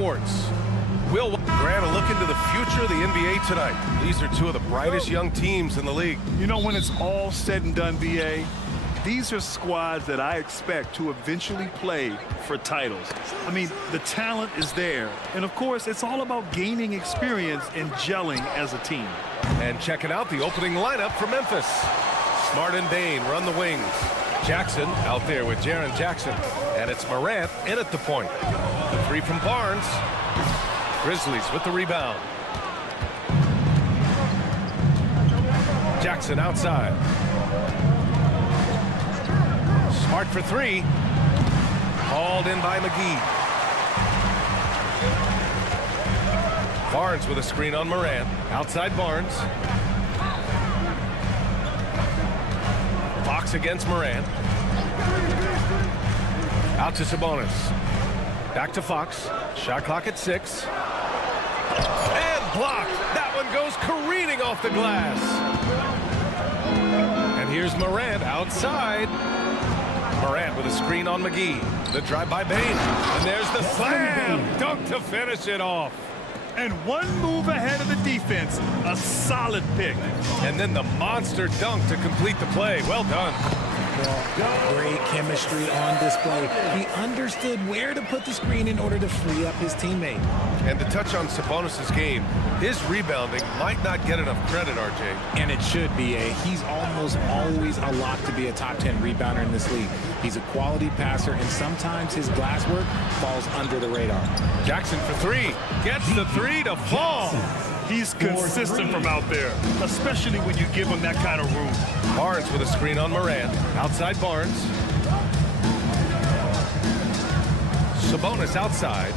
sports. We'll grant a look into the future of the NBA tonight. These are two of the brightest young teams in the league. You know, when it's all said and done, BA, these are squads that I expect to eventually play for titles. I mean, the talent is there. And, of course, it's all about gaining experience and gelling as a team. And checking out the opening lineup for Memphis. Smart and Bain run the wings. Jackson out there with Jaren Jackson. And it's Morant in at the point. The three from Barnes. Grizzlies with the rebound. Jackson outside. Smart for three. Hauled in by McGee. Barnes with a screen on Morant. Outside Barnes. Fox against Morant. Out to Sabonis. Back to Fox. Shot clock at 6. And blocked. That one goes careening off the glass. And here's Morant outside. Morant with a screen on McGee. The drive by Bain. And there's the slam dunk to finish it off. And one move ahead of the defense. A solid pick. And then the monster dunk to complete the play. Well done. Great chemistry on display. He understood where to put the screen in order to free up his teammate. And to touch on Sabonis' game, his rebounding might not get enough credit, RJ. And it should be. He's almost always a lock to be a top 10 rebounder in this league. He's a quality passer, and sometimes his glass work falls under the radar. Jackson for three. Gets the three to fall. He's consistent from out there, especially when you give him that kind of room. Barnes with a screen on Morant. Outside Barnes. Sabonis outside.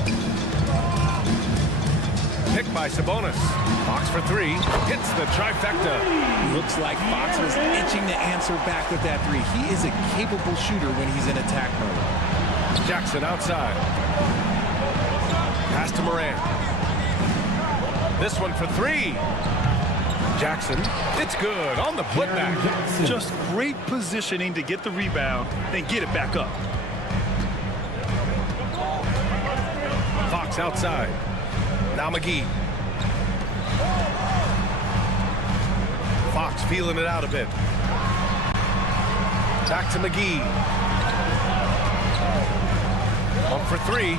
Picked by Sabonis. Fox for three. Hits the trifecta. Looks like Fox was itching to answer back with that three. He is a capable shooter when he's in attack mode. Jackson outside. Pass to Morant. This one for three. Jackson, it's good on the putback. Just great positioning to get the rebound, then get it back up. Fox outside. Now McGee. Fox feeling it out a bit. Back to McGee. Up for three.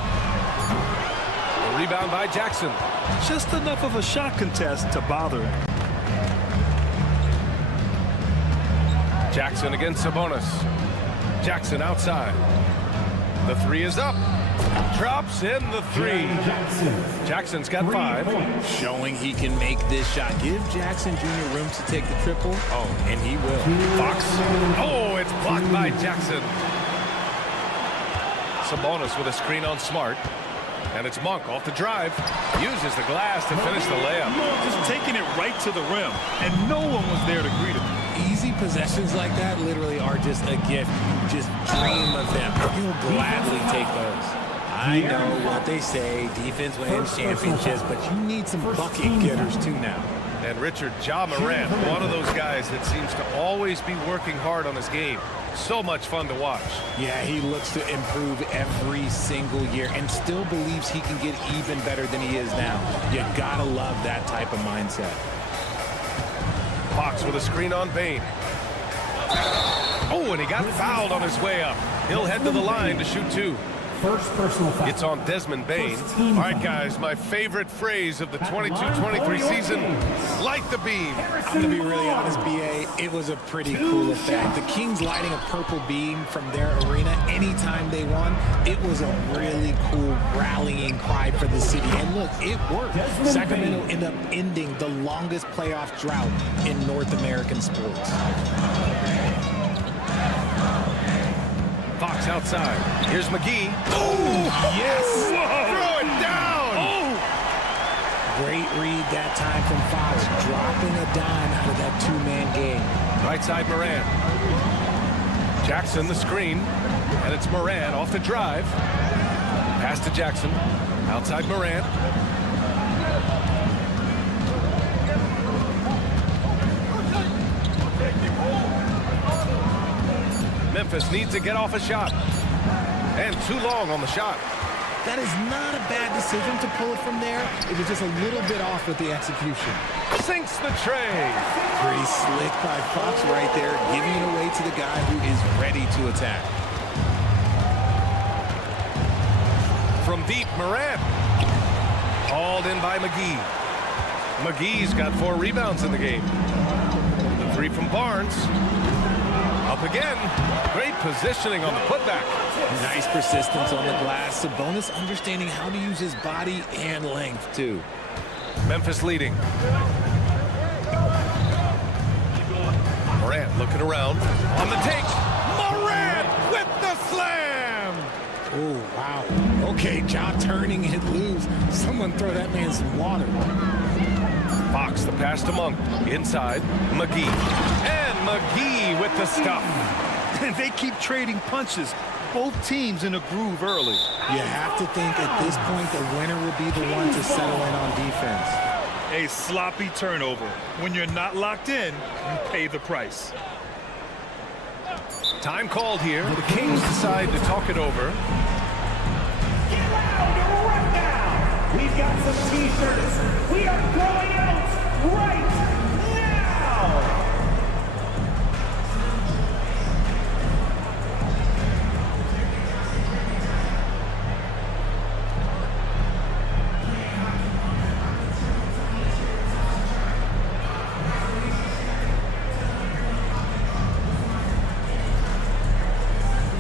A rebound by Jackson. Just enough of a shot contest to bother him. Jackson against Sabonis. Jackson outside. The three is up. Drops in the three. Jackson's got 5. Showing he can make this shot. Give Jackson Jr. room to take the triple. Oh, and he will. Fox. Oh, it's blocked by Jackson. Sabonis with a screen on Smart. And it's Monk off the drive. Uses the glass to finish the layup. Just taking it right to the rim. And no one was there to greet him. Easy possessions like that literally are just a gift. You just dream of them. You'll gladly take those. I know what they say, defense wins championships, but you need some bucket getters too now. And Richard, Ja Morant, one of those guys that seems to always be working hard on his game. So much fun to watch. Yeah, he looks to improve every single year and still believes he can get even better than he is now. You gotta love that type of mindset. Fox with a screen on Bain. Oh, and he got fouled on his way up. He'll head to the line to shoot 2. First personal foul. It's on Desmond Bain. All right, guys, my favorite phrase of the 22-23 season, light the beam. I'm going to be really honest, BA. It was a pretty cool effect. The Kings lighting a purple beam from their arena anytime they won. It was a really cool rallying cry for the city. And look, it worked. Sacramento ended up ending the longest playoff drought in North American sports. Fox outside. Here's McGee. Oh, yes! Whoa. Throw it down! Oh! Great read that time from Fox, dropping a dime out of that two-man game. Right side Morant. Jackson the screen, and it's Morant off the drive. Pass to Jackson. Outside Morant. Memphis needs to get off a shot. And too long on the shot. That is not a bad decision to pull it from there. It was just a little bit off with the execution. Sinks the tray. Pretty slick by Fox right there, giving it away to the guy who is ready to attack. From deep, Morant. Hauled in by McGee. McGee's got 4 rebounds in the game. The 3 from Barnes. Up again. Great positioning on the putback. Nice persistence on the glass. Sabonis understanding how to use his body and length, too. Memphis leading. Morant looking around. On the take. Morant with the slam. Oh, wow. Okay, Ja turning it loose. Someone throw that man some water. Fox, the pass to Monk. Inside, McGee. And McGee with the stuff. And they keep trading punches. Both teams in a groove early. You have to think at this point the winner will be the one to settle in on defense. A sloppy turnover. When you're not locked in, you pay the price. Time called here. The Kings decide to talk it over. Get loud right now. We've got some T-shirts. We are going out right now.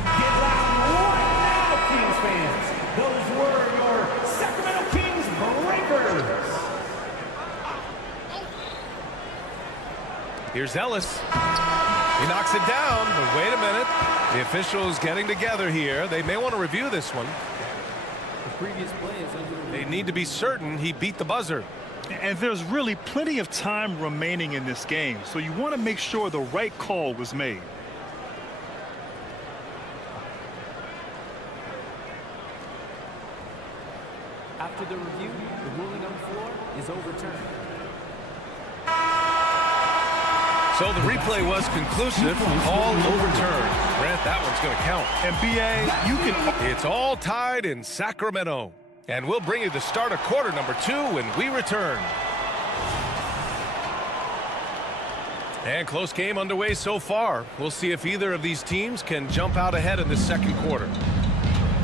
Get loud right now, Kings fans. Those were your Sacramento Kings breakers. Here's Ellis. He knocks it down, but wait a minute. The officials getting together here. They may want to review this one. They need to be certain he beat the buzzer. And there's really plenty of time remaining in this game, so you want to make sure the right call was made. After the review, the ruling on the floor is overturned. So the replay was conclusive. All overturned. Grant, that one's going to count. And BA, you can... It's all tied in Sacramento. And we'll bring you the start of quarter number 2 when we return. And close game underway so far. We'll see if either of these teams can jump out ahead in the second quarter.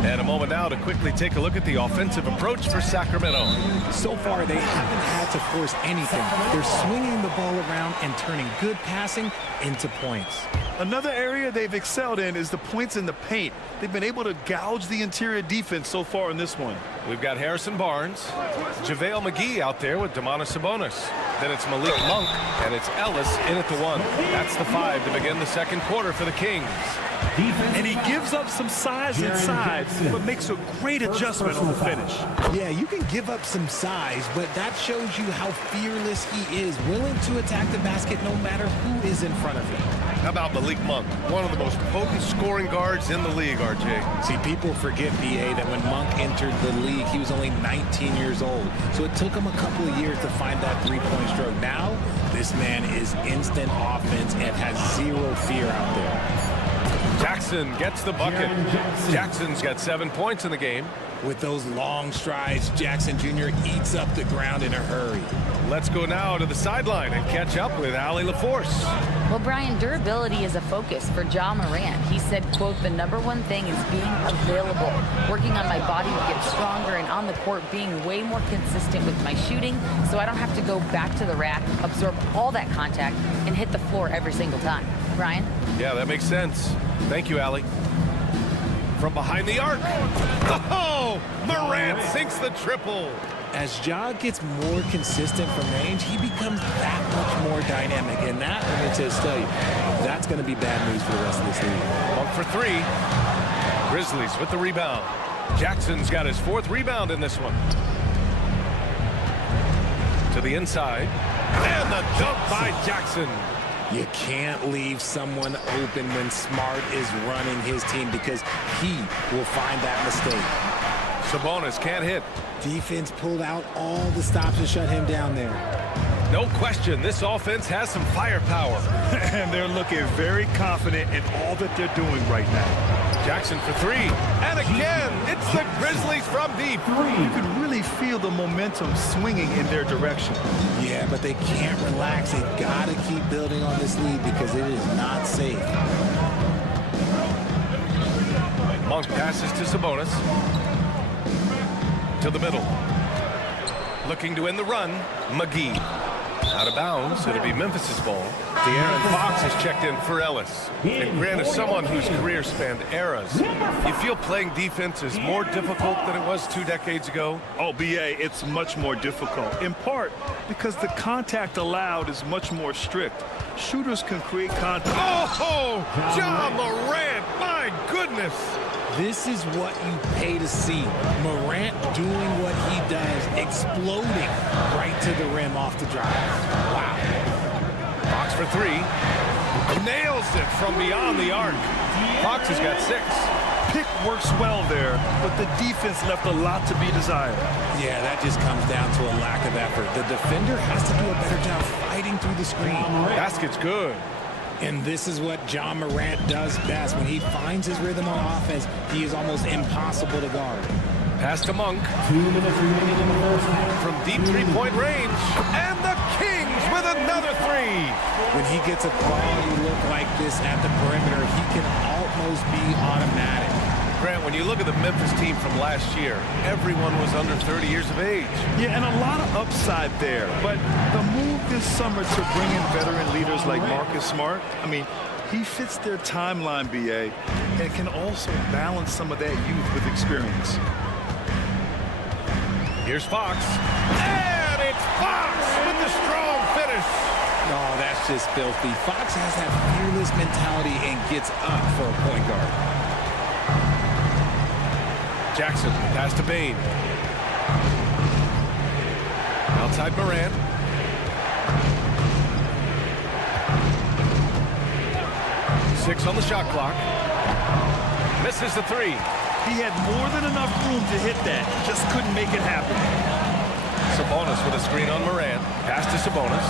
And a moment now to quickly take a look at the offensive approach for Sacramento. So far, they haven't had to force anything. They're swinging the ball around and turning good passing into points. Another area they've excelled in is the points in the paint. They've been able to gouge the interior defense so far in this one. We've got Harrison Barnes, JaVale McGee out there with Domantas Sabonis. Then it's Malik Monk, and it's Ellis in at the 1. That's the 5 to begin the second quarter for the Kings. And he gives up some size inside, but makes a great adjustment on the finish. Yeah, you can give up some size, but that shows you how fearless he is, willing to attack the basket no matter who is in front of him. How about Malik Monk, one of the most potent scoring guards in the league, RJ? See, people forget, BA, that when Monk entered the league, he was only 19 years old. So it took him a couple of years to find that three-point stroke. Now, this man is instant offense and has zero fear out there. Jackson gets the bucket. Jackson's got 7 points in the game. With those long strides, Jackson Jr. eats up the ground in a hurry. Let's go now to the sideline and catch up with Allie LaForce. Well, Brian, durability is a focus for Ja Morant. He said, quote, "The #1 thing is being available, working on my body to get stronger, and on the court being way more consistent with my shooting so I don't have to go back to the rack, absorb all that contact, and hit the floor every single time." Brian? Yeah, that makes sense. Thank you, Allie. From behind the arc. Oh, Morant sinks the triple. As Ja gets more consistent from range, he becomes that much more dynamic. And that, let me just tell you, that's going to be bad news for the rest of this league. Monk for 3. Grizzlies with the rebound. Jackson's got his 4th rebound in this one. To the inside. And the dunk by Jackson. You can't leave someone open when Smart is running his team because he will find that mistake. Sabonis can't hit. Defense pulled out all the stops to shut him down there. No question, this offense has some firepower. And they're looking very confident in all that they're doing right now. Jackson for three. And again, it's the Grizzlies from deep. You can really feel the momentum swinging in their direction. Yeah, but they can't relax. They've got to keep building on this lead because it is not safe. Monk passes to Sabonis. To the middle. Looking to end the run, McGee. Out of bounds, it'll be Memphis's ball. De'Aaron Fox has checked in for Ellis. And Grant is someone whose career spanned eras. You feel playing defense is more difficult than it was 2 decades ago? Oh, BA, it's much more difficult, in part because the contact allowed is much more strict. Shooters can create contact. Oh, John Morant, my goodness. This is what you pay to see. Morant doing what he does, exploding right to the rim off the drive. Wow. Fox for three. Nails it from beyond the arc. Fox has got 6. Pick works well there, but the defense left a lot to be desired. Yeah, that just comes down to a lack of effort. The defender has to do a better job fighting through the screen. Basket's good. And this is what John Morant does best. When he finds his rhythm on offense, he is almost impossible to guard. Pass to Monk. 2 minutes remaining in the first half. From deep three-point range. And the Kings with another 3. When he gets a quality look like this at the perimeter, he can almost be automatic. Grant, when you look at the Memphis team from last year, everyone was under 30 years of age. Yeah, and a lot of upside there. But the move this summer to bring in veteran leaders like Marcus Smart, I mean, he fits their timeline, BA, and can also balance some of that youth with experience. Here's Fox. And it's Fox with the strong finish. No, that's just filthy. Fox has that fearless mentality and gets up for a point guard. Jackson, pass to Bain. Outside Morant. Six on the shot clock. Misses the 3. He had more than enough room to hit that, just couldn't make it happen. Sabonis with a screen on Morant. Pass to Sabonis.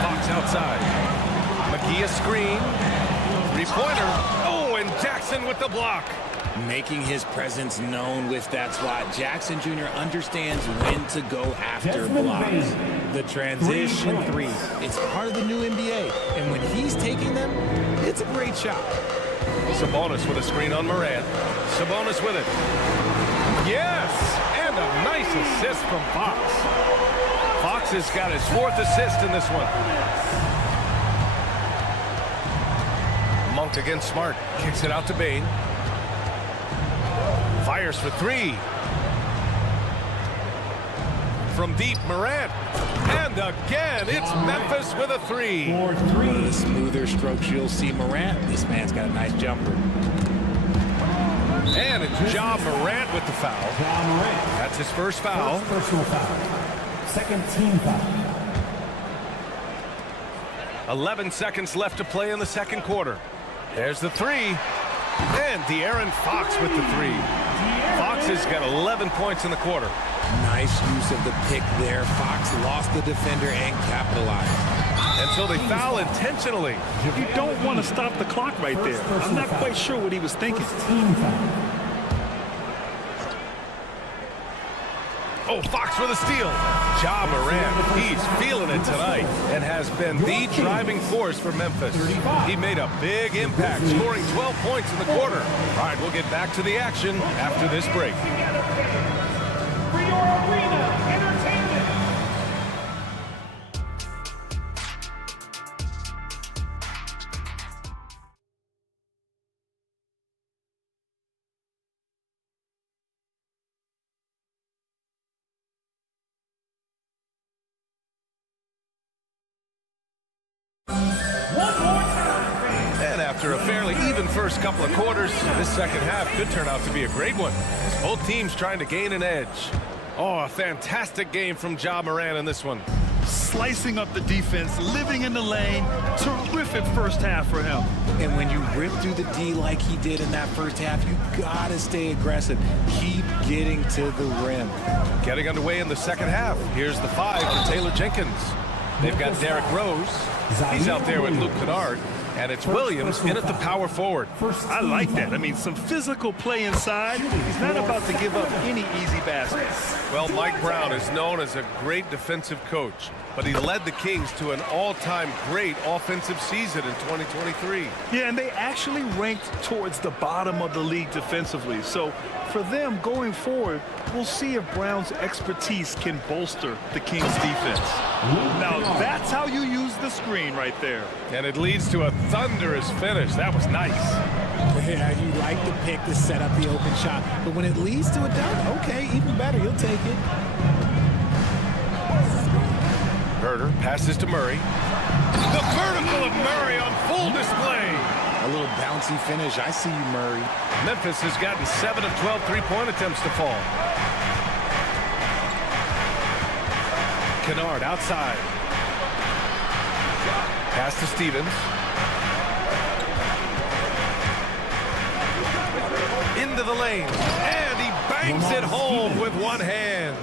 Fox outside. McGee a screen. 3-pointer. Oh, and Jackson with the block. Making his presence known with that spot. Jackson Jr. understands when to go after blocks. The transition 3. It's part of the new NBA. And when he's taking them, it's a great shot. Sabonis with a screen on Morant. Sabonis with it. Yes! And a nice assist from Fox. Fox has got his 4th assist in this one. Monk against Smart. Kicks it out to Bain. Fires for 3. From deep, Morant. And again, it's Memphis with a 3. The smoother strokes you'll see Morant. This man's got a nice jumper. And it's Ja Morant with the foul. Ja Morant. That's his first foul. First personal foul. Second team foul. 11 seconds left to play in the second quarter. There's the 3. And De'Aaron Fox with the 3. Fox has got 11 points in the quarter. Nice use of the pick there. Fox lost the defender and capitalized. And so they foul intentionally. You don't want to stop the clock right there. I'm not quite sure what he was thinking. Team foul. Oh, Fox with a steal. Ja Morant, he's feeling it tonight and has been the driving force for Memphis. He made a big impact, scoring 12 points in the quarter. All right, we'll get back to the action after this break. For your arena entertainment. After a fairly even first couple of quarters, this second half could turn out to be a great one, as both teams trying to gain an edge. Oh, a fantastic game from Ja Morant in this one. Slicing up the defense, living in the lane. Terrific first half for him. And when you rip through the D like he did in that first half, you gotta stay aggressive. Keep getting to the rim. Getting underway in the second half. Here's the 5 for Taylor Jenkins. They've got Derrick Rose. He's out there with Luke Kennard. And it's Williams in at the power forward. I like that. I mean, some physical play inside. He's not about to give up any easy baskets. Well, Mike Brown is known as a great defensive coach, but he led the Kings to an all-time great offensive season in 2023. Yeah, and they actually ranked towards the bottom of the league defensively. So for them going forward, we'll see if Brown's expertise can bolster the Kings defense. Now that's how you use the screen right there. And it leads to a thunderous finish. That was nice. Yeah, you like the pick to set up the open shot, but when it leads to a dunk, okay, even better, you'll take it. Herter passes to Murray. The vertical of Murray on full display. A little bouncy finish. I see you, Murray. Memphis has gotten 7 of 12 three-point attempts to fall. Kennard outside. Pass to Stevens. Into the lane. And he bangs it home with one hand.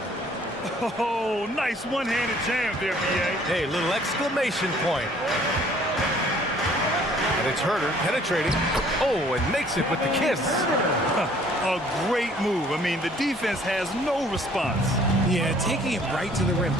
Oh, nice one-handed jam there, B.A. Hey, little exclamation point. And it's Herter penetrating. Oh, and makes it with the kiss. A great move. I mean, the defense has no response. Yeah, taking it right to the rim.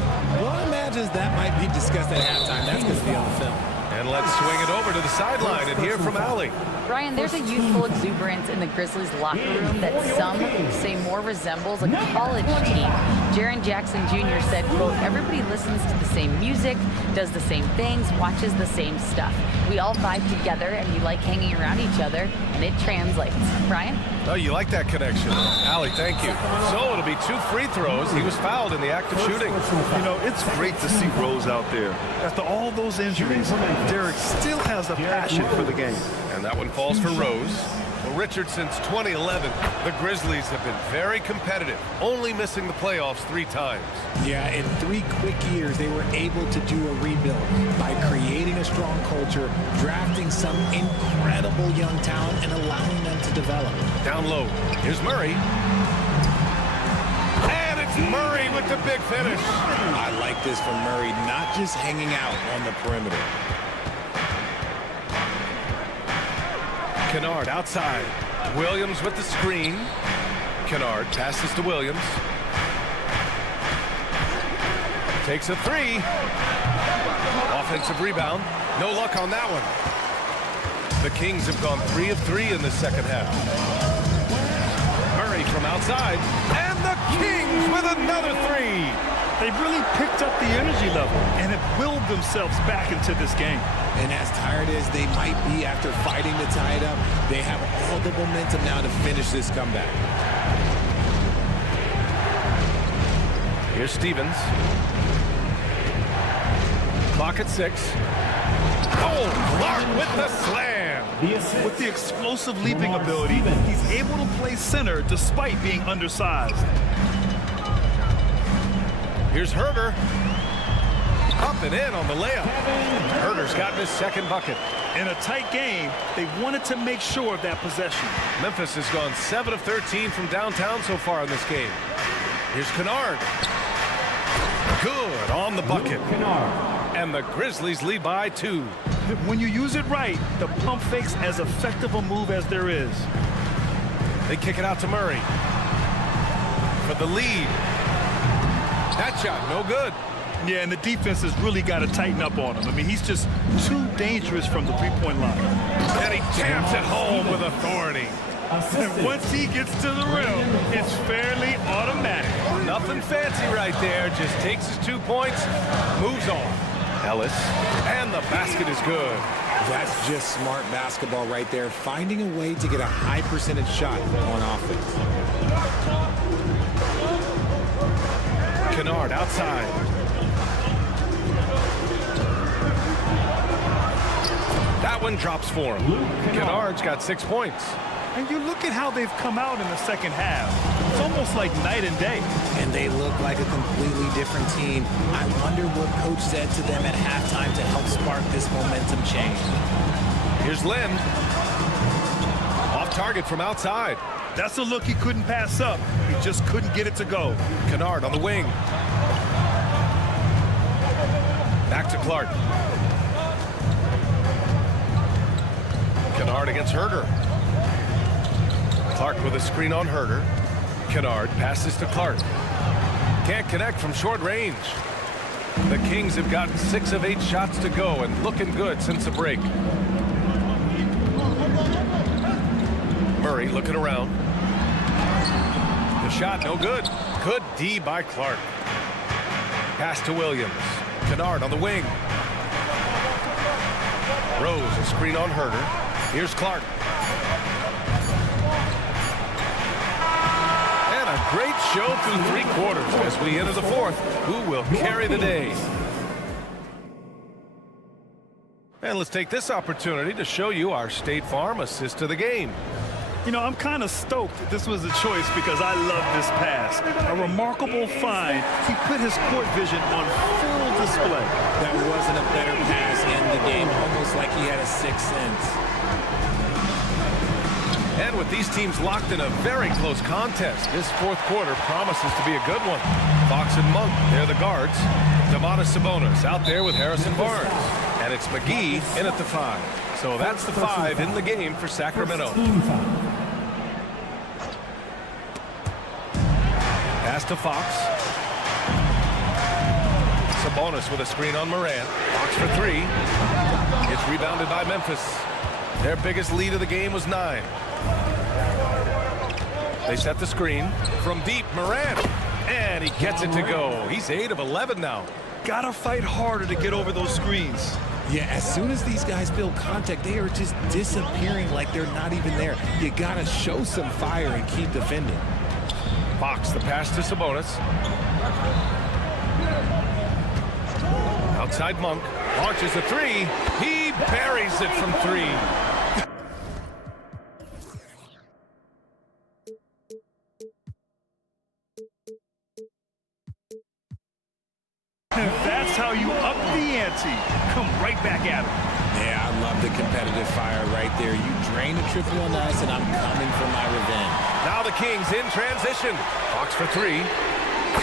One imagines that might be discussed at halftime. That's going to be on film. And let's swing it over to the sideline and hear from Allie. Brian, there's a youthful exuberance in the Grizzlies locker room that some say more resembles a college team. Jaren Jackson Jr. said, quote, everybody listens to the same music, does the same things, watches the same stuff. We all vibe together and we like hanging around each other, and it translates. Brian? Oh, you like that connection. Allie, thank you. So it'll be 2 free throws. He was fouled in the act of shooting. You know, it's great to see Rose out there. After all those injuries, Derek still has a passion for the game. And that one falls for Rose. Well, Richard, since 2011, the Grizzlies have been very competitive, only missing the playoffs 3 times. Yeah, in 3 quick years, they were able to do a rebuild by creating a strong culture, drafting some incredible young talent, and allowing them to develop. Down low. Here's Murray. And it's Murray with the big finish. I like this from Murray, not just hanging out on the perimeter. Kennard outside. Williams with the screen. Kennard passes to Williams. Takes a 3. Offensive rebound. No luck on that one. The Kings have gone 3 of 3 in the second half. Murray from outside. And the Kings with another 3. They've really picked up the energy level and have willed themselves back into this game. And as tired as they might be after fighting to tie it up, they have all the momentum now to finish this comeback. Here's Stevens. Clock at 6. Oh, Clark with the slam. With the explosive leaping ability, he's able to play center despite being undersized. Here's Herter. Up and in on the layup. Herter's gotten his second bucket. In a tight game, they wanted to make sure of that possession. Memphis has gone 7 of 13 from downtown so far in this game. Here's Kennard. Good on the bucket. And the Grizzlies lead by 2. When you use it right, the pump fake's as effective a move as there is. They kick it out to Murray. For the lead. That shot, no good. Yeah, and the defense has really got to tighten up on him. I mean, he's just too dangerous from the three-point line. And he jams it home with authority. And once he gets to the rim, it's fairly automatic. Nothing fancy right there. Just takes his 2 points, moves on. Ellis, and the basket is good. That's just smart basketball right there, finding a way to get a high percentage shot on offense. Kennard outside. That one drops for him. Kennard's got 6 points. And you look at how they've come out in the second half. It's almost like night and day. And they look like a completely different team. I wonder what coach said to them at halftime to help spark this momentum change. Here's Lynn. Off target from outside. That's a look he couldn't pass up. He just couldn't get it to go. Kennard on the wing. Back to Clark. Kennard against Herter. Clark with a screen on Herter. Kennard passes to Clark. Can't connect from short range. The Kings have gotten 6 of 8 shots to go and looking good since the break. Murray looking around. The shot no good. Good D by Clark. Pass to Williams. Kennard on the wing. Rose a screen on Herter. Here's Clark. And a great show through 3 quarters as we enter the 4th. Who will carry the day? And let's take this opportunity to show you our State Farm assist of the game. You know, I'm kind of stoked that this was a choice because I love this pass. A remarkable find. He put his court vision on full display. That wasn't a better pass in the game, almost like he had a 6th sense. And with these teams locked in a very close contest, this 4th quarter promises to be a good one. Fox and Monk, they're the guards. Domantas Sabonis out there with Harrison Barnes. And it's McGee in at the 5. So that's the 5 in the game for Sacramento. Pass to Fox. Sabonis with a screen on Morant. Fox for 3. It's rebounded by Memphis. Their biggest lead of the game was 9. They set the screen from deep. Morant, and he gets it to go. He's 8 of 11 now. Gotta fight harder to get over those screens. Yeah, as soon as these guys build contact, they are just disappearing like they're not even there. You gotta show some fire and keep defending. Fox, the pass to Sabonis. Outside Monk, launches a 3. He buries it from 3. That's how you up the ante. Come right back at him. Yeah, I love the competitive fire right there. You drain a triple on us, and I'm coming for my revenge. Now the Kings in transition. Fox for 3.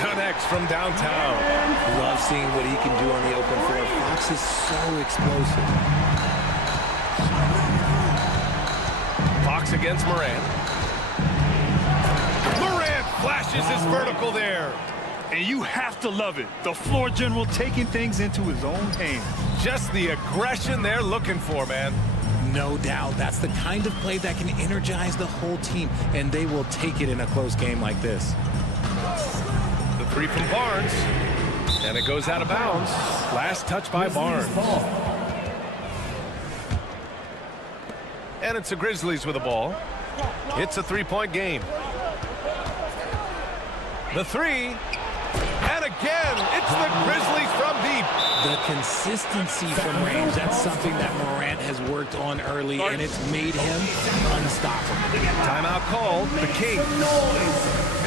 Connects from downtown. Love seeing what he can do on the open floor. Fox is so explosive. Fox against Morant. Morant flashes his vertical there. And you have to love it. The floor general taking things into his own hands. Just the aggression they're looking for, man. No doubt. That's the kind of play that can energize the whole team, and they will take it in a close game like this. The 3 from Barnes. And it goes out of bounds. Last touch by Barnes. And it's the Grizzlies with the ball. It's a 3-point game. The 3. And again, it's the Grizzlies from deep. The consistency from range, that's something that Morant has worked on early, and it's made him unstoppable. Timeout called, the Kings.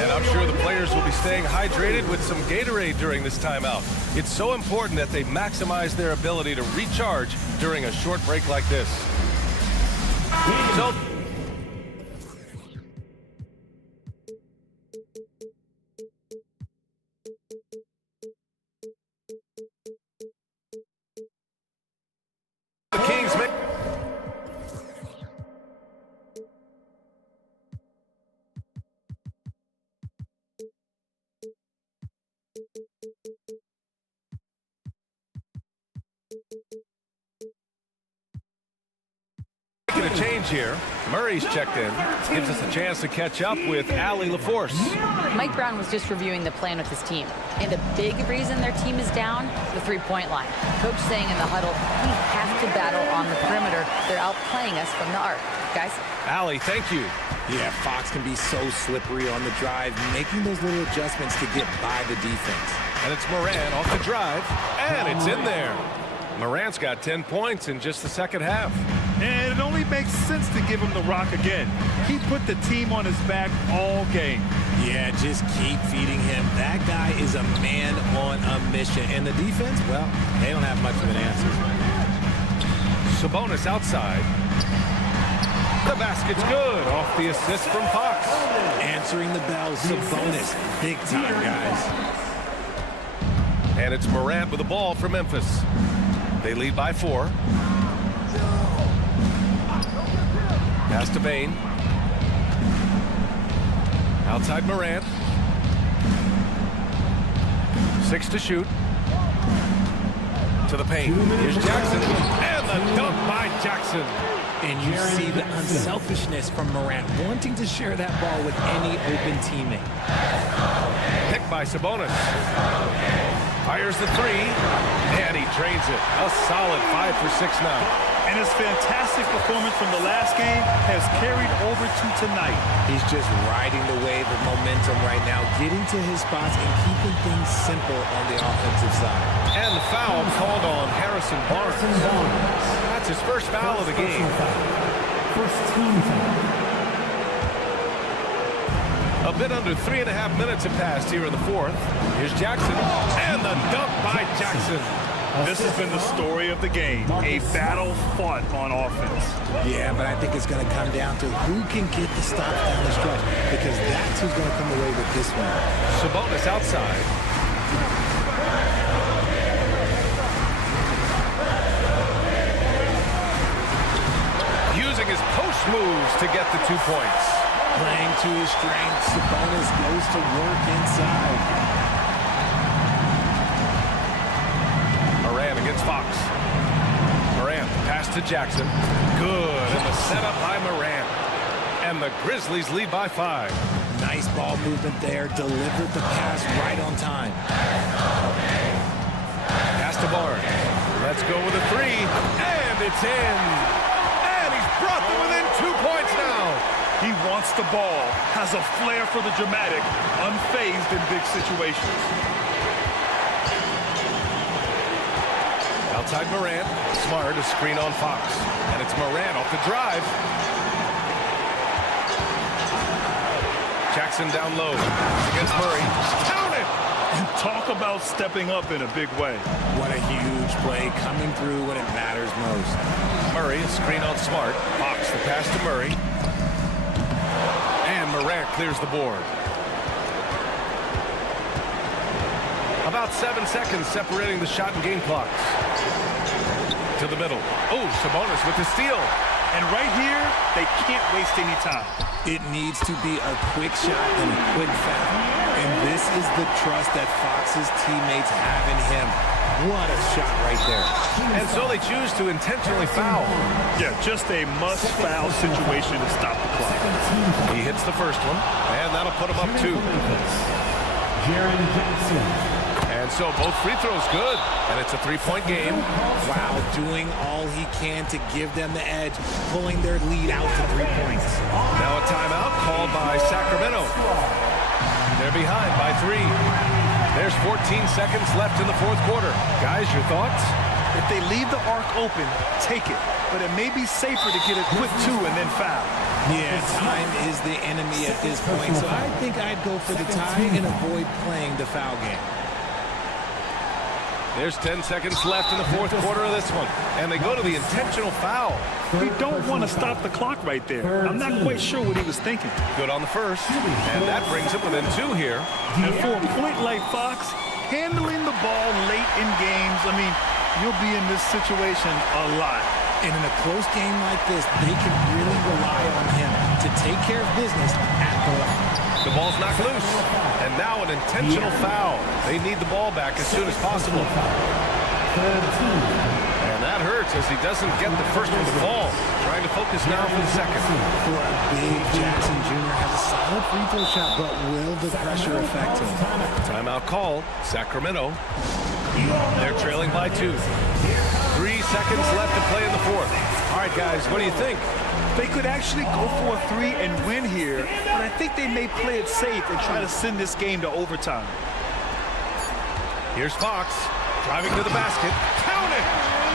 And I'm sure the players will be staying hydrated with some Gatorade during this timeout. It's so important that they maximize their ability to recharge during a short break like this. So the Kings make making a change here. Murray's checked in. Gives us a chance to catch up with Allie LaForce. Mike Brown was just reviewing the plan with his team. And a big reason their team is down, the 3-point line. Coach saying in the huddle, we have to battle on the perimeter. They're outplaying us from the arc. Guys? Allie, thank you. Yeah, Fox can be so slippery on the drive, making those little adjustments to get by the defense. And it's Morant off the drive. And it's in there. Morant's got 10 points in just the second half. And it only makes sense to give him the rock again. He put the team on his back all game. Yeah, just keep feeding him. That guy is a man on a mission. And the defense, well, they don't have much of an answer. Sabonis outside. The basket's good off the assist from Fox. Answering the bell, Sabonis. Big time, guys. And it's Morant with the ball for Memphis. They lead by 4. Pass to Bain. Outside Morant. 6 to shoot. To the paint. Here's Jackson. And the dunk by Jackson. And you see the unselfishness from Morant, wanting to share that ball with any open teammate. Picked by Sabonis. Fires the 3. And he drains it. A solid 5 for 6 now. And his fantastic performance from the last game has carried over to tonight. He's just riding the wave of momentum right now, getting to his spots and keeping things simple on the offensive side. And the foul called on Harrison Barnes. That's his first foul of the game. First team foul. A bit under 3.5 minutes have passed here in the fourth. Here's Jackson. And the dunk by Jackson. This has been the story of the game, a battle fought on offense. Yeah, but I think it's going to come down to who can get the stops down the stretch, because that's who's going to come away with this one. Sabonis outside. Using his post moves to get the 2 points. Playing to his strengths, Sabonis goes to work inside. Morant against Fox. Morant pass to Jackson. Good. And the setup by Morant. And the Grizzlies lead by 5. Nice ball movement there. Delivered the pass right on time. Pass to Barnes. Let's go with a 3. And it's in. And he's brought them within 2 points now. He wants the ball, has a flair for the dramatic, unfazed in big situations. Outside Morant. Smart, a screen on Fox. And it's Morant off the drive. Jackson down low. Against Murray. Count it! And talk about stepping up in a big way. What a huge play, coming through when it matters most. Murray, a screen on Smart. Fox, the pass to Murray. And Morant clears the board. About 7 seconds separating the shot and game clocks. To the middle. Oh, Sabonis with the steal. And right here, they can't waste any time. It needs to be a quick shot and a quick foul. And this is the trust that Fox's teammates have in him. What a shot right there. And so they choose to intentionally foul. Yeah, just a must-foul situation to stop the clock. He hits the first one, and that'll put him up 2. Jaren Jackson. And so both free throws good, and it's a 3-point game. Wow, doing all he can to give them the edge, pulling their lead out to 3 points. Now a timeout called by Sacramento. They're behind by 3. There's 14 seconds left in the fourth quarter. Guys, your thoughts? If they leave the arc open, take it. But it may be safer to get a quick 2 and then foul. Yeah, time is the enemy at this point, so I think I'd go for the tie and avoid playing the foul game. There's 10 seconds left in the fourth quarter of this one, and they go to the intentional foul. He don't want to stop the clock right there. I'm not quite sure what he was thinking. Good on the first, and that brings him within 2 here. And for a point like Fox, handling the ball late in games, I mean, you'll be in this situation a lot. And in a close game like this, they can really rely on him to take care of business at the line. The ball's knocked loose, and now an intentional foul. They need the ball back as soon as possible. And that hurts as he doesn't get the first one to fall. Trying to focus now for the second. For a big Jackson Jr. has a solid free throw shot, but will the pressure affect him? Timeout called. Sacramento. They're trailing by 2. 3 seconds left to play in the fourth. All right, guys, what do you think? They could actually go for a 3 and win here, but I think they may play it safe and try to send this game to overtime. Here's Fox driving to the basket. Count it!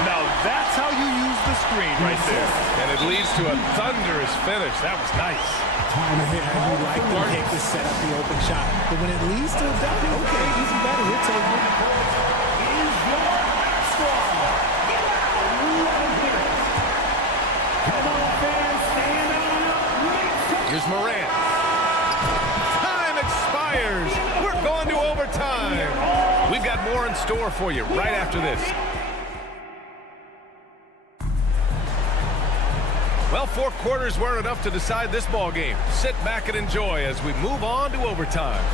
Now that's how you use the screen right there. And it leads to a thunderous finish. That was nice. You like to take to set up the open shot, but when it leads to a dunk, okay, easy better. He'll take it. Here's Morant. Time expires. We're going to overtime. We've got more in store for you right after this. Well, four quarters weren't enough to decide this ball game. Sit back and enjoy as we move on to overtime.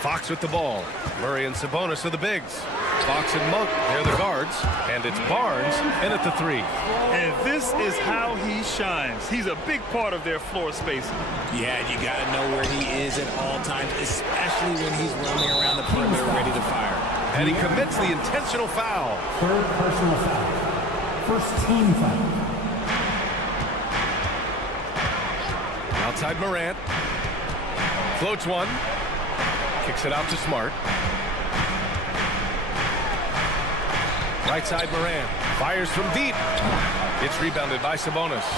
Fox with the ball. Murray and Sabonis are the bigs. Fox and Monk, they're the guards. And it's Barnes in at the three. And this is how he shines. He's a big part of their floor spacing. Yeah, you got to know where he is at all times, especially when he's roaming around the perimeter ready to fire. And he commits the intentional foul. Third personal foul. First team foul. Outside Morant. Floats one. Kicks it out to Smart. Right side Morant. Fires from deep. It's rebounded by Sabonis.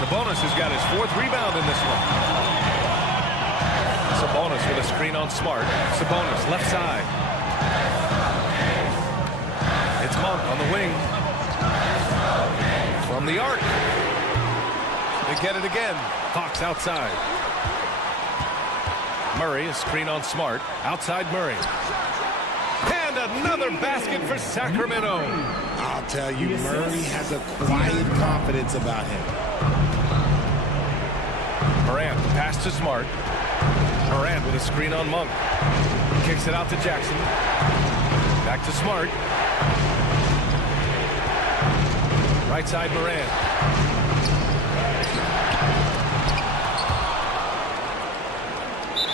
Sabonis has got his fourth rebound in this one. Sabonis with a screen on Smart. Sabonis left side. It's Monk on the wing. From the arc. They get it again. Fox outside. Murray, a screen on Smart. Outside Murray. And another basket for Sacramento. I'll tell you, Murray has a quiet confidence about him. Morant, the pass to Smart. Morant with a screen on Monk. Kicks it out to Jackson. Back to Smart. Right side Morant.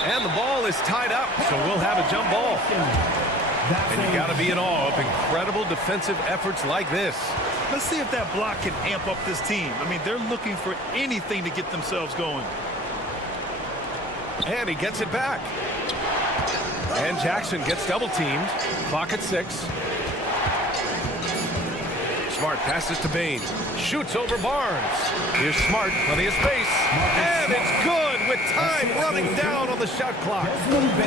And the ball is tied up, so we'll have a jump ball. And you got to be in awe of incredible defensive efforts like this. Let's see if that block can amp up this team. I mean, they're looking for anything to get themselves going. And he gets it back. And Jackson gets double teamed. Clock at 6. Smart passes to Bain. Shoots over Barnes. Here's Smart, plenty of space. And it's good with time running down on the shot clock.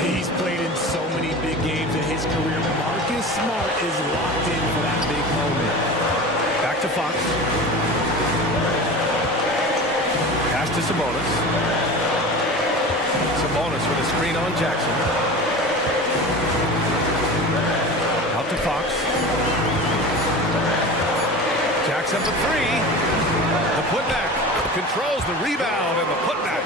He's played in so many big games in his career. Marcus Smart is locked in for that big moment. Back to Fox. Pass to Sabonis. Sabonis with a screen on Jackson. Out to Fox. Jackson for three. The putback. Controls the rebound and the putback.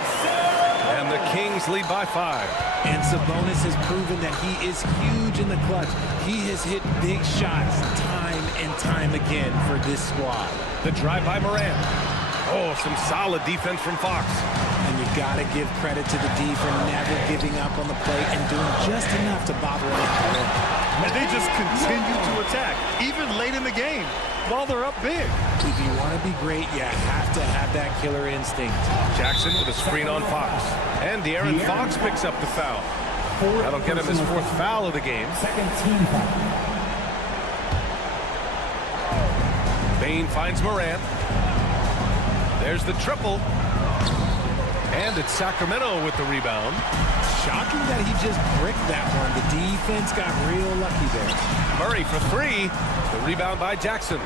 And the Kings lead by 5. And Sabonis has proven that he is huge in the clutch. He has hit big shots time and time again for this squad. The drive by Morant. Oh, some solid defense from Fox. And you got to give credit to the D for never giving up on the play and doing just enough to bother him at the rim. And they just continue to attack, even late in the game, while they're up big. If you want to be great, you have to have that killer instinct. Jackson with a screen on Fox. And De'Aaron Fox picks up the foul. That'll get him his fourth foul of the game. Second team foul. Bain finds Morant. There's the triple. And it's Sacramento with the rebound. Shocking that he just bricked that one. The defense got real lucky there. Murray for three. The rebound by Jackson.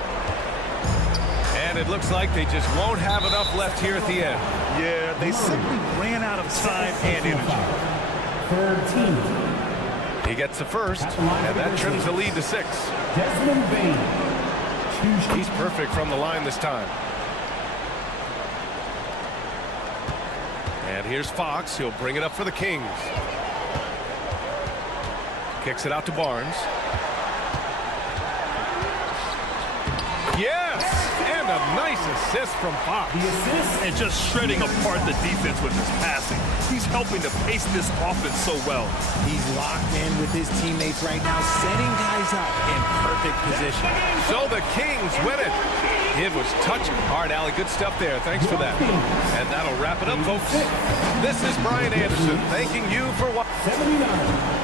And it looks like they just won't have enough left here at the end. Yeah, they simply ran out of time and energy. Third team. He gets the first, and that trims the lead to 6. Desmond Bain. He's perfect from the line this time. And here's Fox. He'll bring it up for the Kings. Kicks it out to Barnes. Yes! And a nice assist from Fox. The assist. And just shredding apart the defense with his passing. He's helping to pace this offense so well. He's locked in with his teammates right now, setting guys up in perfect position. So the Kings win it. It was touching. Hard, Allie. Good stuff there. Thanks for that. And that'll wrap it up, folks. This is Brian Anderson thanking you for watching. 79.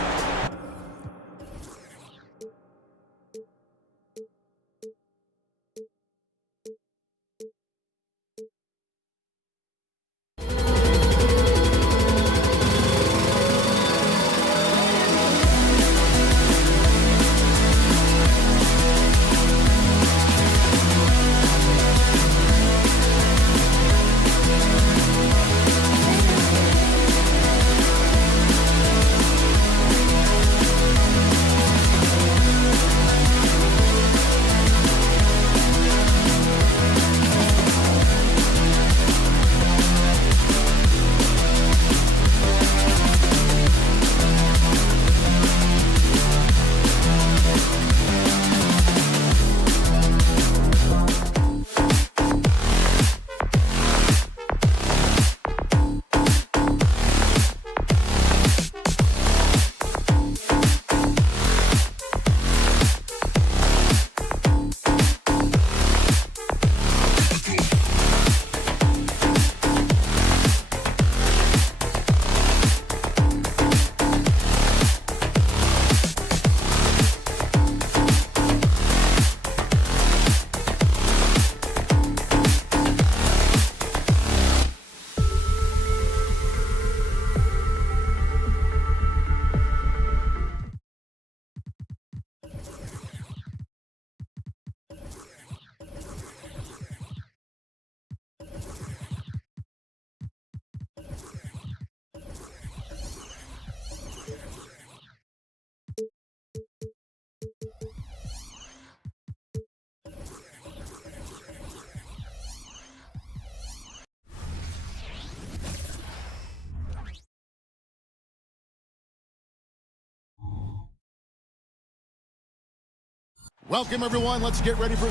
Welcome, everyone. Let's get ready for...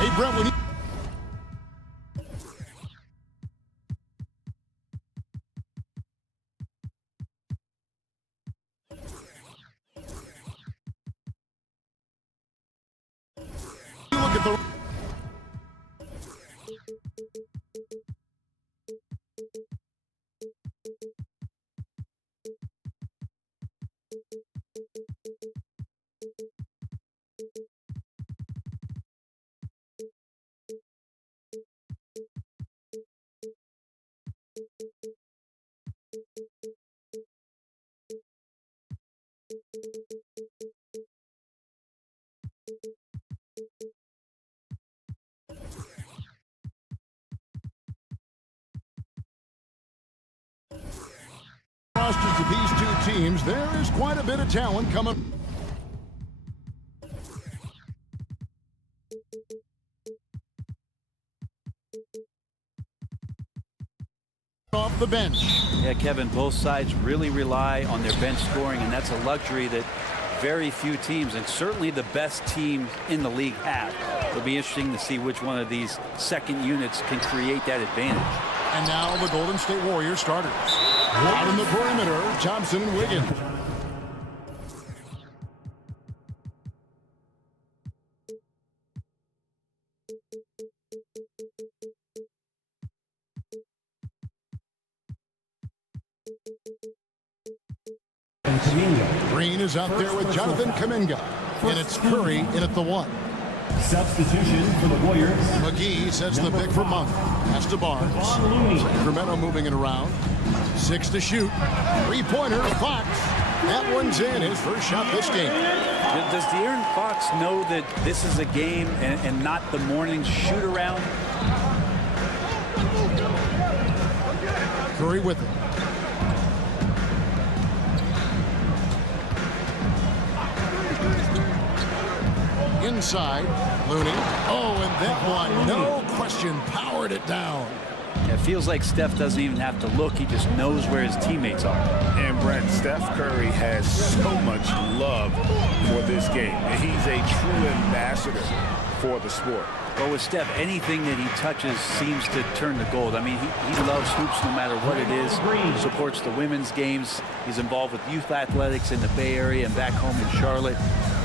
Hey, Brent, when you... look at the... rosters of these two teams, there is quite a bit of talent coming off the bench. Yeah, Kevin, both sides really rely on their bench scoring, and that's a luxury that very few teams, and certainly the best teams in the league, have. It'll be interesting to see which one of these second units can create that advantage. And now the Golden State Warriors starters. Out in the perimeter, Thompson and Wiggins. Green is out there with Jonathan Kuminga. And it's Curry in at the 1. Substitution for the Warriors. McGee sets the pick for Monk. Pass to Barnes. Sacramento moving it around. 6 to shoot. 3-pointer, Fox. That one's in, his first shot this game. Does De'Aaron Fox know that this is a game and not the morning shoot-around? Curry with it. Inside, Looney. Oh, and that one, no question, powered it down. It feels like Steph doesn't even have to look. He just knows where his teammates are. And Brent, Steph Curry has so much love for this game. He's a true ambassador for the sport. But with Steph, anything that he touches seems to turn to gold. I mean, he loves hoops no matter what it is. He supports the women's games. He's involved with youth athletics in the Bay Area and back home in Charlotte.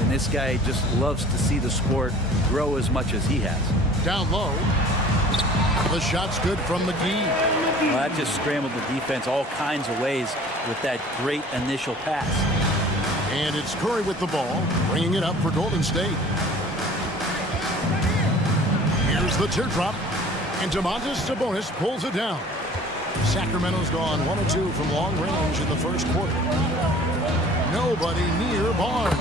And this guy just loves to see the sport grow as much as he has. Down low. The shot's good from McGee. Well, that just scrambled the defense all kinds of ways with that great initial pass. And it's Curry with the ball, bringing it up for Golden State. Here's the teardrop, and Domantas Sabonis pulls it down. Sacramento's gone 1 of 2 from long range in the first quarter. Nobody near Barnes.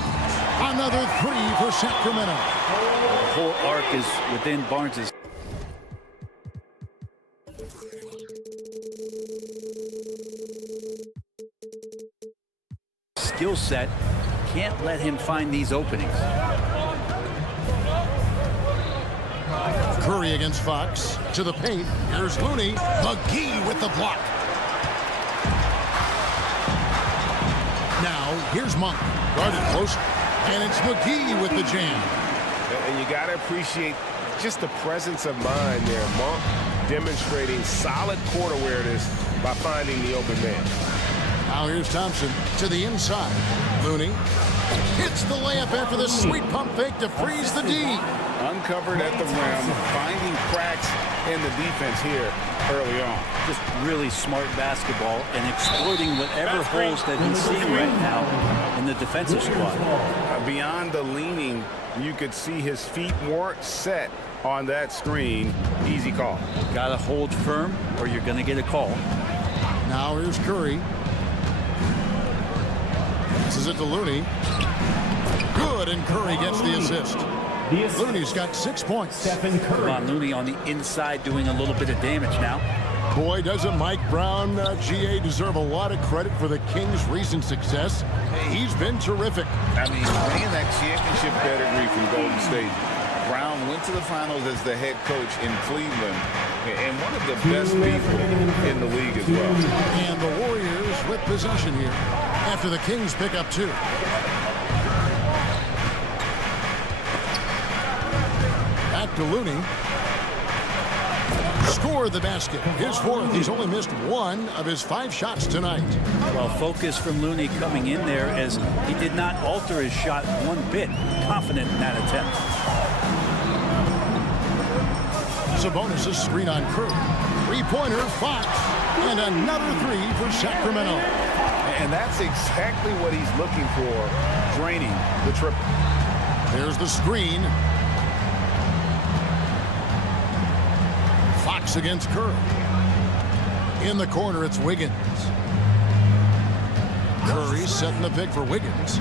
Another 3 for Sacramento. The whole arc is within Barnes's skill set. Can't let him find these openings. Curry against Fox. To the paint. Here's Looney. McGee with the block. Now, here's Monk. Guarded close. And it's McGee with the jam. And you got to appreciate just the presence of mind there. Monk demonstrating solid court awareness by finding the open man. Now here's Thompson to the inside. Looney hits the layup after the sweet pump fake to freeze the D. Uncovered at the rim, finding cracks in the defense here early on. Just really smart basketball and exploiting whatever holes that he's seeing right now in the defensive squad. beyond the leaning, you could see his feet weren't set on that screen. Easy call. Got to hold firm or you're going to get a call. Now here's Curry. Passes it to Looney. Good, and Curry gets the assist. Looney's got 6 points. Come on, Looney on the inside doing a little bit of damage now. Boy, doesn't Mike Brown, GA, deserve a lot of credit for the Kings' recent success. He's been terrific. I mean, bringing that championship pedigree from Golden State. Brown went to the finals as the head coach in Cleveland, and one of the best people in the league as well. And the Warriors with possession here after the Kings pick up 2. Back to Looney. Scored the basket. His 4th. He's only missed 1 of his 5 shots tonight. Well, focus from Looney coming in there as he did not alter his shot one bit. Confident in that attempt. Sabonis' screen on Curry. 3-pointer, Fox. And another 3 for Sacramento. And that's exactly what he's looking for, draining the triple. There's the screen. Fox against Curry. In the corner, it's Wiggins. Curry setting the pick for Wiggins.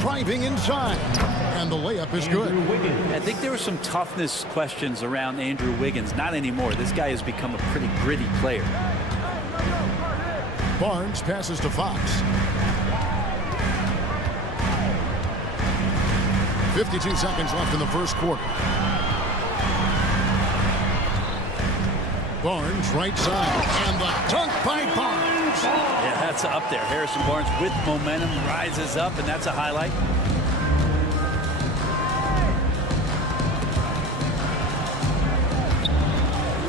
Driving inside. And the layup is good. I think there were some toughness questions around Andrew Wiggins. Not anymore. This guy has become a pretty gritty player. Barnes passes to Fox. 52 seconds left in the first quarter. Barnes right side, and the dunk by Barnes. Yeah, that's up there. Harrison Barnes with momentum rises up, and that's a highlight.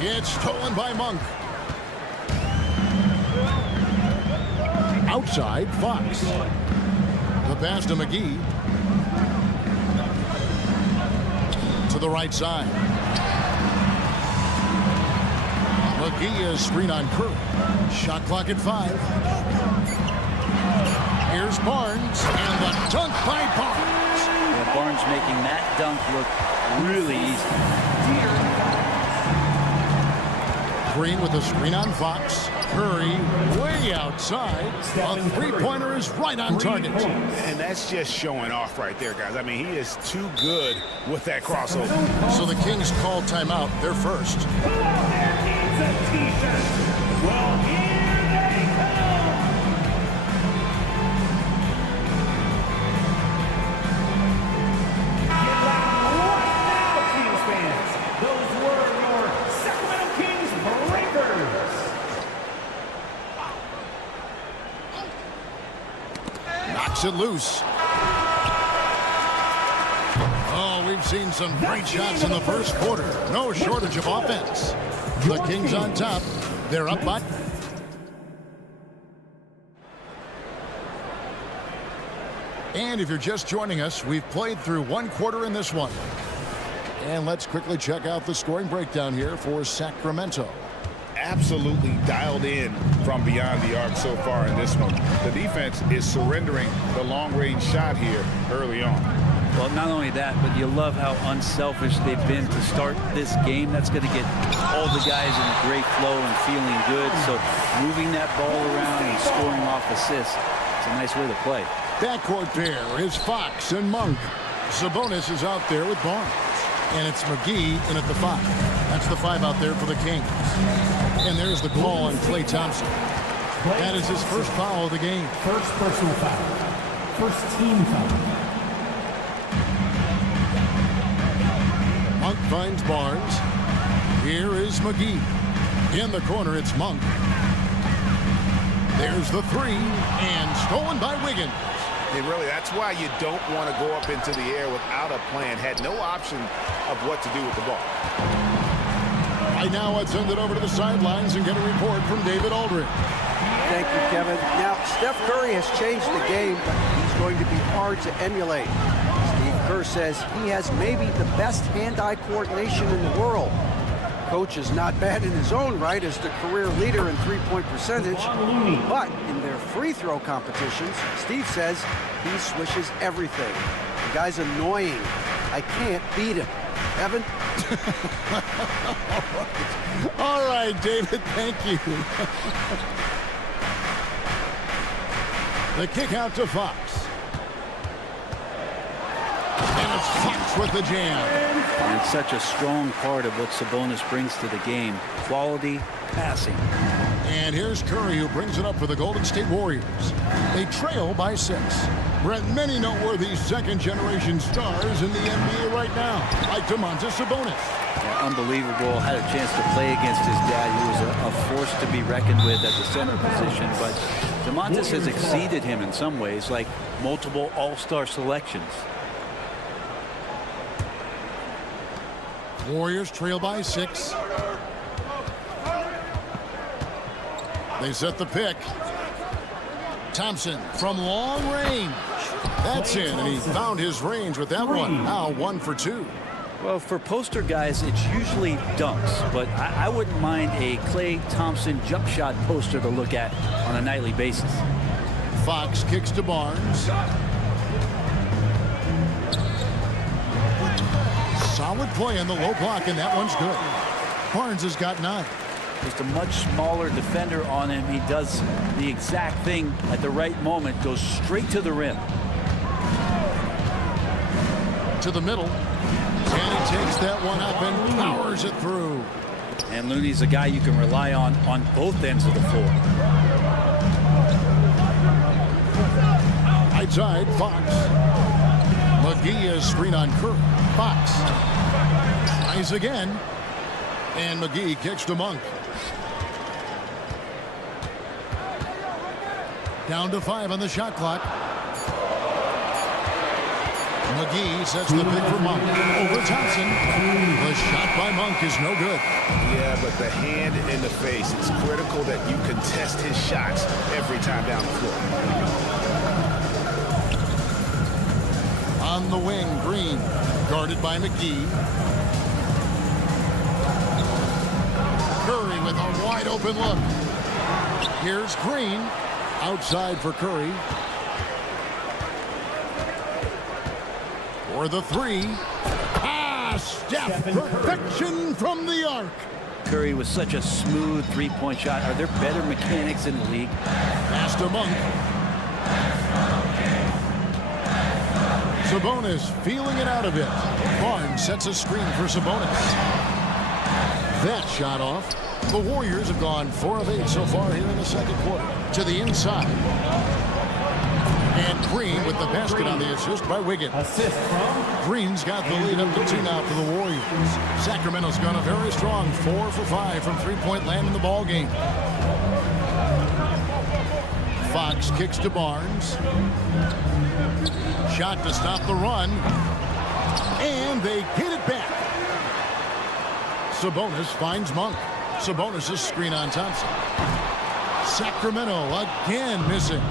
It's stolen by Monk. Outside, Fox. The pass to McGee. To the right side. McGee is screen on Curry. Shot clock at 5. Here's Barnes, and the dunk by Barnes. Yeah, Barnes making that dunk look really easy. Green with the screen on Fox. Curry way outside. A 3-pointer is right on target. And that's just showing off right there, guys. I mean, he is too good with that crossover. So the Kings call timeout. They're first. Who out there needs a t-shirt? Well, here they come. Get loud right now, Kings fans. Those were your Sacramento Kings breakers. Knocks it loose. Oh, we've seen some great shots in the first quarter. No shortage of offense. The Kings on top. They're up by. And if you're just joining us, we've played through 1 quarter in this one. And let's quickly check out the scoring breakdown here for Sacramento. Absolutely dialed in from beyond the arc so far in this one. The defense is surrendering the long-range shot here early on. Well, not only that, but you love how unselfish they've been to start this game. That's going to get all the guys in a great flow and feeling good. So moving that ball around and scoring off assists, it's a nice way to play. Backcourt there is Fox and Monk. Sabonis is out there with Barnes. And it's McGee in at the 5. That's the 5 out there for the Kings. And there's the call on Klay Thompson. That is his first foul of the game. First personal foul. First team foul. Monk finds Barnes. Here is McGee. In the corner, it's Monk. There's the 3, and stolen by Wiggins. And really, that's why you don't want to go up into the air without a plan. Had no option of what to do with the ball. Right now, I'd send it over to the sidelines and get a report from David Aldridge. Thank you, Kevin. Now, Steph Curry has changed the game, but he's going to be hard to emulate. Steve Kerr says he has maybe the best hand-eye coordination in the world. coach is not bad in his own right as the career leader in three-point percentage. But in their free throw competitions, Steve says he swishes everything. The guy's annoying. I can't beat him. Evan? All right, David, thank you. The kick out to Fox. And it's Fox with the jam. And it's such a strong part of what Sabonis brings to the game. Quality passing. And here's Curry, who brings it up for the Golden State Warriors. They trail by 6. Brett, many noteworthy second-generation stars in the NBA right now, like Domantas Sabonis. Yeah, unbelievable. Had a chance to play against his dad, who was a force to be reckoned with at the center position. But Domantas has exceeded him in some ways, like multiple all-star selections. Warriors trail by 6. They set the pick. Thompson from long range. That's in, and he found his range with that one. Now 1 for 2. Well, for poster guys, it's usually dunks, but I wouldn't mind a Klay Thompson jump shot poster to look at on a nightly basis. Fox kicks to Barnes. Solid play in the low block, and that one's good. Barnes has got 9. Just a much smaller defender on him. He does the exact thing at the right moment, goes straight to the rim. To the middle. And he takes that one up and powers it through. And Looney's a guy you can rely on both ends of the floor. Right side, Fox. McGee is screen on Curry. Fox. Tries again. And McGee kicks to Monk. Down to 5 on the shot clock. McGee sets the pick for Monk. Over Thompson. The shot by Monk is no good. Yeah, but the hand in the face. It's critical that you contest his shots every time down the floor. On the wing, Green. Guarded by McGee. Curry with a wide open look. Here's Green. Outside for Curry. For the 3. Steph, perfection from the arc. Curry was such a smooth three-point shot. Are there better mechanics in the league? Pass to Monk. Sabonis feeling it out of it. Barnes sets a screen for Sabonis. That shot off. The Warriors have gone 4 of 8 so far here in the second quarter. To the inside. And Green with the basket on the assist by Wiggins. Assist from Green's got the lead up to 2 now for the Warriors. Sacramento's gone a very strong 4 for 5 from three-point land in the ball game. Fox kicks to Barnes. Shot to stop the run. And they get it back. Sabonis finds Monk. Sabonis' screen on Thompson. Sacramento again missing.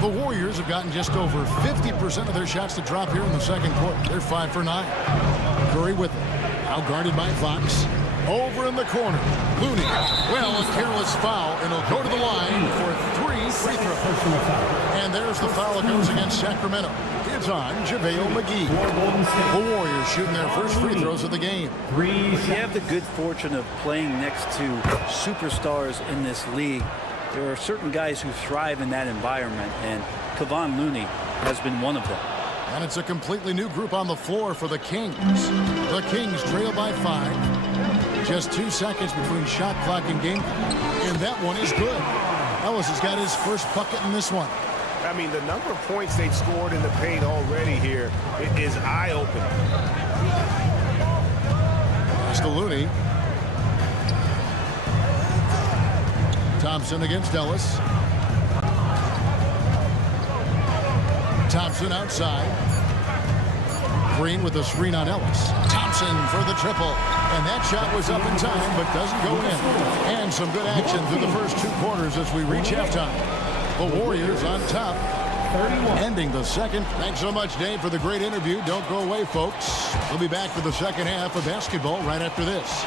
The Warriors have gotten just over 50% of their shots to drop here in the second quarter. They're 5 for 9. Curry with it. Now guarded by Fox. Over in the corner. Looney. Well, a careless foul, and he'll go to the line for 3 free throws. And there's the foul that goes against Sacramento. It's on JaVale McGee. The Warriors shooting their first free throws of the game. You have the good fortune of playing next to superstars in this league. There are certain guys who thrive in that environment, and Kevon Looney has been one of them. And it's a completely new group on the floor for the Kings. The Kings trail by 5. Just 2 seconds between shot clock and game clock. And that one is good. Ellis has got his first bucket in this one. I mean, the number of points they've scored in the paint already here is eye-opening. Pass to Looney. Thompson against Ellis. Thompson outside. Green with a screen on Ellis. Thompson for the triple. And that shot was up in time, but doesn't go in. And some good action through the first 2 quarters as we reach halftime. The Warriors on top. 31. Ending the second. Thanks so much, Dave, for the great interview. Don't go away, folks. We'll be back for the second half of basketball right after this.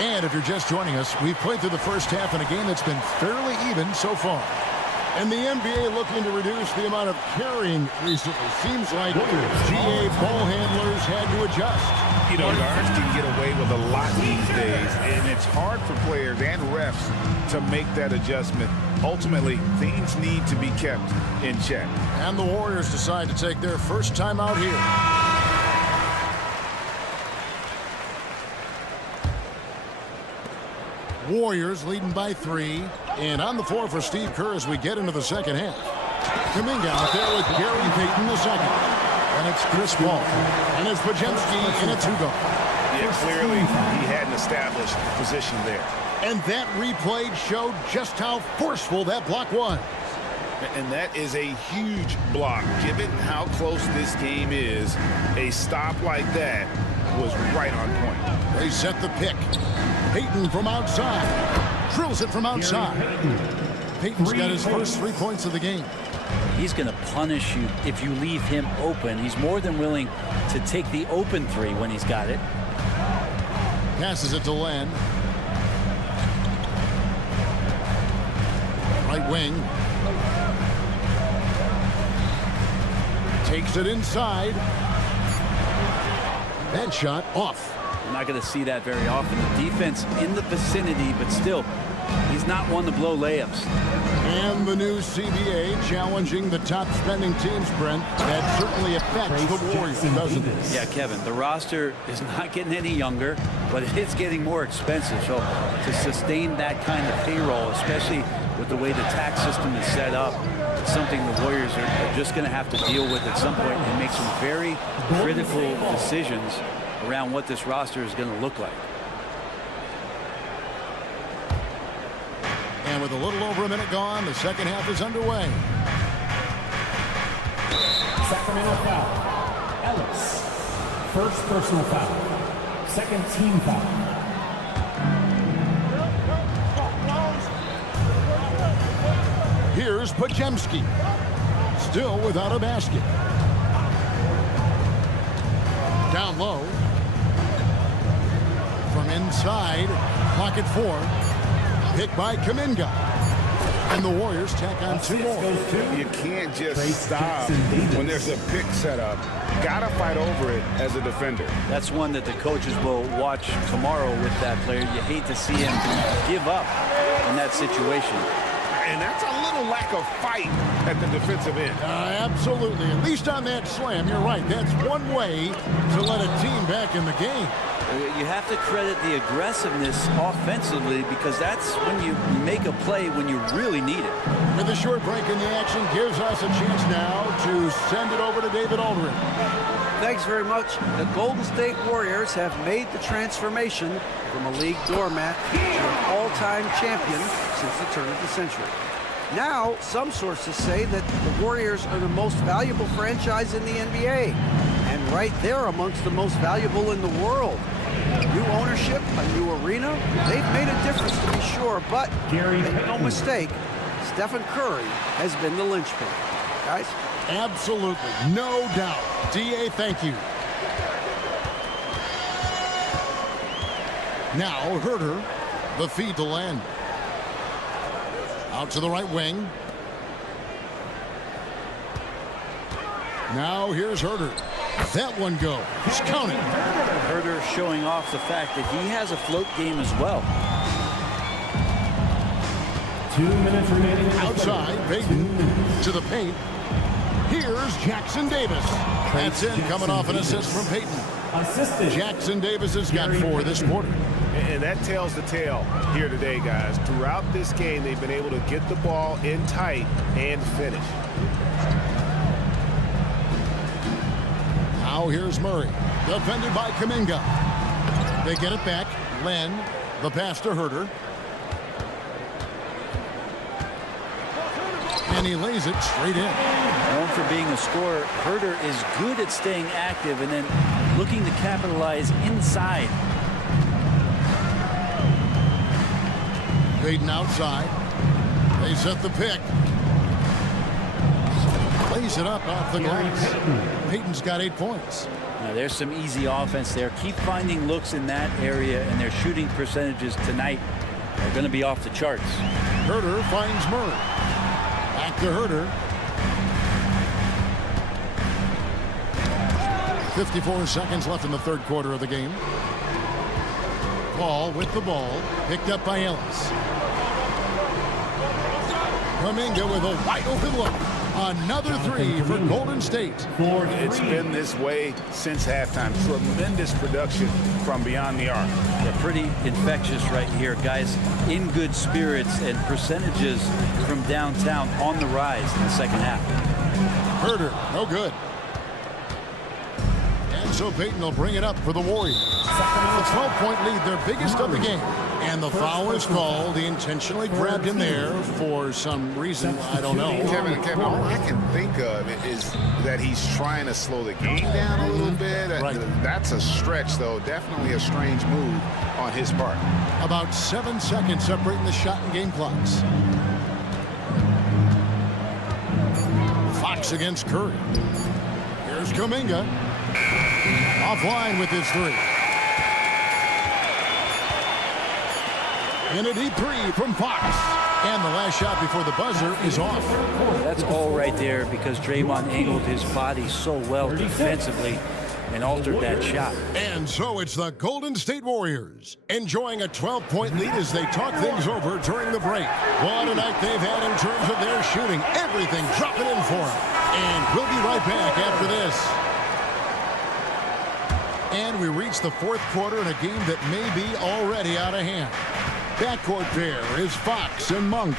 And if you're just joining us, we've played through the first half in a game that's been fairly even so far. And the NBA looking to reduce the amount of carrying recently. Seems like GA ball handlers had to adjust. You know, guards can get away with a lot these days, and it's hard for players and refs to make that adjustment. Ultimately, things need to be kept in check. And the Warriors decide to take their first time out here. Warriors leading by 3. And on the floor for Steve Kerr as we get into the second half. Kuminga out there with Gary Payton II. And it's Chris Paul. And it's Podziemski in a 2-guard. Yeah, clearly he had an established position there. And that replay showed just how forceful that block was. And that is a huge block. Given how close this game is, a stop like that was right on point. They set the pick. Payton from outside. Drills it from outside. Payton's got his first 3 points of the game. He's going to punish you if you leave him open. He's more than willing to take the open 3 when he's got it. Passes it to Len. Right wing. Takes it inside. That shot off. We're not going to see that very often. The defense in the vicinity, but still, he's not one to blow layups. And the new CBA challenging the top spending teams, Brent. That certainly affects the Warriors, doesn't it? Yeah, Kevin, the roster is not getting any younger, but it's getting more expensive. So to sustain that kind of payroll, especially with the way the tax system is set up, it's something the Warriors are just going to have to deal with at some point and make some very critical decisions around what this roster is going to look like. And with a little over a minute gone, the second half is underway. Sacramento foul. Ellis. First personal foul. Second team foul. Here's Podziemski. Still without a basket. Down low. From inside. Pocket 4. Picked by Kuminga. And the Warriors tack on 2 more. You can't just stop when there's a pick set up. Got to fight over it as a defender. That's one that the coaches will watch tomorrow with that player. You hate to see him give up in that situation. And that's a little lack of fight at the defensive end. Absolutely. At least on that slam, you're right. That's one way to let a team back in the game. You have to credit the aggressiveness offensively because that's when you make a play when you really need it. And the short break in the action gives us a chance now to send it over to David Aldridge. Thanks very much. The Golden State Warriors have made the transformation from a league doormat to an all-time champion since the turn of the century. Now, some sources say that the Warriors are the most valuable franchise in the NBA, and right there amongst the most valuable in the world. New ownership, a new arena, they've made a difference to be sure, but make no mistake, Stephen Curry has been the linchpin. Guys? Absolutely, no doubt. DA, thank you. Now, Herter, the feed to Len. Out to the right wing. Now here's Herter. That one goes. He's counting. Herter showing off the fact that he has a float game as well. 2 minutes remaining. Outside, Payton to the paint. Here's Jackson Davis. That's in, coming off an assist from Payton. Assisted. Jackson Davis has got 4 this quarter. And that tells the tale here today, guys. Throughout this game, they've been able to get the ball in tight and finish. Now here's Murray. Defended by Kuminga. They get it back. Len, the pass to Herter. And he lays it straight in. Known for being a scorer, Herter is good at staying active and then looking to capitalize inside. Payton outside. They set the pick. Lays lays it up off the glass. Peyton's got 8 points. Now there's some easy offense there. Keep finding looks in that area, and their shooting percentages tonight are going to be off the charts. Herter finds Murray. Back to Herter. 54 seconds left in the third quarter of the game. Paul with the ball, picked up by Ellis. Kuminga with a wide open look. Another three for Golden State. It's been this way since halftime. Tremendous production from beyond the arc. They're pretty infectious right here, guys. In good spirits, and percentages from downtown on the rise in the second half. Herter, no good. And so Peyton will bring it up for the Warriors. The 12-point lead, their biggest of the game. And the foul is called. He intentionally grabbed him there for some reason. I don't know. Kevin, all I can think of is that he's trying to slow the game down a little bit. Right. That's a stretch, though. Definitely a strange move on his part. About 7 seconds separating the shot and game clocks. Fox against Curry. Here's Kuminga. Offline with his three. And a deep three from Fox. And the last shot before the buzzer is off. That's all right there because Draymond angled his body so well defensively and altered that shot. And so it's the Golden State Warriors enjoying a 12-point lead as they talk things over during the break. What a night they've had in terms of their shooting. Everything dropping in for them. And we'll be right back after this. And we reach the fourth quarter in a game that may be already out of hand. Backcourt pair is Fox and Monk.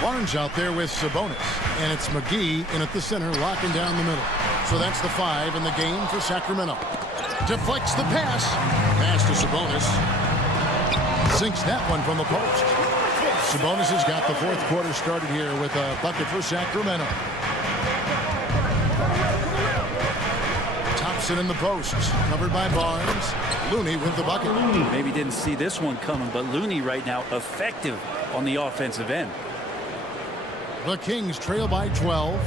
Barnes out there with Sabonis. And it's McGee in at the center, locking down the middle. So that's the 5 in the game for Sacramento. Deflects the pass. Pass to Sabonis. Sinks that one from the post. Sabonis has got the fourth quarter started here with a bucket for Sacramento. Thompson in the post. Covered by Barnes. Looney with the bucket. Maybe didn't see this one coming, but Looney right now effective on the offensive end. The Kings trail by 12.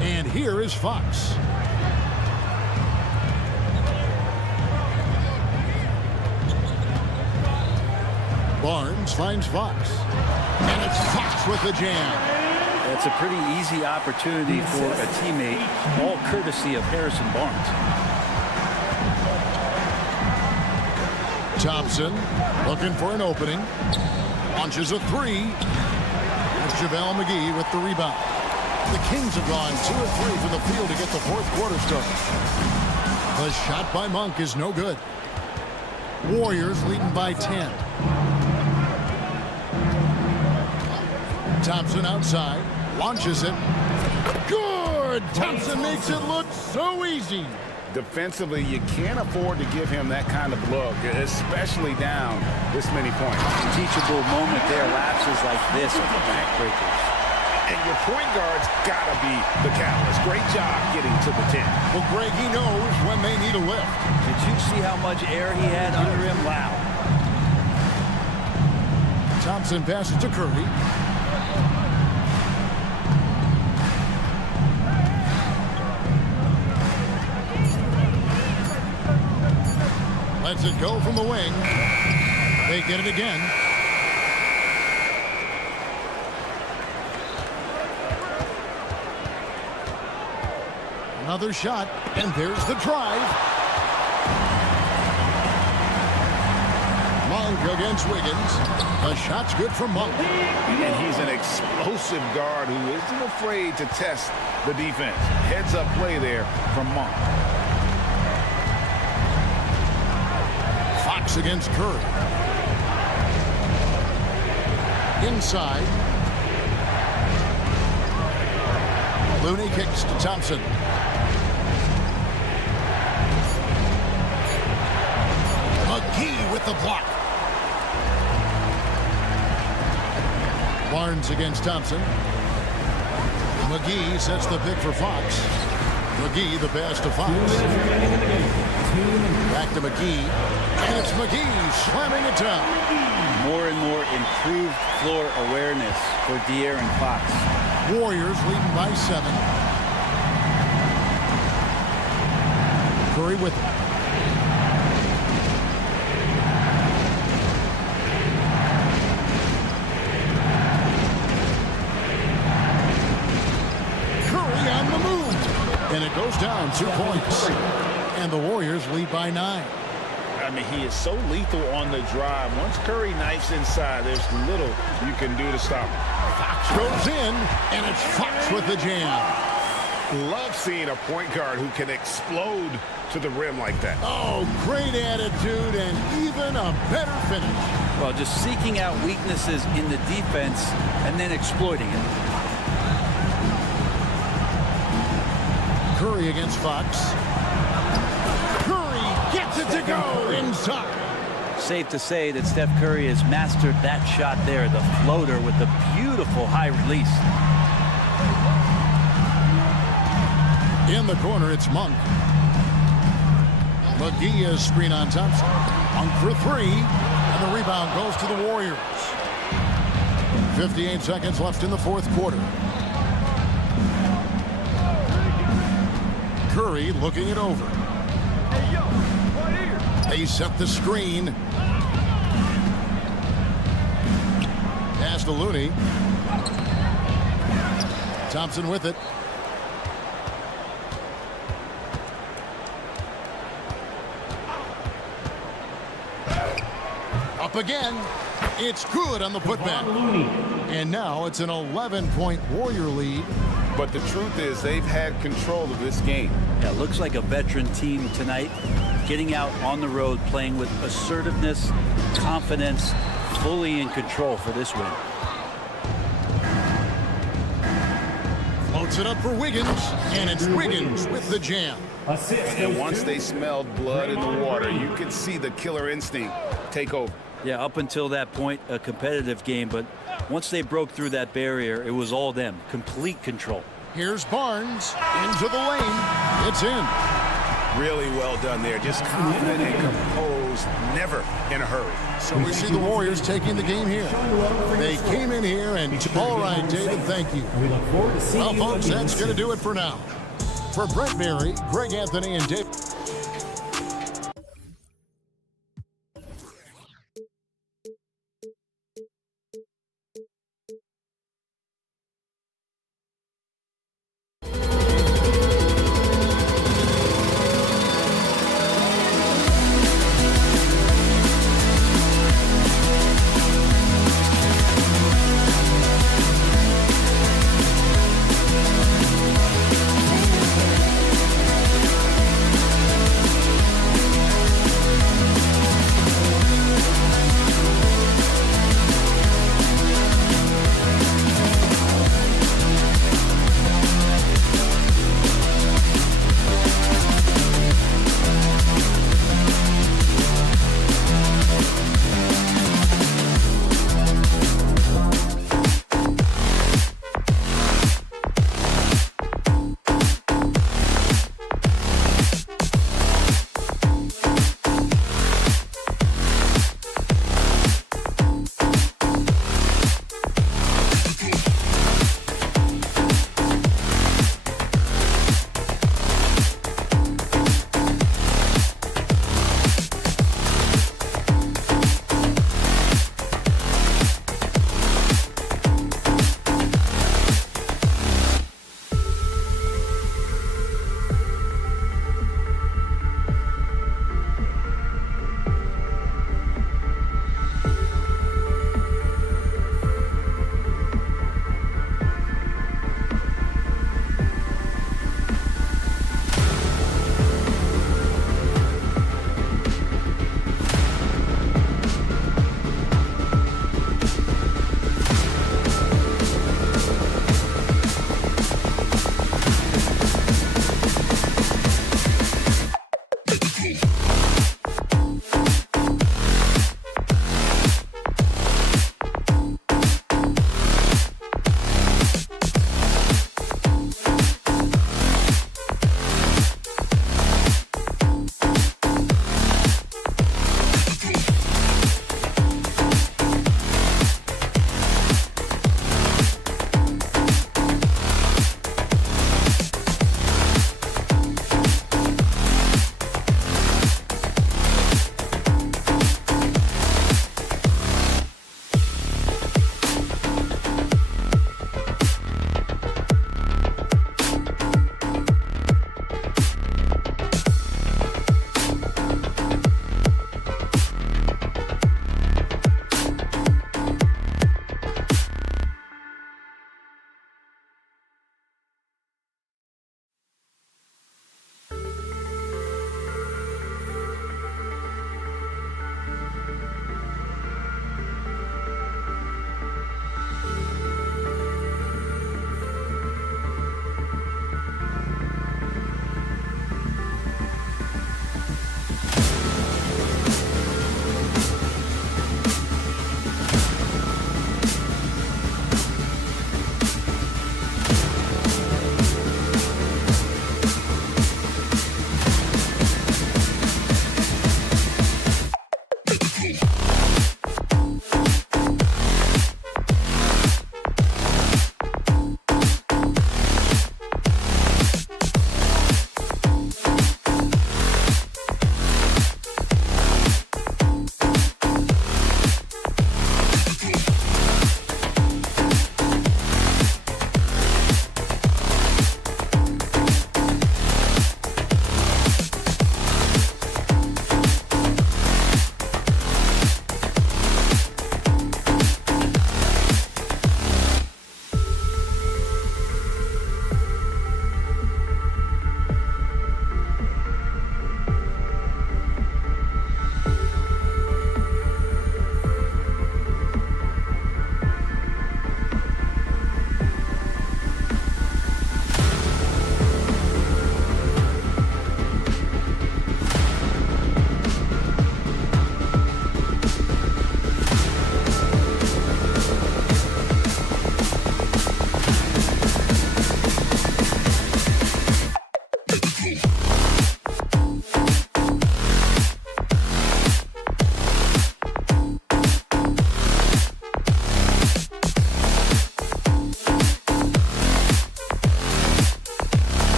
And here is Fox. Barnes finds Fox. And it's Fox with the jam. That's a pretty easy opportunity for a teammate, all courtesy of Harrison Barnes. Thompson looking for an opening. Launches a three. There's JaVale McGee with the rebound. The Kings have gone 2 of 3 from the field to get the fourth quarter started. The shot by Monk is no good. Warriors leading by 10. Thompson outside. Launches it. Good! Thompson makes it look so easy. Defensively, you can't afford to give him that kind of look, especially down this many points. Teachable moment there. Lapses like this are the backbreakers. And your point guard's got to be the catalyst. Great job getting to the 10. Well, Greg, he knows when they need a lift. Did you see how much air he had under him? Wow. Thompson passes to Curry. Lets it go from the wing. They get it again. Another shot, and there's the drive. Monk against Wiggins. The shot's good from Monk. And he's an explosive guard who isn't afraid to test the defense. Heads up play there from Monk. Fox against Curry. Inside. Looney kicks to Thompson. McGee with the block. Barnes against Thompson. McGee sets the pick for Fox. McGee the pass to Fox. Back to McGee. And it's McGee slamming it down. more and more improved floor awareness for De'Aaron Fox. Warriors leading by 7. Curry with it. Curry on the move. And it goes down 2 points. And the Warriors lead by 9. I mean, he is so lethal on the drive. Once Curry knifes inside, there's little you can do to stop him. Fox goes in, and it's Fox with the jam. Love seeing a point guard who can explode to the rim like that. Oh, great attitude and even a better finish. Well, just seeking out weaknesses in the defense and then exploiting it. Curry against Fox. Curry gets it to go inside. Safe to say that Steph Curry has mastered that shot there, the floater with the beautiful high release. In the corner, it's Monk. McGee screen on Thompson. Monk for 3, and the rebound goes to the Warriors. 58 seconds left in the fourth quarter. Curry looking it over. They set the screen. Pass to Looney. Thompson with it. Up again. It's good on the putback. And now it's an 11-point Warrior lead. But the truth is they've had control of this game. Yeah, looks like a veteran team tonight, getting out on the road, playing with assertiveness, confidence, fully in control for this win. Floats it up for Wiggins, and it's Wiggins with the jam. And once they smelled blood in the water, you could see the killer instinct take over. Yeah, up until that point, a competitive game, but once they broke through that barrier, it was all them. Complete control. Here's Barnes into the lane. It's in. Really well done there. Just confident and composed, never in a hurry. So we see the Warriors taking the game here. They came in here and all right, David, thank you. Well, folks, that's going to do it for now. For Brent Berry, Greg Anthony, and Dave.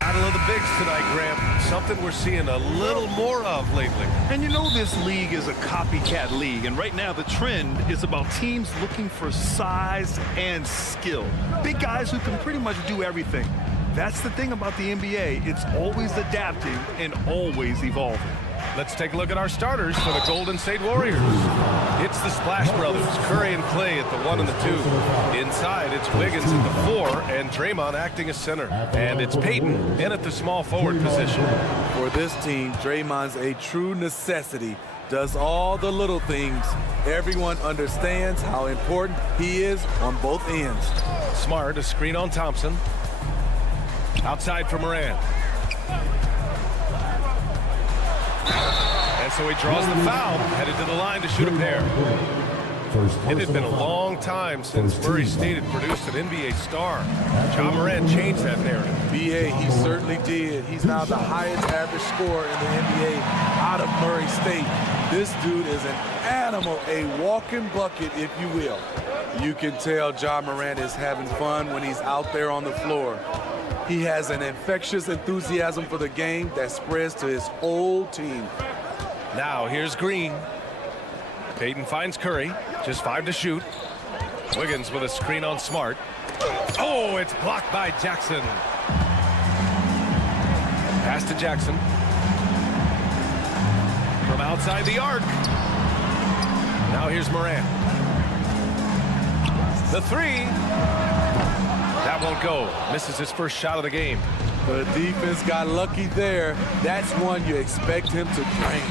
Battle of the bigs tonight, Graham. Something we're seeing a little more of lately. And you know this league is a copycat league, and right now the trend is about teams looking for size and skill. Big guys who can pretty much do everything. That's the thing about the NBA. It's always adapting and always evolving. Let's take a look at our starters for the Golden State Warriors. It's the Splash Brothers, Curry and Clay at the 1 and the 2. Inside, it's Wiggins at the 4 and Draymond acting as center. And it's Peyton in at the small forward position. For this team, Draymond's a true necessity. Does all the little things. Everyone understands how important he is on both ends. Smart, a screen on Thompson. Outside for Morant. And so he draws the foul, headed to the line to shoot a pair. It had been a long time since Murray State had produced an NBA star. Ja Morant changed that narrative. B.A., he certainly did. He's now the highest average scorer in the NBA out of Murray State. This dude is an animal, a walking bucket, if you will. You can tell Ja Morant is having fun when he's out there on the floor. He has an infectious enthusiasm for the game that spreads to his whole team. Now here's Green. Peyton finds Curry, just 5 to shoot. Wiggins with a screen on Smart. Oh, it's blocked by Jackson. Pass to Jackson. From outside the arc. Now here's Morant. The 3. That won't go. Misses his first shot of the game. The defense got lucky there. That's one you expect him to drain.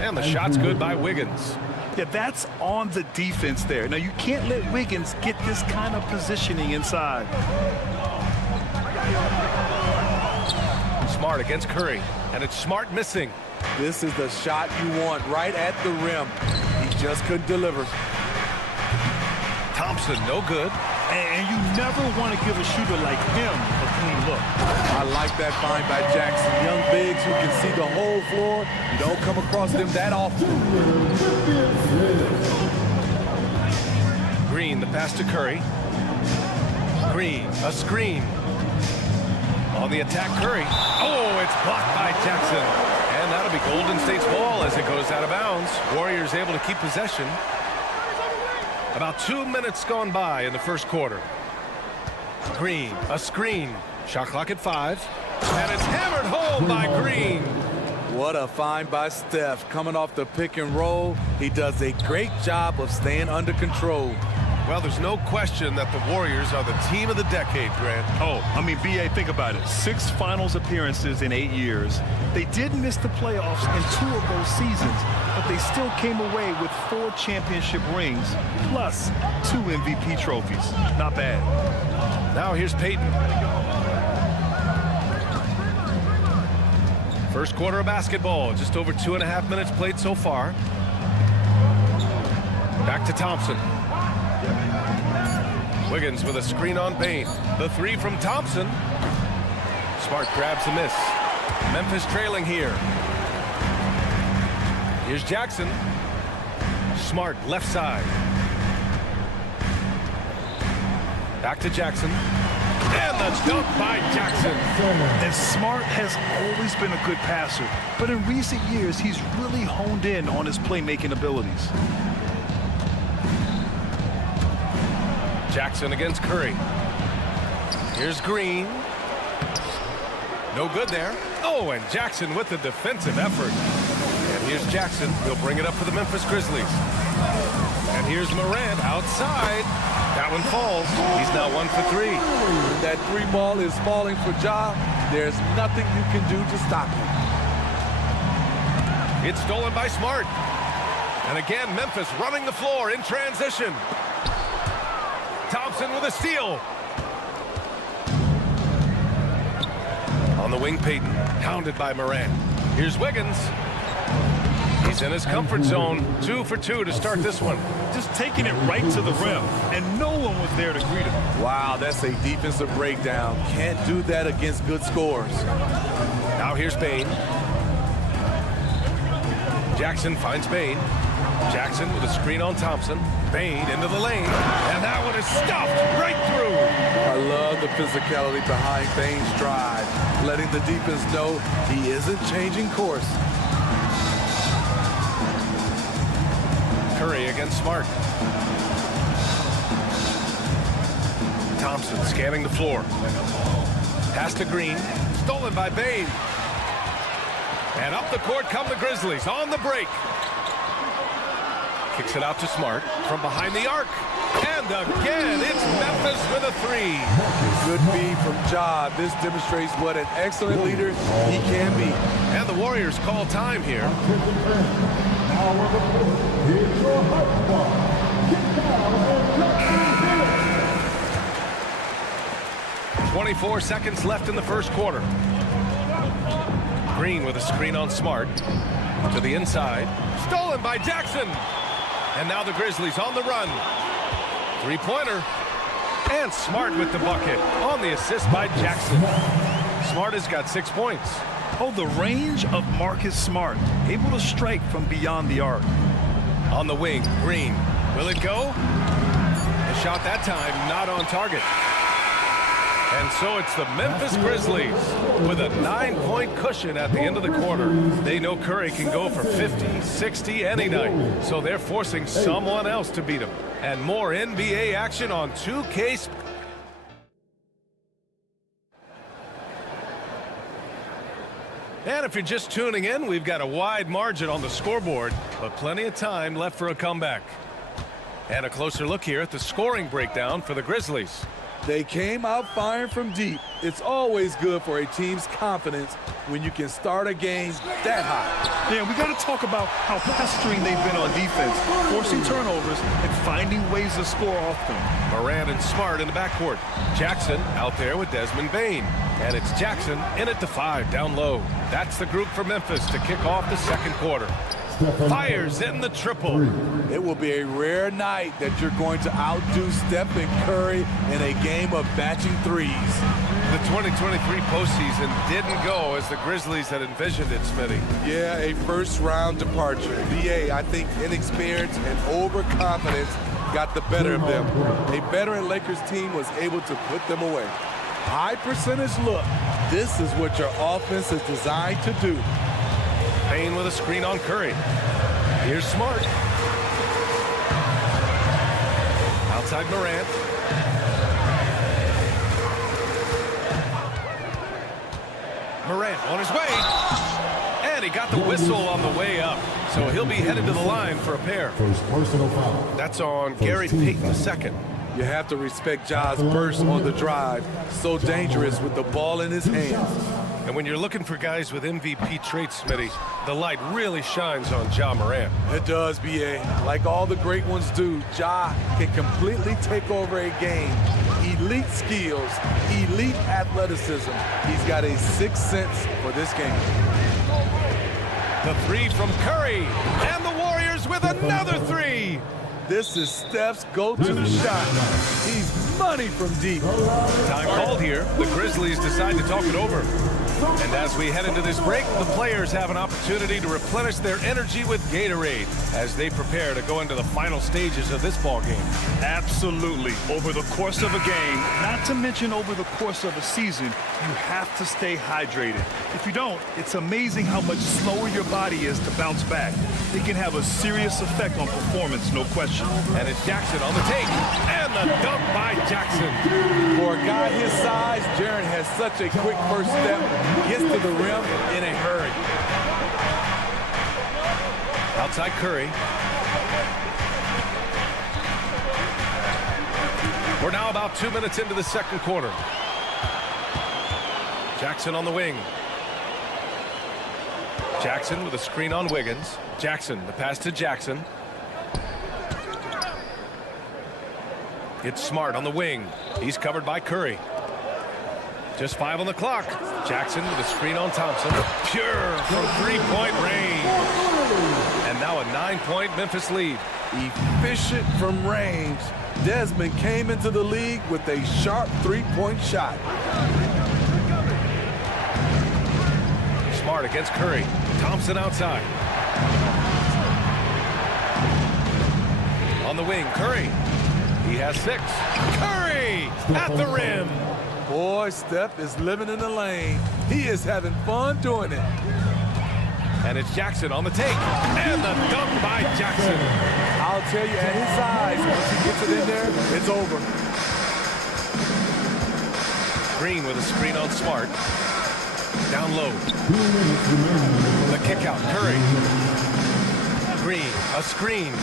And the shot's good by Wiggins. Yeah, that's on the defense there. Now, you can't let Wiggins get this kind of positioning inside. Smart against Curry, and it's Smart missing. This is the shot you want right at the rim. He just couldn't deliver. Thompson, no good. And you never want to give a shooter like him a clean look. I like that find by Jackson. Young bigs who can see the whole floor. You don't come across them that often. Green, the pass to Curry. Green, a screen. On the attack, Curry. Oh, it's blocked by Jackson. And that'll be Golden State's ball as it goes out of bounds. Warriors able to keep possession. About 2 minutes gone by in the first quarter. Green, a screen. Shot clock at 5. And it's hammered home by Green. What a find by Steph. Coming off the pick and roll, he does a great job of staying under control. Well, there's no question that the Warriors are the team of the decade, Grant. Oh, I mean, B.A., think about it. 6 finals appearances in 8 years. They did miss the playoffs in 2 of those seasons, but they still came away with 4 championship rings, plus 2 MVP trophies. Not bad. Now here's Peyton. First quarter of basketball, just over 2.5 minutes played so far. Back to Thompson. Wiggins with a screen on Payne. The 3 from Thompson. Smart grabs the miss. Memphis trailing here. Here's Jackson. Smart left side. Back to Jackson. And the dunk by Jackson. And Smart has always been a good passer, but in recent years, he's really honed in on his playmaking abilities. Jackson against Curry. Here's Green. No good there. Oh, and Jackson with the defensive effort. And here's Jackson. He'll bring it up for the Memphis Grizzlies. And here's Morant outside. That one falls. He's now 1 for 3. When that 3 ball is falling for Ja, there's nothing you can do to stop him. It's stolen by Smart. And again, Memphis running the floor in transition. Thompson with a steal. On the wing, Peyton, hounded by Morant. Here's Wiggins. He's in his comfort zone. 2 for 2 to start this one. Just taking it right to the rim, and no one was there to greet him. Wow, that's a defensive breakdown. Can't do that against good scores. Now here's Bane. Jackson finds Bane. Jackson with a screen on Thompson. Bane into the lane, and that one is stuffed right through. I love the physicality behind Bane's drive, letting the defense know he isn't changing course. Curry against Smart. Thompson scanning the floor. Pass to Green. Stolen by Bane. And up the court come the Grizzlies on the break. Kicks it out to Smart from behind the arc. And again, it's Memphis with a 3. Good feed from Ja. This demonstrates what an excellent leader he can be. And the Warriors call time here. 24 seconds left in the first quarter. Green with a screen on Smart. To the inside. Stolen by Jackson. And now the Grizzlies on the run. Three-pointer. And Smart with the bucket on the assist by Jackson. Smart has got 6 points. Oh, the range of Marcus Smart, able to strike from beyond the arc. On the wing, Green. Will it go? The shot that time not on target. And so it's the Memphis Grizzlies with a 9-point cushion at the end of the quarter. They know Curry can go for 50, 60 any night. So they're forcing someone else to beat him. And more NBA action on 2K. And if you're just tuning in, we've got a wide margin on the scoreboard, but plenty of time left for a comeback. And a closer look here at the scoring breakdown for the Grizzlies. They came out firing from deep. It's always good for a team's confidence when you can start a game that high. Yeah, we got to talk about how pestering they've been on defense, forcing turnovers and finding ways to score off them. Morant and Smart in the backcourt. Jackson out there with Desmond Bane. And it's Jackson in at the 5 down low. That's the group for Memphis to kick off the second quarter. Fires in the triple. It will be a rare night that you're going to outdo Steph and Curry in a game of batching threes. The 2023 postseason didn't go as the Grizzlies had envisioned it, Smitty. Yeah, a first-round departure. BA, I think inexperience and overconfidence got the better of them. A veteran Lakers team was able to put them away. High percentage look. This is what your offense is designed to do. Payne with a screen on Curry. Here's Smart. Outside Morant. Morant on his way. And he got the whistle on the way up. So he'll be headed to the line for a pair. First personal foul. That's on Gary Payton II. You have to respect Ja's burst on the drive. So dangerous with the ball in his hands. And when you're looking for guys with MVP traits, Smitty, the light really shines on Ja Morant. It does, B.A. Like all the great ones do, Ja can completely take over a game. Elite skills, elite athleticism. He's got a sixth sense for this game. The 3 from Curry, and the Warriors with another 3. This is Steph's go-to shot. He's money from deep. Time called here. The Grizzlies decide to talk it over. And as we head into this break, the players have an opportunity to replenish their energy with Gatorade as they prepare to go into the final stages of this ball game. Absolutely. Over the course of a game, not to mention over the course of a season, you have to stay hydrated. If you don't, it's amazing how much slower your body is to bounce back. It can have a serious effect on performance, no question. And it's Jackson on the take. And the dunk by Jackson. For a guy his size, Jaren has such a quick first step. Gets to the rim in a hurry. Outside Curry. We're now about 2 minutes into the second quarter. Jackson on the wing. Jackson with a screen on Wiggins. Jackson, the pass to Jackson. It's Smart on the wing. He's covered by Curry. Just 5 on the clock. Jackson with a screen on Thompson. Pure from 3-point range. And now a 9-point Memphis lead. Efficient from range. Desmond came into the league with a sharp three-point shot. Smart against Curry. Thompson outside. On the wing, Curry. He has 6. Curry at the rim. Boy, Steph is living in the lane. He is having fun doing it. And it's Jackson on the take. And the dunk by Jackson. I'll tell you, at his size, once he gets it in there, it's over. Green with a screen on Smart. Down low. The kick out, Curry. Green, a screen.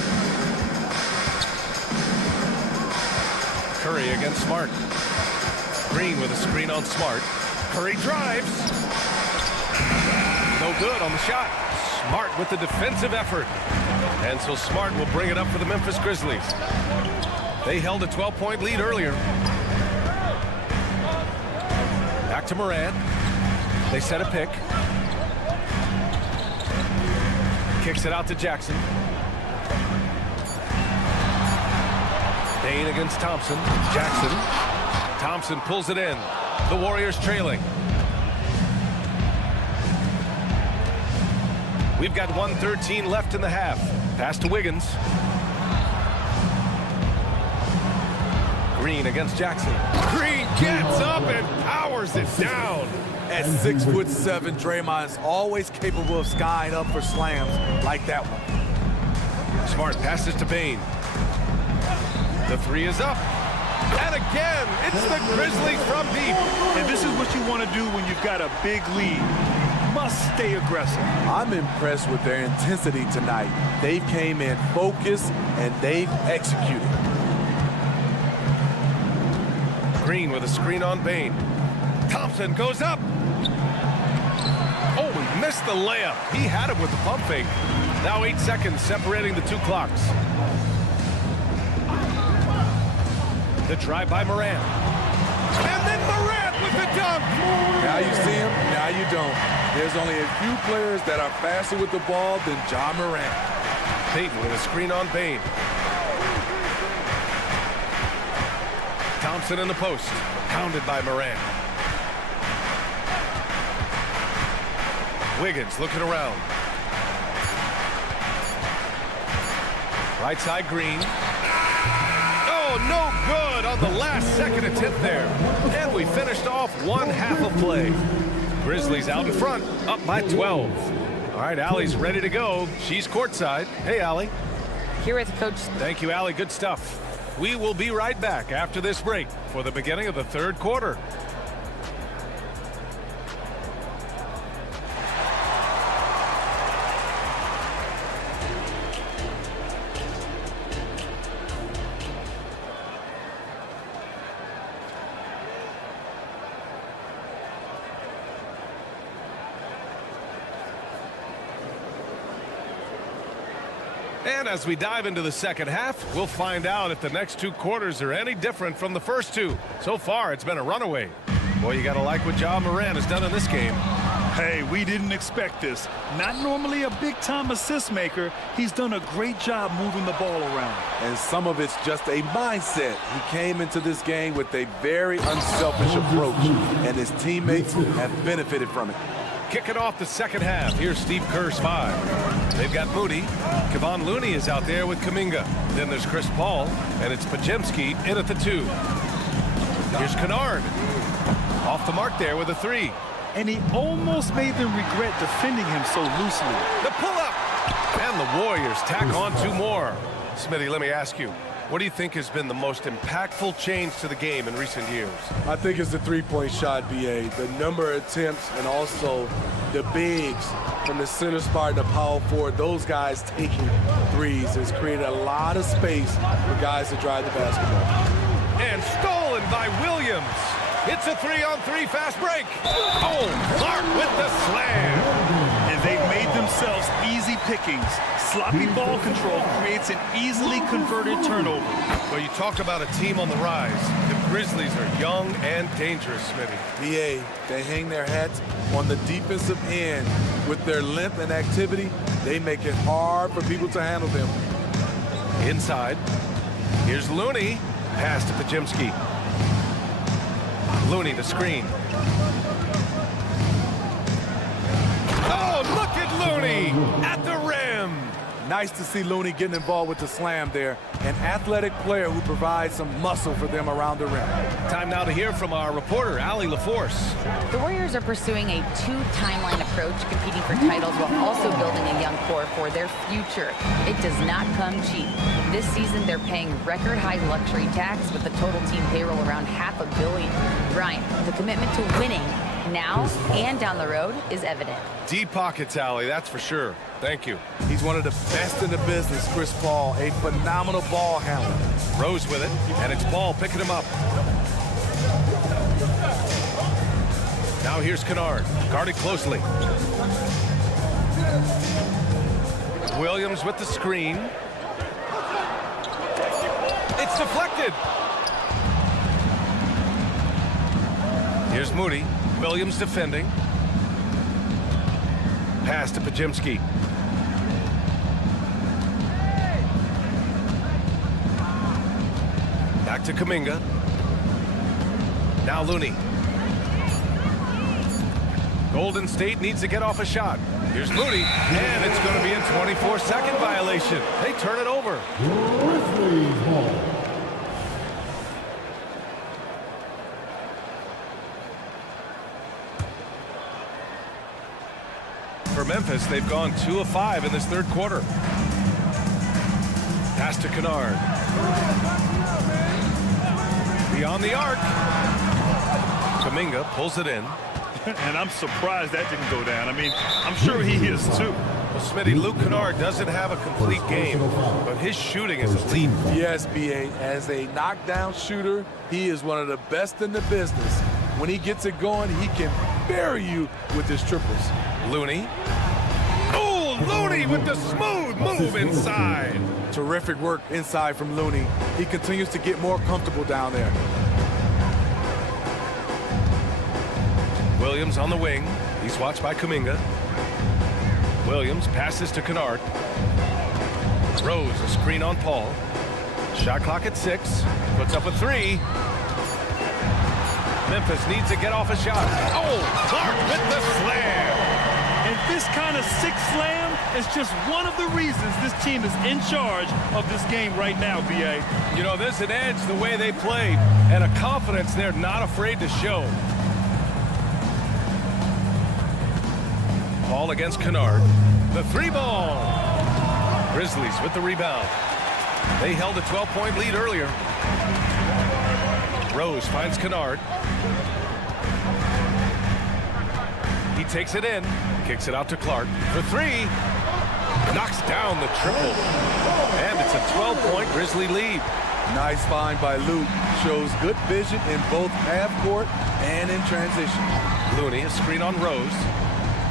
Curry against Smart. Green with a screen on Smart. Curry drives. No good on the shot. Smart with the defensive effort. And so Smart will bring it up for the Memphis Grizzlies. They held a 12-point lead earlier. Back to Morant. They set a pick. Kicks it out to Jackson. Dane against Thompson. Jackson. Thompson pulls it in. The Warriors trailing. We've got 1:13 left in the half. Pass to Wiggins. Green against Jackson. Green gets up and powers it down. At 6'7", Draymond is always capable of skying up for slams like that one. Smart passes to Bane. The 3 is up. And again, it's the Grizzlies from deep. And this is what you want to do when you've got a big lead. Must stay aggressive. I'm impressed with their intensity tonight. They came in focused and they've executed. Green with a screen on Bane. Thompson goes up. Oh, he missed the layup. He had it with the pump fake. Now 8 seconds separating the 2 clocks. The drive by Morant. And then Morant with the dunk. Now you see him, now you don't. There's only a few players that are faster with the ball than Ja Morant. Payton with a screen on Bane. Thompson in the post. Pounded by Morant. Wiggins looking around. Right side, Green. Oh, no good on the last second attempt there. And we finished off one half of play. Grizzlies out in front, up by 12. All right, Allie's ready to go. She's courtside. Hey, Allie. Here with Coach. Thank you, Allie. Good stuff. We will be right back after this break for the beginning of the 3rd quarter. And as we dive into the second half, we'll find out if the next 2 quarters are any different from the first 2. So far, it's been a runaway. Boy, you got to like what Ja Morant has done in this game. Hey, we didn't expect this. Not normally a big-time assist maker. He's done a great job moving the ball around. And some of it's just a mindset. He came into this game with a very unselfish approach, and his teammates have benefited from it. Kicking off the second half. Here's Steve Kerr's 5. They've got Moody. Kevon Looney is out there with Kuminga. Then there's Chris Paul, and it's Pajemski in at the 2. Here's Kennard. Off the mark there with a 3. And he almost made them regret defending him so loosely. The pull-up. And the Warriors tack on 2 more. Smitty, let me ask you, what do you think has been the most impactful change to the game in recent years? I think it's the three-point shot, BA. The number of attempts and also the bigs from the center spot and the power forward. Those guys taking threes has created a lot of space for guys to drive the basketball. And stolen by Williams. It's a 3-on-3 fast break. Oh, Clark with the slam. And they've made themselves easy pickings. Sloppy ball control creates an easily converted turnover. Well, you talk about a team on the rise. Grizzlies are young and dangerous, Smitty. BA, they hang their hats on the defensive end. With their length and activity, they make it hard for people to handle them. Inside. Here's Looney. Pass to Pajimski. Looney the screen. Oh, look at Looney at the rim. Nice to see Looney getting involved with the slam there. An athletic player who provides some muscle for them around the rim. Time now to hear from our reporter, Allie LaForce. The Warriors are pursuing a two-timeline approach, competing for titles while also building a young core for their future. It does not come cheap. This season, they're paying record-high luxury tax with the total team payroll around $500 million. Brian, the commitment to winning now and down the road is evident. Deep pockets, Allie, that's for sure. Thank you. He's one of the best in the business, Chris Paul, a phenomenal ball handler. Rose with it, and it's Paul picking him up. Now here's Kennard, guarded closely. Williams with the screen. It's deflected. Here's Moody. Williams defending. Pass to Pajimski. Back to Kuminga. Now Looney. Golden State needs to get off a shot. Here's Moody, and it's going to be a 24-second violation. They turn it over. Grizzlies ball. For Memphis, they've gone 2 of 5 in this third quarter. Pass to Kennard. Beyond the arc. Kuminga pulls it in. And I'm surprised that didn't go down. I mean, I'm sure he is too. Well, Smitty, Luke Kennard doesn't have a complete game, but his shooting is elite. Yes, BA, as a knockdown shooter, he is one of the best in the business. When he gets it going, he can bury you with his triples. Looney. Oh, Looney with the smooth move inside. Terrific work inside from Looney. He continues to get more comfortable down there. Williams on the wing. He's watched by Kuminga. Williams passes to Kennard. Rose, a screen on Paul. Shot clock at 6. Puts up a 3. Memphis needs to get off a shot. Oh, Clark with the slam. And this kind of sick slam is just one of the reasons this team is in charge of this game right now, BA. You know, there's an edge the way they play and a confidence they're not afraid to show. Paul against Kennard. The 3-ball. Grizzlies with the rebound. They held a 12-point lead earlier. Rose finds Kennard. He takes it in. Kicks it out to Clark for 3. Knocks down the triple. And it's a 12-point Grizzly lead. Nice find by Luke. Shows good vision in both half court and in transition. Looney, a screen on Rose.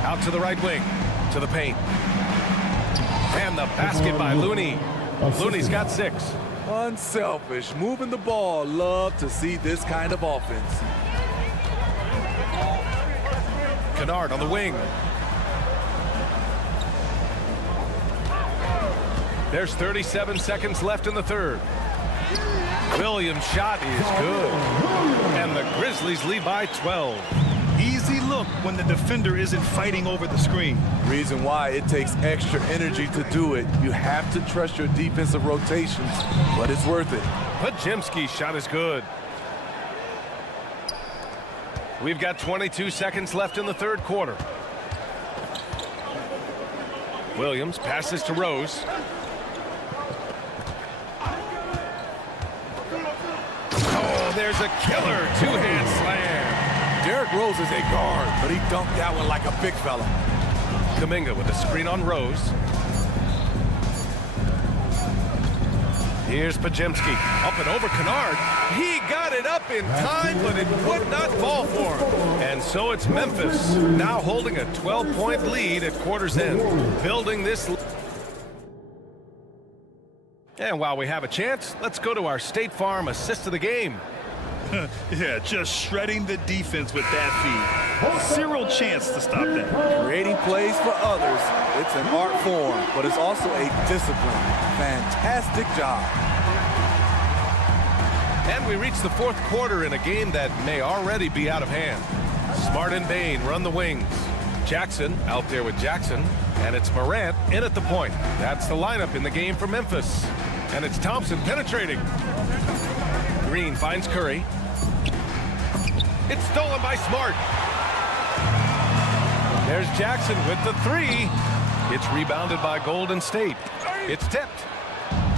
Out to the right wing, to the paint. And the basket by Looney. Looney's got 6. Unselfish, moving the ball. Love to see this kind of offense. Kennard on the wing. There's 37 seconds left in the third. Williams' shot is good. And the Grizzlies lead by 12. Easy look when the defender isn't fighting over the screen. Reason why it takes extra energy to do it. You have to trust your defensive rotations, but it's worth it. Pajimski's shot is good. We've got 22 seconds left in the third quarter. Williams passes to Rose. Oh, there's a killer two-hand slam. Derrick Rose is a guard, but he dunked that one like a big fella. Kuminga with a screen on Rose. Here's Pajimski. Up and over Kennard. He got it up in time, but it would not fall for him. And so it's Memphis, now holding a 12-point lead at quarter's end. Building this. And while we have a chance, let's go to our State Farm assist of the game. Yeah, just shredding the defense with that feed. Zero chance to stop that. Creating plays for others, it's an art form, but it's also a discipline. Fantastic job. And we reach the fourth quarter in a game that may already be out of hand. Smart and Bain run the wings. Jackson out there with Jackson, and it's Morant in at the point. That's the lineup in the game for Memphis. And it's Thompson penetrating. Green finds Curry. It's stolen by Smart. There's Jackson with the three. It's rebounded by Golden State. It's tipped.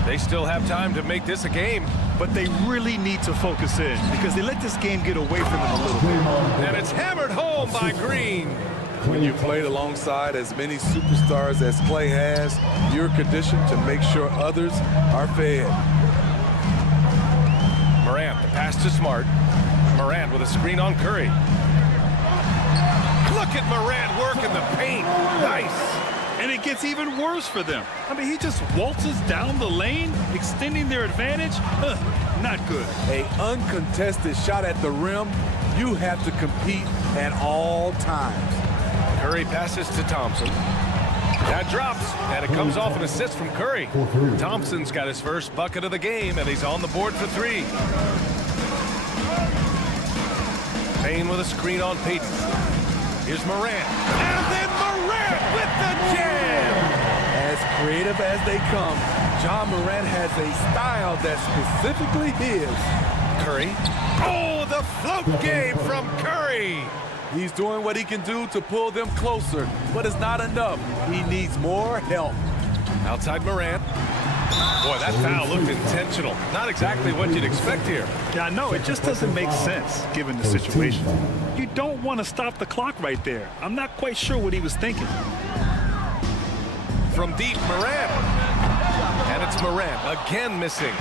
They still have time to make this a game. But they really need to focus in because they let this game get away from them a little bit. And it's hammered home by Green. When you played alongside as many superstars as Clay has, you're conditioned to make sure others are fed. Morant, the pass to Smart. Morant with a screen on Curry. Look at Morant work in the paint. Nice. And it gets even worse for them. I mean, he just waltzes down the lane, extending their advantage. Not good. An uncontested shot at the rim, you have to compete at all times. Curry passes to Thompson. That drops, and it comes off an assist from Curry. Thompson's got his first bucket of the game, and he's on the board for three. Payne with a screen on Payton. Here's Morant. And then Morant with the jam! As creative as they come, Ja Morant has a style that's specifically his. Curry. Oh, the float game from Curry! He's doing what he can do to pull them closer, but it's not enough. He needs more help. Outside Morant. Boy, that foul looked intentional. Not exactly what you'd expect here. Yeah, I know. It just doesn't make sense given the situation. You don't want to stop the clock right there. I'm not quite sure what he was thinking. From deep, Morant. And it's Morant again missing.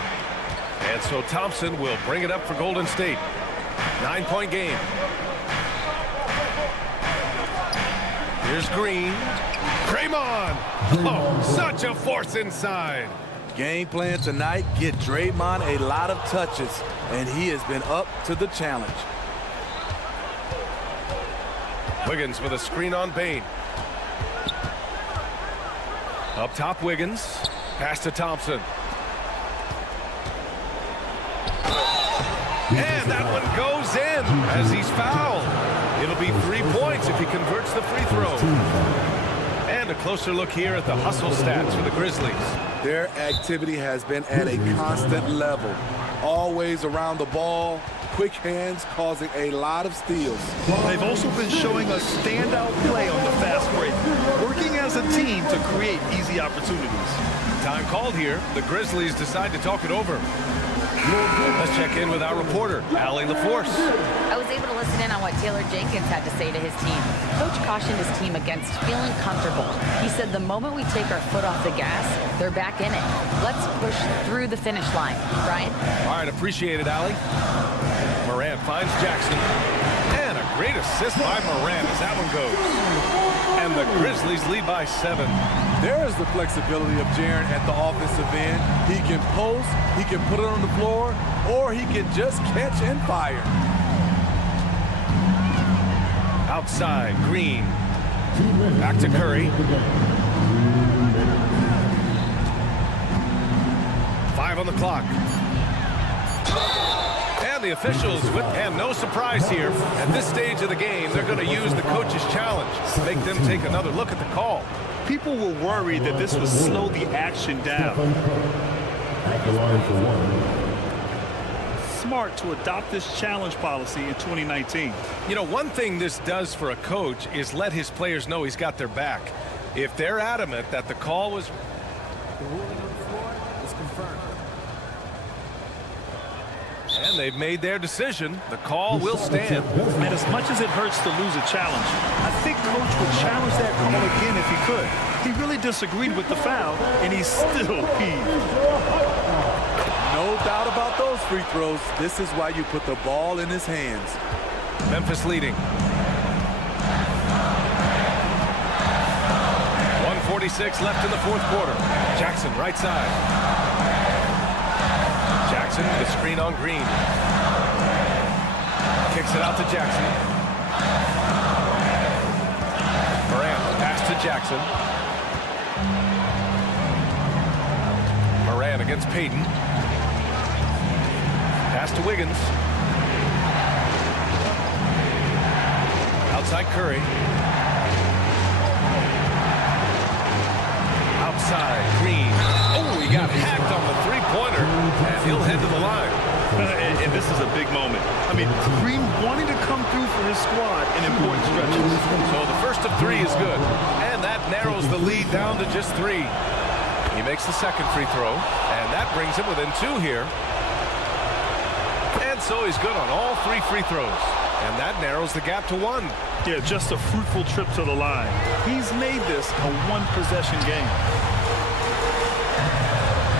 And so Thompson will bring it up for Golden State. 9-point game. Here's Green. Draymond. Oh, such a force inside. Game plan tonight, get Draymond a lot of touches, and he has been up to the challenge. Wiggins with a screen on Bain. Up top, Wiggins. Pass to Thompson. And that one goes in as he's fouled. It'll be 3 points if he converts the free throw. And a closer look here at the hustle stats for the Grizzlies. Their activity has been at a constant level. Always around the ball, quick hands causing a lot of steals. They've also been showing a standout play on the fast break, working as a team to create easy opportunities. Time called here. The Grizzlies decide to talk it over. Let's check in with our reporter, Allie LaForce. I was able to listen in on what Taylor Jenkins had to say to his team. Coach cautioned his team against feeling comfortable. He said the moment we take our foot off the gas, they're back in it. Let's push through the finish line. Brian? All right, appreciate it, Allie. Morant finds Jackson. And a great assist by Morant as that one goes. And the Grizzlies lead by 7. There is the flexibility of Jaren at the offensive end. He can post, he can put it on the floor, or he can just catch and fire. Outside, Green. Back to Curry. 5 on the clock. And the officials, and no surprise here, at this stage of the game, they're going to use the coach's challenge to make them take another look at the call. People were worried that this would slow the action down. Smart to adopt this challenge policy in 2019. You know, one thing this does for a coach is let his players know he's got their back. If they're adamant that the call was... The ruling on the floor is confirmed. And they've made their decision. The call will stand. And as much as it hurts to lose a challenge, I think Coach would challenge that call again if he could. He really disagreed with the foul, and he's still peeved. No doubt about those free throws. This is why you put the ball in his hands. Memphis leading. 1:46 left in the fourth quarter. Jackson right side. Jackson with a screen on Green. Kicks it out to Jackson. Morant, pass to Jackson. Morant against Payton. Pass to Wiggins. Outside Curry. Outside Green. Oh, he got hacked on the three-pointer, and he'll head to the line. And this is a big moment. I mean, Green wanting to come through for his squad in important stretches. So the first of three is good, and that narrows the lead down to just 3. He makes the second free throw, and that brings him within 2 here. And so he's good on all 3 free throws, and that narrows the gap to 1. Yeah, just a fruitful trip to the line. He's made this a one-possession game.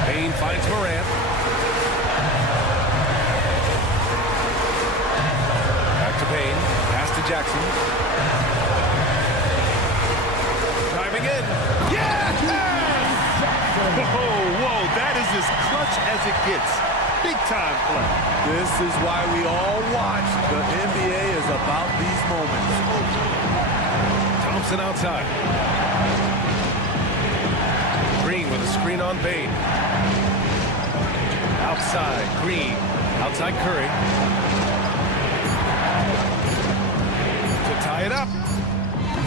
Payne finds Morant. Back to Payne. Pass to Jackson. Driving in. Yes! Whoa, that is as clutch as it gets. Big-time play. This is why we all watch. The NBA is about these moments. Thompson outside. Green with a screen on Payne. Outside, Green. Outside Curry. To tie it up.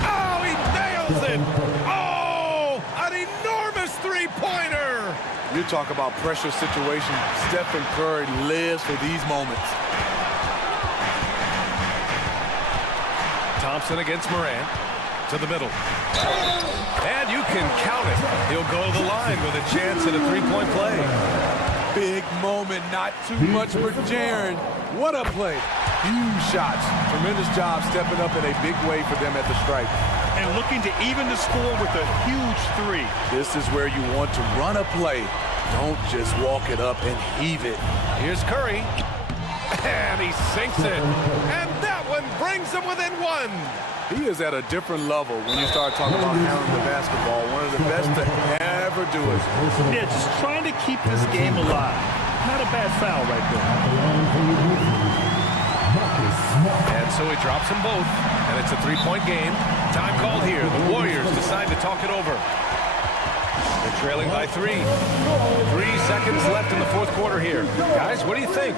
Oh, he nails it! Oh, an enormous three-pointer! You talk about pressure situation. Stephen Curry lives for these moments. Thompson against Morant. To the middle. And you can count it. He'll go to the line with a chance at a three-point play. Big moment, not too much for Jaren. What a play. Huge shots. Tremendous job stepping up in a big way for them at the stripe. And looking to even the score with a huge 3. This is where you want to run a play. Don't just walk it up and heave it. Here's Curry. And he sinks it. And that one brings him within 1. He is at a different level when you start talking about handling the basketball. One of the best to ever do it. Yeah, just trying to keep this game alive. Not a bad foul right there. And so he drops them both. And it's a three-point game. Time called here. The Warriors decide to talk it over. They're trailing by 3. 3 seconds left in the fourth quarter here. Guys, what do you think?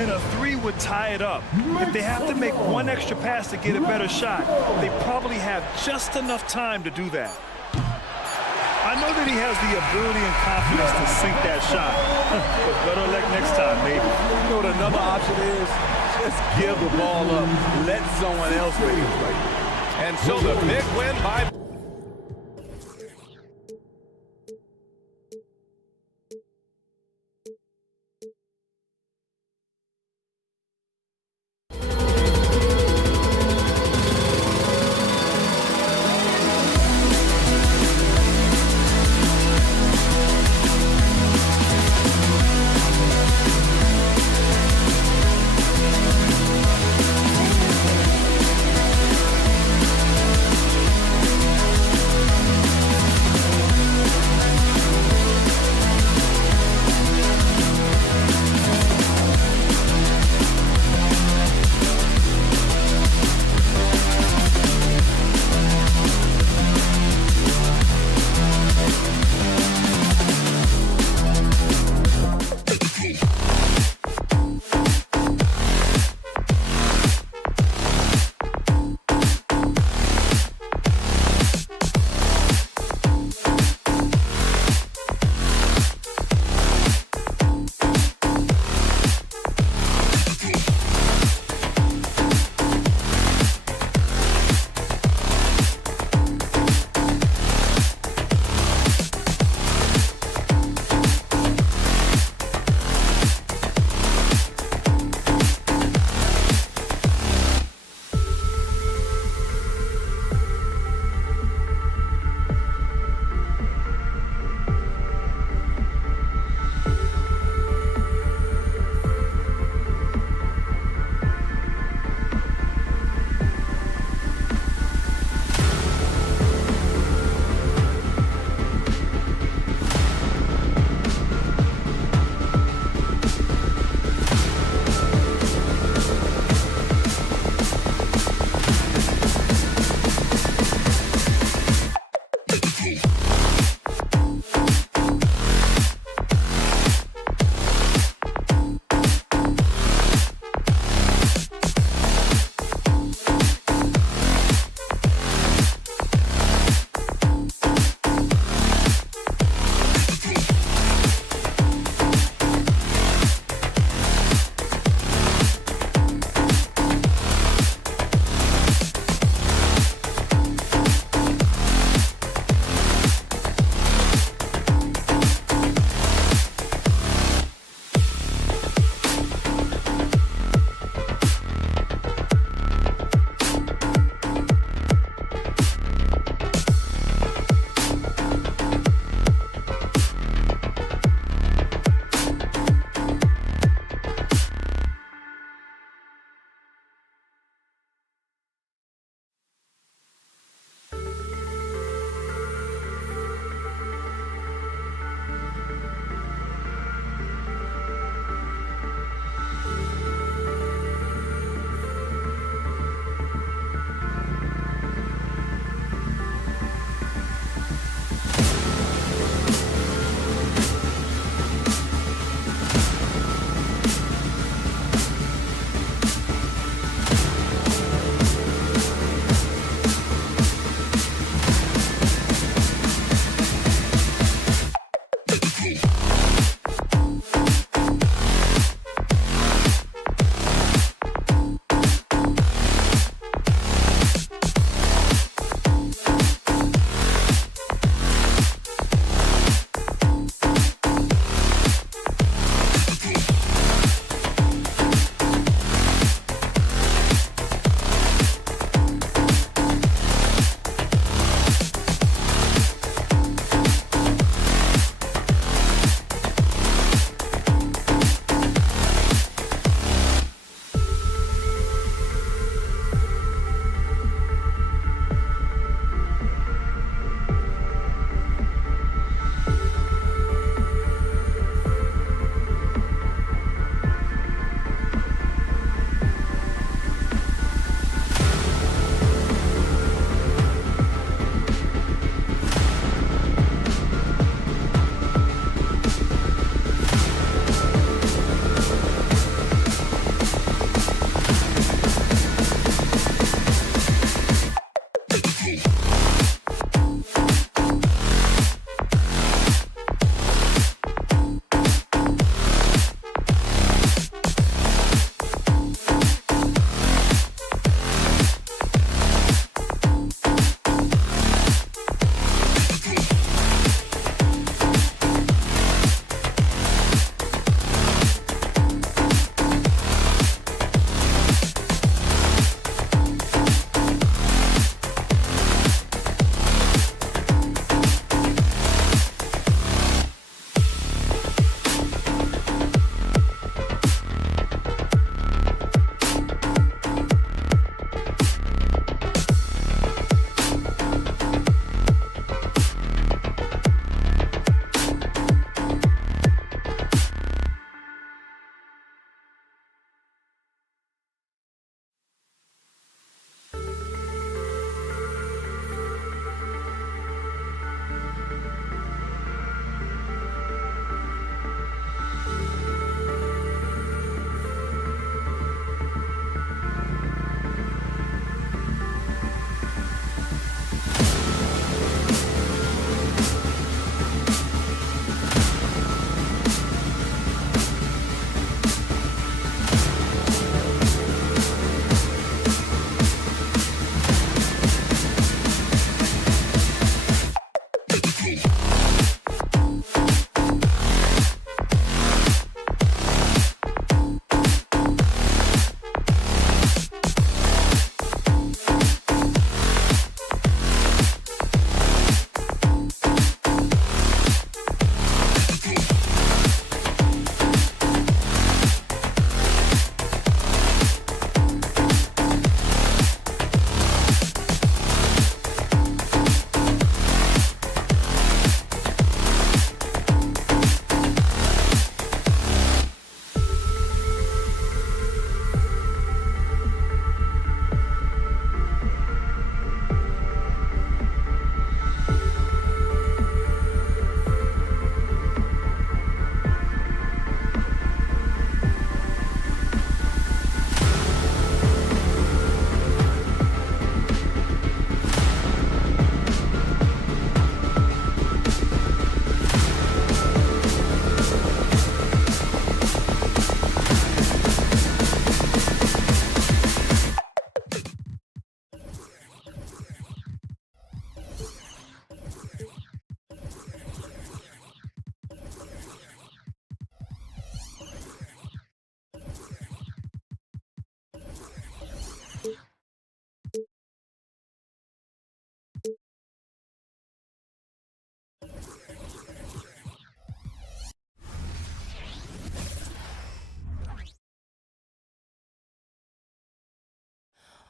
And a 3 would tie it up. If they have to make one extra pass to get a better shot, they probably have just enough time to do that. I know that he has the ability and confidence to sink that shot. But better luck next time, maybe. You know what another option is? Just give the ball up. Let someone else make it play. And so the big win by...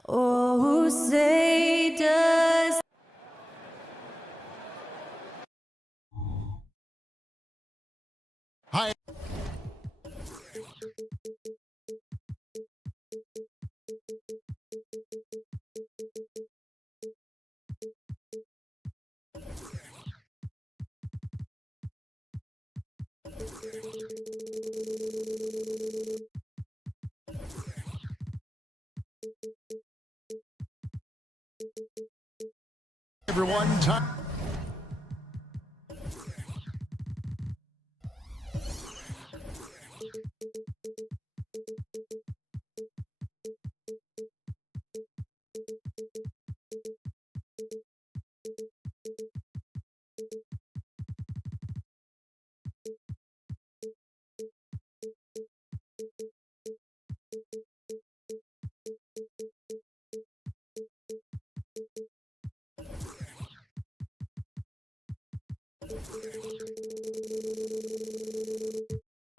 Oh, say does Hi. Everyone, time.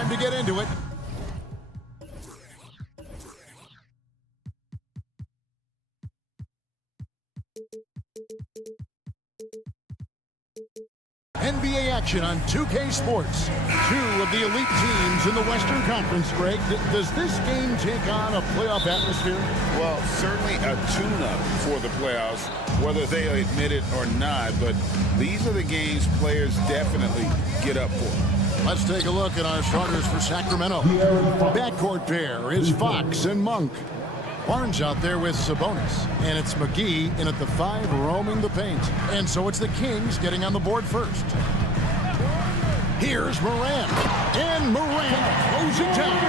Time to get into it. NBA action on 2K Sports. Two of the elite teams in the Western Conference, Greg. Does this game take on a playoff atmosphere? Well, certainly a tune-up for the playoffs, whether they admit it or not. But these are the games players definitely get up for. Let's take a look at our starters for Sacramento. Backcourt pair is Fox and Monk. Barnes out there with Sabonis. And it's McGee in at the 5 roaming the paint. And so it's the Kings getting on the board first. Here's Morant. And Morant throws it down.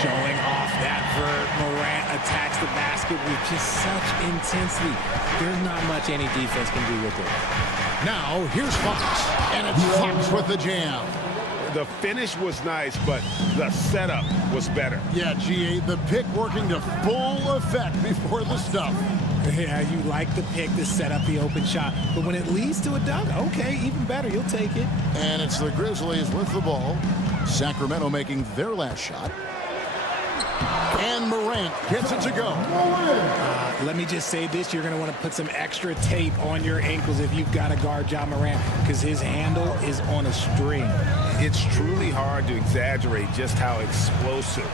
Showing off that vert. Morant attacks the basket with just such intensity. There's not much any defense can do with it. Now, here's Fox. And it's Fox with the jam. The finish was nice, but the setup was better. Yeah, GA, the pick working to full effect before the stuff. Yeah, you like the pick to set up the open shot, but when it leads to a dunk, okay, even better, you'll take it. And it's the Grizzlies with the ball. Sacramento making their last shot. And Morant gets it to go. Let me just say this, you're going to want to put some extra tape on your ankles if you've got to guard Ja Morant, because his handle is on a string. It's truly hard to exaggerate just how explosive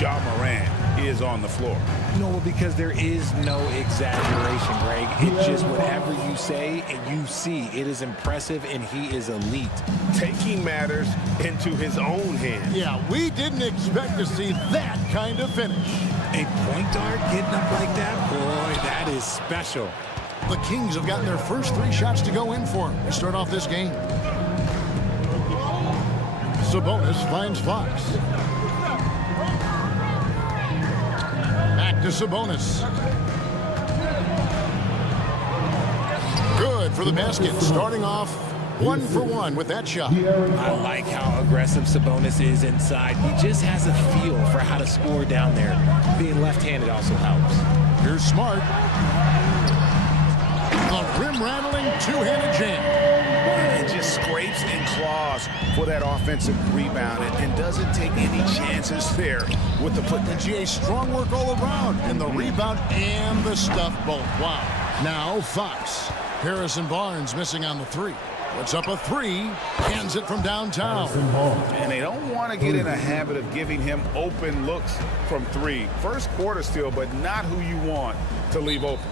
Ja Morant is on the floor. No, because there is no exaggeration, Greg. It's just whatever you say and you see. It is impressive, and he is elite. Taking matters into his own hands. Yeah, we didn't expect to see that kind of finish. A point guard getting up like that? Boy, that is special. The Kings have gotten their first 3 shots to go in for him to start off this game. Sabonis finds Fox. Back to Sabonis. Good for the basket, starting off 1 for 1 with that shot. I like how aggressive Sabonis is inside. He just has a feel for how to score down there. Being left-handed also helps. Here's Smart. The rim-rattling 2-handed jam. It just scrapes and claws for that offensive rebound and doesn't take any chances there with the put. And GA, strong work all around. And the rebound and the stuff both. Wow. Now Fox. Harrison Barnes missing on the 3. Puts up a 3, hands it from downtown. And they don't want to get in a habit of giving him open looks from 3. First quarter still, but not who you want to leave open.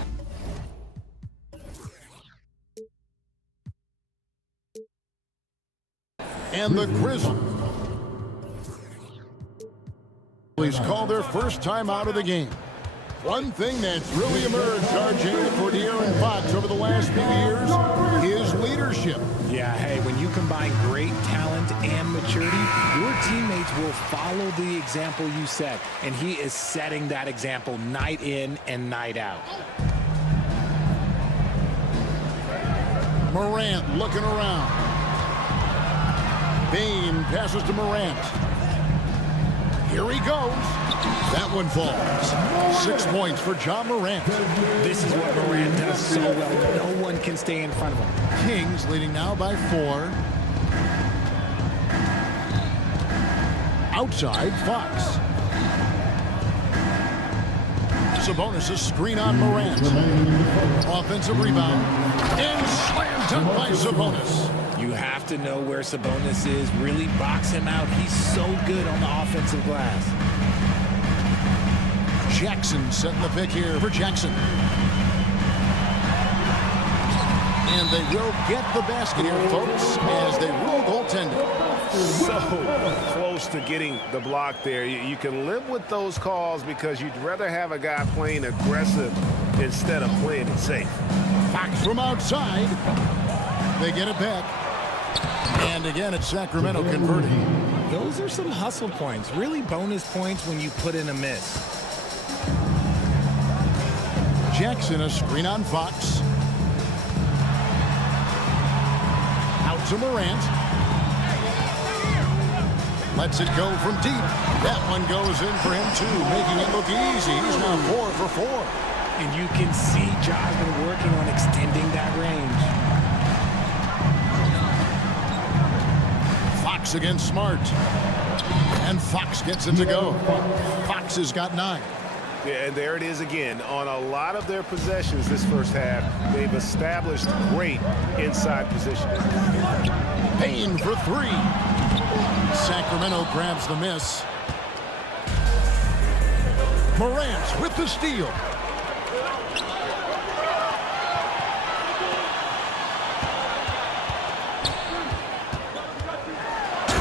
And the Grizzlies call their first time out of the game. One thing that's really emerged, RJ, for De'Aaron Fox over the last few years is leadership. Yeah, hey, when you combine great talent and maturity, your teammates will follow the example you set, and he is setting that example night in and night out. Morant looking around. Bain passes to Morant. Here he goes. That one falls. 6 points for Ja Morant. This is what Morant does so well. No one can stay in front of him. Kings leading now by 4. Outside, Fox. Sabonis a screen on Morant. Offensive rebound. And slam dunk by Sabonis. You have to know where Sabonis is. Really box him out. He's so good on the offensive glass. Jackson setting the pick here for Jackson. And they will get the basket here, folks, as they rule goaltending. So close to getting the block there. You can live with those calls because you'd rather have a guy playing aggressive instead of playing it safe. Fox from outside. They get it back. And again, it's Sacramento converting. Those are some hustle points. Really bonus points when you put in a miss. Jackson a screen on Fox. Out to Morant. Lets it go from deep. That one goes in for him too, making it look easy. He's now 4 for 4. And you can see Ja's been working on extending that range. Fox against Smart. And Fox gets it to go. Fox has got 9. Yeah, and there it is again. On a lot of their possessions this first half, they've established great inside position. Payne for 3. Sacramento grabs the miss. Morant with the steal.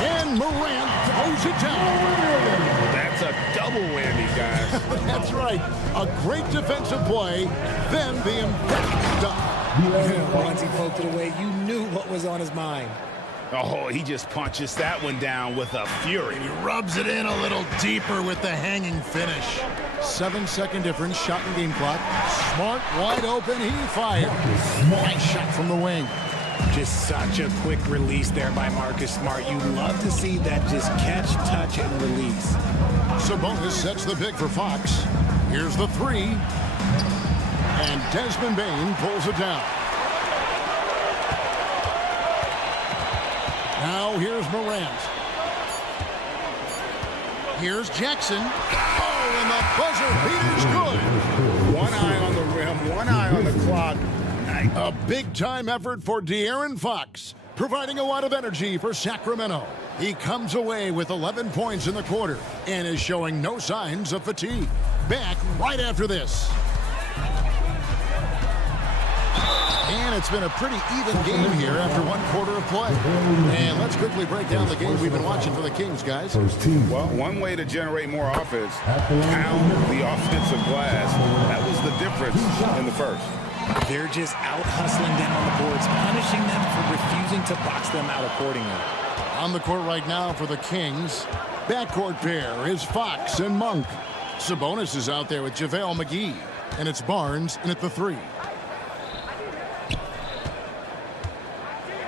And Morant throws it down. That's a double whammy, guys. That's right. A great defensive play, then the emphatic dunk. Once he poked it away, you knew what was on his mind. Oh, he just punches that one down with a fury. He rubs it in a little deeper with the hanging finish. 7-second difference, shot and game clock. Smart, wide open, he fired. Nice shot from the wing. Just such a quick release there by Marcus Smart. You love to see that just catch, touch, and release. Sabonis sets the pick for Fox. Here's the three. And Desmond Bane pulls it down. Now here's Morant. Here's Jackson. Oh, and the buzzer beater's good. One eye on the rim, one eye on the clock. A big-time effort for De'Aaron Fox, providing a lot of energy for Sacramento. He comes away with 11 points in the quarter and is showing no signs of fatigue. Back right after this. And it's been a pretty even game here after one quarter of play. And let's quickly break down the game we've been watching for the Kings, guys. Well, one way to generate more offense, pound the offensive glass. That was the difference in the first. They're just out hustling them on the boards, punishing them for refusing to box them out accordingly. On the court right now for the Kings, backcourt pair is Fox and Monk. Sabonis is out there with JaVale McGee, and it's Barnes in at the three.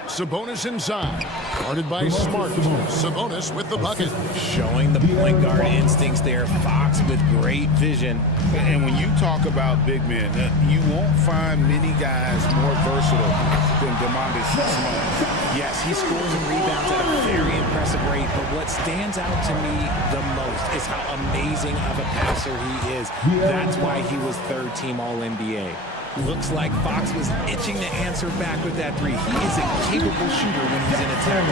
Sabonis inside, guarded by Smart. Sabonis with the bucket. Showing the point guard instincts there. Fox with great vision. And when you talk about big men, you won't find many guys more versatile than DeMontis. Yes, he scores and rebounds at a very impressive rate, but what stands out to me the most is how amazing of a passer he is. That's why he was third team All-NBA. Looks like Fox was itching to answer back with that three. He is a capable shooter when he's in attack.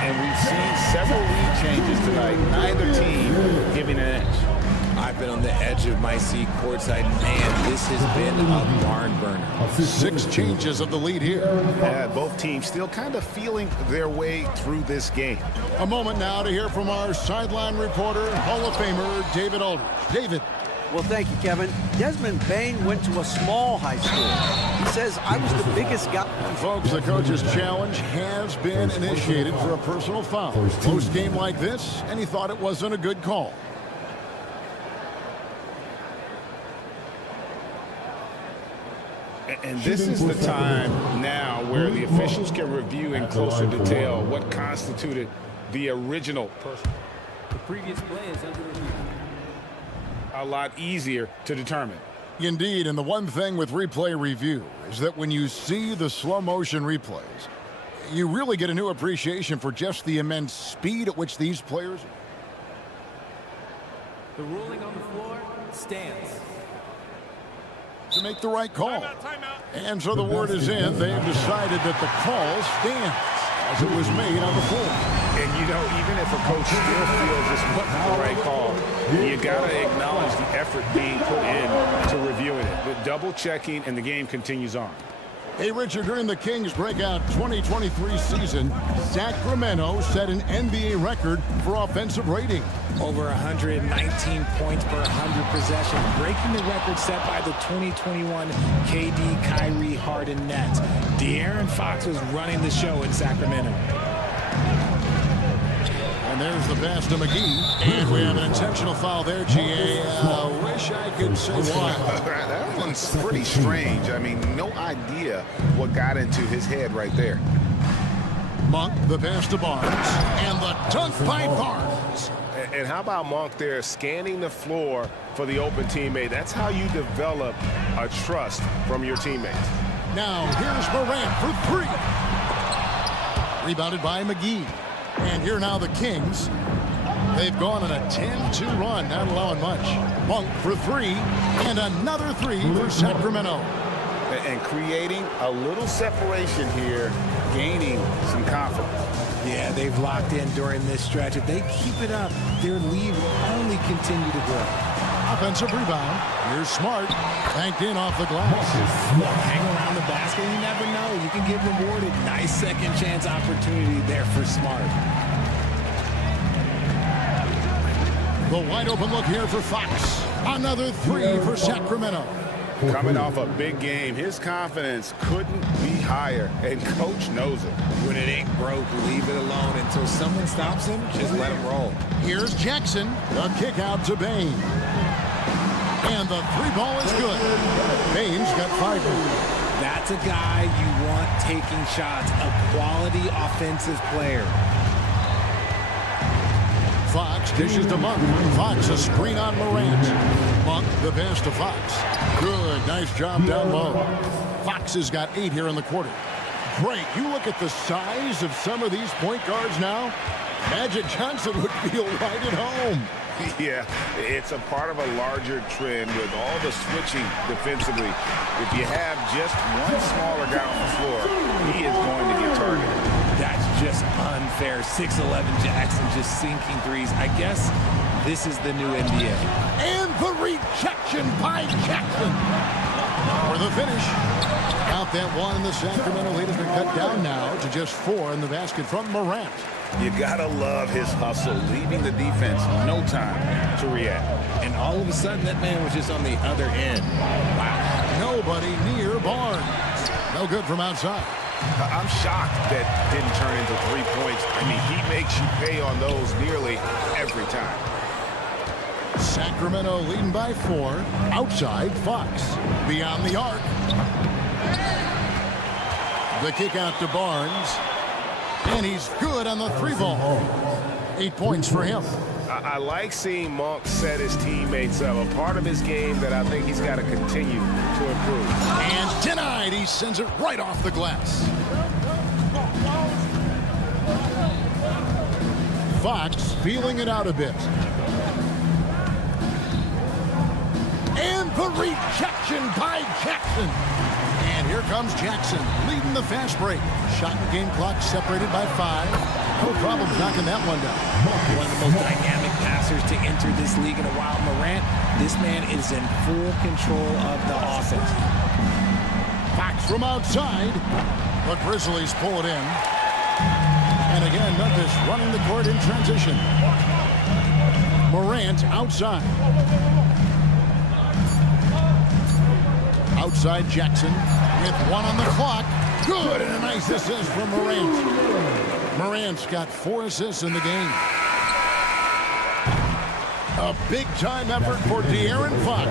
And we've seen several lead changes tonight. Neither team giving an edge. I've been on the edge of my seat courtside. Man, this has been a barn burner. 6 changes of the lead here. Yeah, both teams still kind of feeling their way through this game. A moment now to hear from our sideline reporter, Hall of Famer David Aldridge. David. Well, thank you, Kevin. Desmond Bane went to a small high school. He says, I was the biggest guy. And folks, the coach's challenge has been initiated for a personal foul. Close game like this, and he thought it wasn't a good call. And this is the time now where the officials can review in closer detail what constituted the original person. The previous play is under review. A lot easier to determine. Indeed, and the one thing with replay review is that when you see the slow motion replays, you really get a new appreciation for just the immense speed at which these players. The ruling on the floor stands. To make the right call. And so the word is in. They have decided that the call stands as it was made on the floor. And, you know, even if a coach still feels this wasn't the right call, you got to acknowledge the effort being put in to reviewing it. The double checking, and the game continues on. Hey, Richard, during the Kings breakout 2023 season, Sacramento set an NBA record for offensive rating. Over 119 points per 100 possessions, breaking the record set by the 2021 KD Kyrie Harden Nets. De'Aaron Fox was running the show in Sacramento. And there's the pass to McGee. And we have an intentional foul there, GA. Wish I could say why. That one's pretty strange. I mean, no idea what got into his head right there. Monk, the pass to Barnes. And the dunk by Barnes. And how about Monk there scanning the floor for the open teammate? That's how you develop a trust from your teammates. Now here's Morant for three. Rebounded by McGee. And here now the Kings. They've gone on a 10-2 run, not allowing much. Monk for three, and another three for Sacramento. And creating a little separation here, gaining some confidence. Yeah, they've locked in during this stretch. If they keep it up, their lead will only continue to grow. Offensive rebound. Here's Smart. Banked in off the glass. Hang around the basket, you never know. You can get rewarded. Nice second chance opportunity there for Smart. The wide open look here for Fox. Another three for Sacramento. Coming off a big game, his confidence couldn't be higher, and coach knows it. When it ain't broke, leave it alone until someone stops him. Just let him roll. Here's Jackson. The kick out to Bain. And the three ball is good. Bain's got 5. That's a guy you want taking shots, a quality offensive player. Fox dishes to Monk. Fox a screen on Morant. Monk the pass to Fox. Good, nice job down low. Fox has got 8 here in the quarter. Great, you look at the size of some of these point guards now. Magic Johnson would feel right at home. Yeah, it's a part of a larger trend with all the switching defensively. If you have just one smaller guy on the floor, he is going to get targeted. That's just unfair. 6'11" Jackson just sinking threes. I guess this is the new NBA. And the rejection by Jackson. For the finish. Out that one, and the Sacramento lead has been cut down now to just 4 in the basket from Morant. You gotta love his hustle, leaving the defense no time to react. And all of a sudden, that man was just on the other end. Wow. Nobody near Barnes. No good from outside. I'm shocked that didn't turn into 3 points. I mean, he makes you pay on those nearly every time. Sacramento leading by 4. Outside, Fox. Beyond the arc. The kick out to Barnes. And he's good on the 3 ball. 8 points for him. I like seeing Monk set his teammates up. A part of his game that I think he's got to continue to improve. And denied. He sends it right off the glass. Fox feeling it out a bit. And the rejection by Jackson. And here comes Jackson leading the fast break. Shot and game clock separated by 5. No problem knocking that one down. One of the most dynamic passers to enter this league in a while. Morant, this man is in full control of the offense. Fox from outside. The Grizzlies pull it in. And again, Memphis running the court in transition. Morant outside. Outside Jackson with 1 on the clock. Good, and a nice assist from Morant. Morant's got 4 assists in the game. A big-time effort for De'Aaron Fox,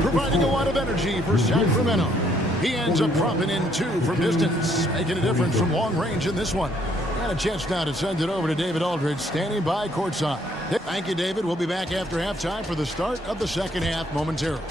providing a lot of energy for Sacramento. He ends up dropping in 2 from distance, making a difference from long range in this one. And a chance now to send it over to David Aldridge, standing by courtside. Thank you, David. We'll be back after halftime for the start of the second half momentarily.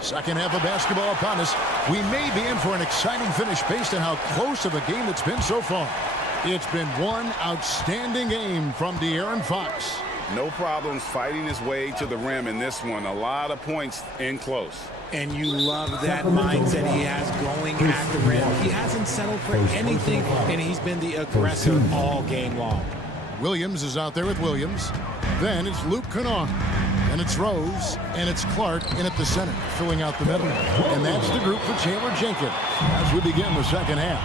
Second half of basketball upon us. We may be in for an exciting finish based on how close of a game it's been so far. It's been one outstanding game from De'Aaron Fox. No problems fighting his way to the rim in this one. A lot of points in close. And you love that mindset he has going at the rim. He hasn't settled for anything, and he's been the aggressor all game long. Williams is out there with Williams. Then it's Luke Kennard. And it's Rose, and it's Clark in at the center, filling out the middle. And that's the group for Taylor Jenkins as we begin the second half.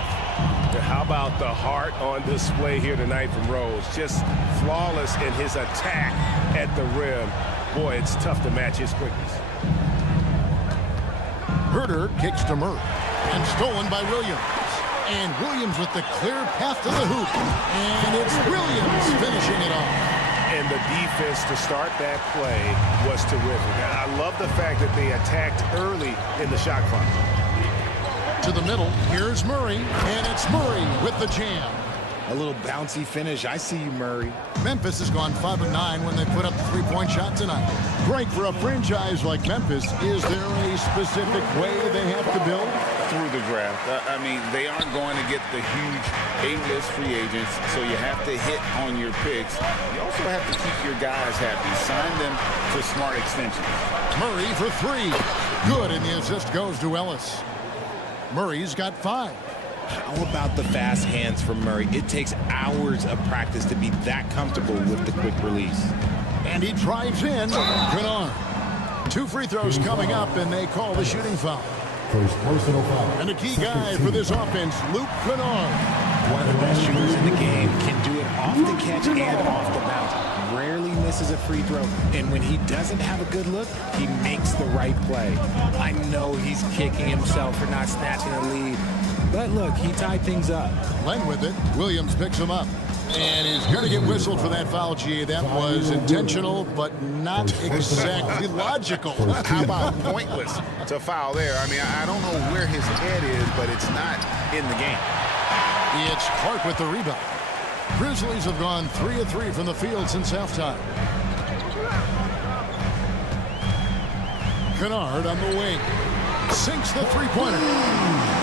How about the heart on display here tonight from Rose? Just flawless in his attack at the rim. Boy, it's tough to match his quickness. Herter kicks to Murray, and stolen by Williams. And Williams with the clear path to the hoop. And it's Williams finishing it off. And the defense to start that play was terrific. I love the fact that they attacked early in the shot clock. To the middle, here's Murray, and it's Murray with the jam. A little bouncy finish. I see you, Murray. Memphis has gone 5 of 9 when they put up the three-point shot tonight. Great for a franchise like Memphis. Is there a specific way they have to build? Through the draft. I mean, they aren't going to get the huge A-list free agents, so you have to hit on your picks. You also have to keep your guys happy. Sign them to smart extensions. Murray for 3. Good, and the assist goes to Ellis. Murray's got 5. How about the fast hands from Murray? It takes hours of practice to be that comfortable with the quick release. And he drives in. Kennard. 2 free throws coming up, and they call the shooting foul. First personal foul. And a key guy for this offense, Luke Kennard. One of the best shooters in the game, can do it off the catch and off the bounce. Rarely misses a free throw, and when he doesn't have a good look, he makes the right play. I know he's kicking himself for not snatching a lead, but look, he tied things up. Len with it. Williams picks him up. And he's going to get whistled for that foul, G. That was intentional, but not exactly logical. How about pointless to foul there? I mean, I don't know where his head is, but it's not in the game. It's Clark with the rebound. Grizzlies have gone 3 of 3 from the field since halftime. Kennard on the wing. Sinks the three-pointer.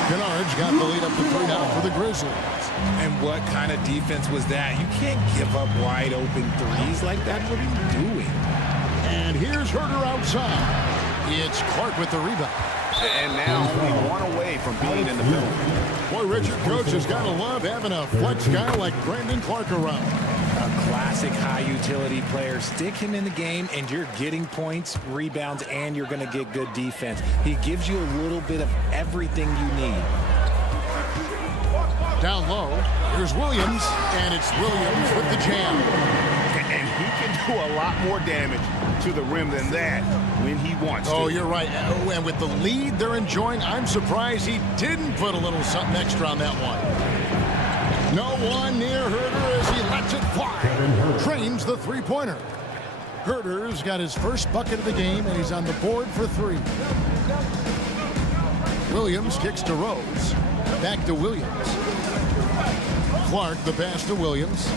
Kennard's got the lead up to 3 now for the Grizzlies. And what kind of defense was that? You can't give up wide open threes like that. What are you doing? And here's Herter outside. It's Clark with the rebound. And now only 1 away from being in the middle. Boy, Richard, coach has got to love having a flex guy like Brandon Clark around. A classic high-utility player. Stick him in the game, and you're getting points, rebounds, and you're going to get good defense. He gives you a little bit of everything you need. Down low, here's Williams, and it's Williams with the jam. And he can do a lot more damage to the rim than that when he wants to. Oh, you're right. Oh, and with the lead they're enjoying, I'm surprised he didn't put a little something extra on that one. No one near Herter as he lets it fly. Trains the three-pointer. Herter's got his first bucket of the game, and he's on the board for 3. Williams kicks to Rose. Back to Williams. Clark, the pass to Williams.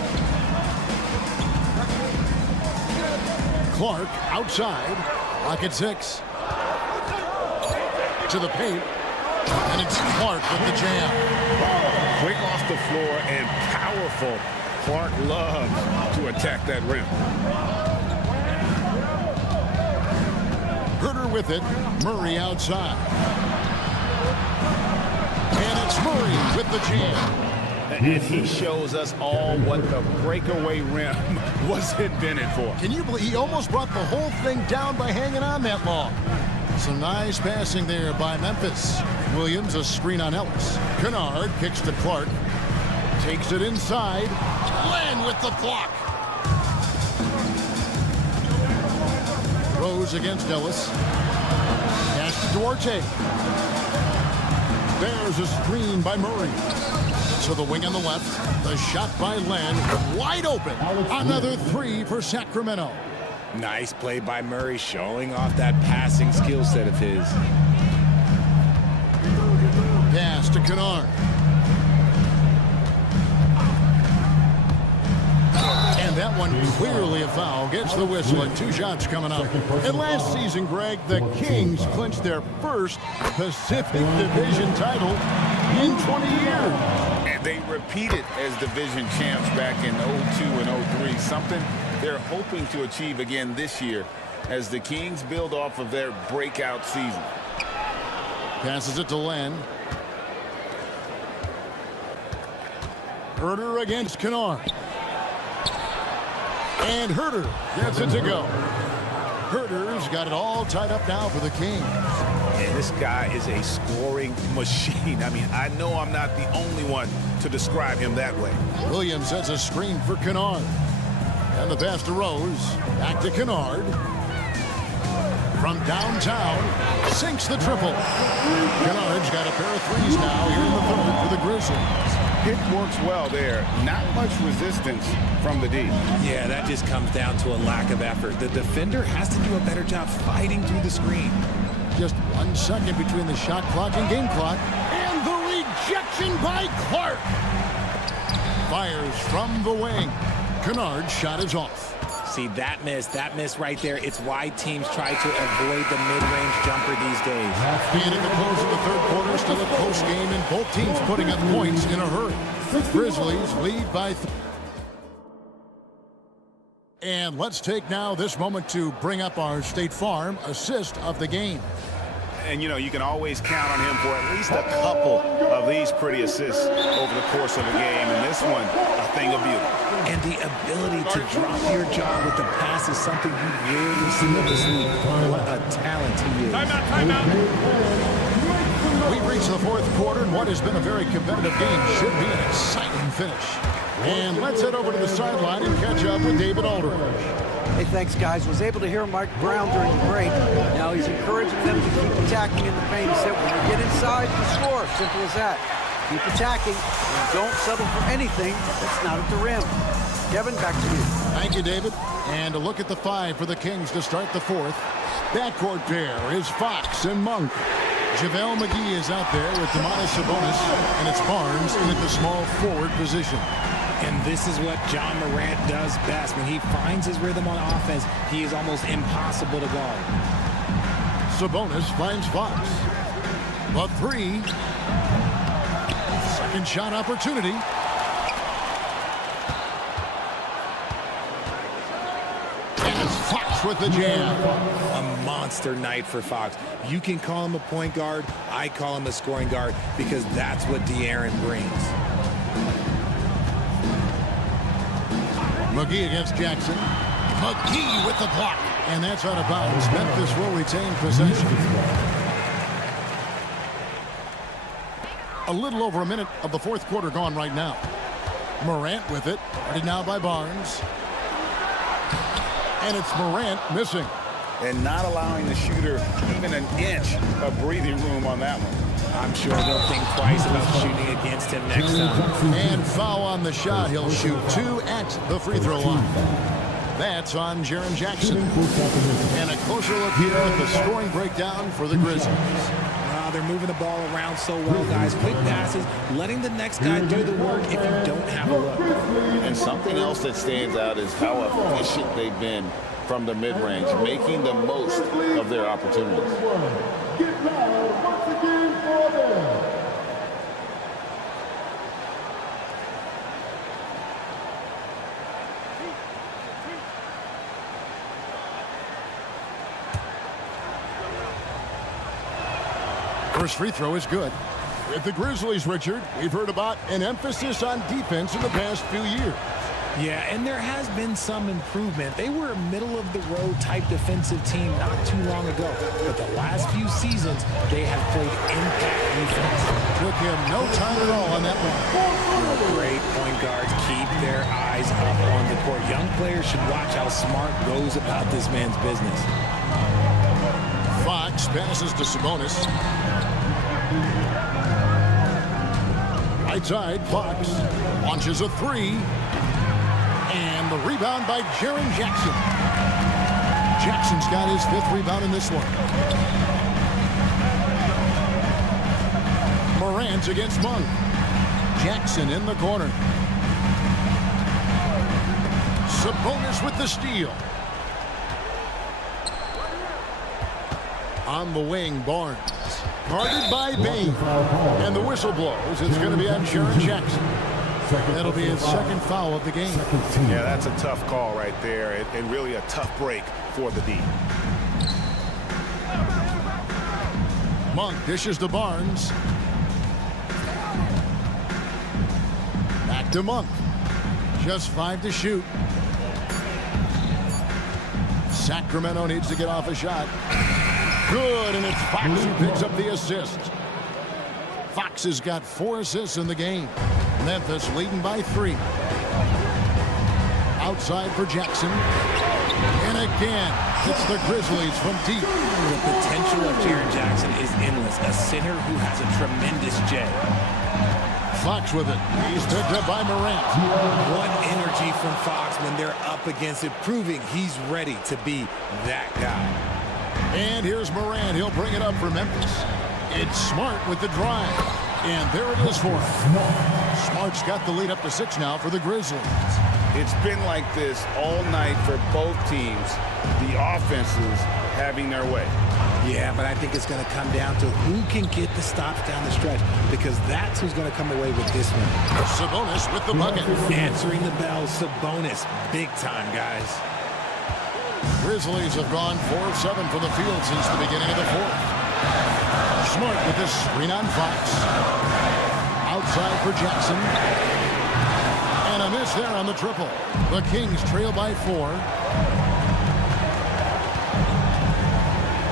Clark outside. Lock at 6. To the paint. And it's Clark with the jam. Quick off the floor and powerful. Clark loves to attack that rim. Herter with it. Murray outside. And it's Murray with the jam. And he shows us all what the breakaway rim was invented for. Can you believe he almost brought the whole thing down by hanging on that long? Some nice passing there by Memphis. Williams a screen on Ellis. Kennard kicks to Clark. Takes it inside. Len with the block. Rose against Ellis. Pass to Duarte. There's a screen by Murray. To the wing on the left. The shot by Len. Wide open. Another 3 for Sacramento. Nice play by Murray, showing off that passing skill set of his. Pass to Kennard. And that one clearly a foul. Gets the whistle and 2 shots coming up. And last season, Greg, the Kings clinched their first Pacific Division title in 20 years. And they repeated as division champs back in 02 and 03. Something they're hoping to achieve again this year as the Kings build off of their breakout season. Passes it to Len. Herter against Kennard. And Herter gets it to go. Herter's got it all tied up now for the Kings. And this guy is a scoring machine. I mean, I know I'm not the only one to describe him that way. Williams sets a screen for Kennard. And the pass to Rose. Back to Kennard. From downtown, sinks the triple. Kennard's got a pair of threes now here in the third for the Grizzlies. Pick works well there. Not much resistance from the D. Yeah, that just comes down to a lack of effort. The defender has to do a better job fighting through the screen. Just 1 second between the shot clock and game clock. And the rejection by Clark. Fires from the wing. Kennard's shot is off. See, that miss right there. It's why teams try to avoid the mid-range jumper these days. Being in the close of the third quarter, still a close game, and both teams putting up points in a hurry. Grizzlies lead by 3. And let's take now this moment to bring up our State Farm assist of the game. And, you know, you can always count on him for at least a couple of these pretty assists over the course of a game. And this one, a thing of beauty. And the ability to drop your jaw with the pass is something you rarely see in this league. What a talent he is. Timeout. We've reached the fourth quarter, and what has been a very competitive game should be an exciting finish. And let's head over to the sideline and catch up with David Aldridge. Hey, thanks, guys. Was able to hear Mike Brown during the break. Now he's encouraging them to keep attacking in the paint. He said, when you get inside, you score. Simple as that. Keep attacking and don't settle for anything that's not at the rim. Kevin, back to you. Thank you, David. And a look at the five for the Kings to start the fourth. Backcourt pair is Fox and Monk. JaVale McGee is out there with Domantas Sabonis, and it's Barnes in at the small forward position. And this is what John Morant does best. When he finds his rhythm on offense, he is almost impossible to guard. Sabonis finds Fox. The three. Second shot opportunity. And it's Fox with the jam. A monster night for Fox. You can call him a point guard. I call him a scoring guard because that's what De'Aaron brings. McGee against Jackson. McGee with the block. And that's out of bounds. Memphis will retain possession. A little over a minute of the fourth quarter gone right now. Morant with it. Guarded now by Barnes. And it's Morant missing. And not allowing the shooter even an inch of breathing room on that one. I'm sure they'll think twice about shooting against him next time. And foul on the shot. He'll shoot two at the free throw line. That's on Jaren Jackson. And a closer look here at the scoring breakdown for the Grizzlies. They're moving the ball around so well, guys. Quick passes, letting the next guy do the work if you don't have a look. And something else that stands out is how efficient they've been from the mid-range, making the most of their opportunities. First free throw is good. With the Grizzlies, Richard, we've heard about an emphasis on defense in the past few years. Yeah, and there has been some improvement. They were a middle-of-the-road type defensive team not too long ago. But the last few seasons, they have played impact defense. Took him no time at all on that one. Great point guards keep their eyes up on the court. Young players should watch how Smart goes about this man's business. Fox passes to Sabonis. Right side, Fox launches a three. And the rebound by Jaren Jackson. Jackson's got his fifth rebound in this one. Morant against Monk. Jackson in the corner. Sabonis with the steal. On the wing, Barnes. Guarded by Bain. And the whistle blows. It's going to be on Jaren Jackson. That'll be his second foul of the game. Yeah, that's a tough call right there, and really a tough break for the D. Monk dishes to Barnes. Back to Monk. Just 5 to shoot. Sacramento needs to get off a shot. Good, and it's Fox who picks up the assist. Fox has got 4 assists in the game. Memphis leading by 3. Outside for Jackson. And again, it's the Grizzlies from deep. The potential of Jaren Jackson is endless. A center who has a tremendous jet. Fox with it. He's picked up by Morant. What energy from Fox when they're up against it, proving he's ready to be that guy. And here's Morant. He'll bring it up for Memphis. It's Smart with the drive. And there it is for him. Smart's got the lead up to 6 now for the Grizzlies. It's been like this all night for both teams. The offenses having their way. Yeah, but I think it's going to come down to who can get the stops down the stretch, because that's who's going to come away with this one. Sabonis with the bucket. Answering the bell, Sabonis. Big time, guys. Grizzlies have gone 4 of 7 from the field since the beginning of the fourth. with this screen on Fox. Outside for Jackson. And a miss there on the triple. The Kings trail by 4.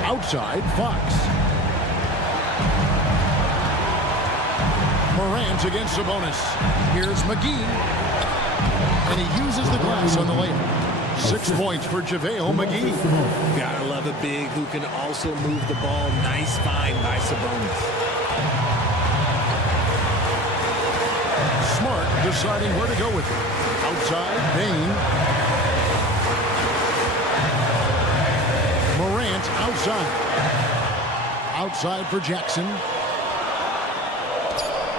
Outside, Fox. Morant against Sabonis. Here's McGee. And he uses the glass on the layup. 6 points for JaVale McGee. Gotta love a big who can also move the ball. Nice find by Sabonis. Smart deciding where to go with it. Outside, Dane. Morant outside. Outside for Jackson.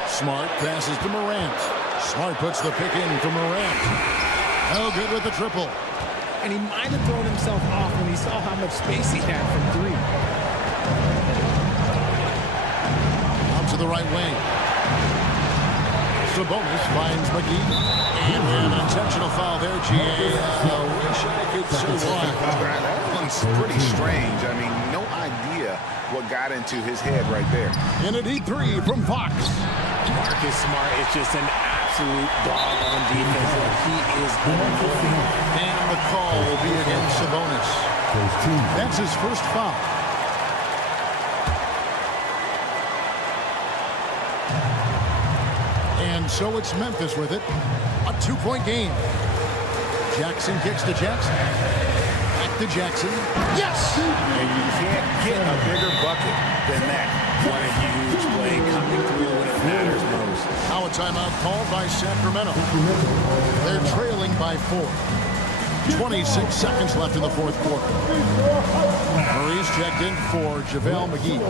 Smart passes to Morant. Smart puts the pick in for Morant. No good with the triple. And he might have thrown himself off when he saw how much space he had from 3. Out to the right wing. Sabonis finds McGee. And an intentional foul there, G.A. Wish I could say why. That one's pretty strange. I mean, no idea what got into his head right there. And a deep 3 from Fox. Marcus Smart is just an absolute dog on defense. He is unbelievable. And the call will be against Sabonis. That's his first foul. And so it's Memphis with it. A 2-point game. Jackson kicks to Jackson. Back to Jackson. Yes! And you can't get a bigger bucket than that. What a huge play coming through when it matters most. Now a timeout called by Sacramento. They're trailing by 4. 26 seconds left in the fourth quarter. Murray's checked in for JaVale McGee.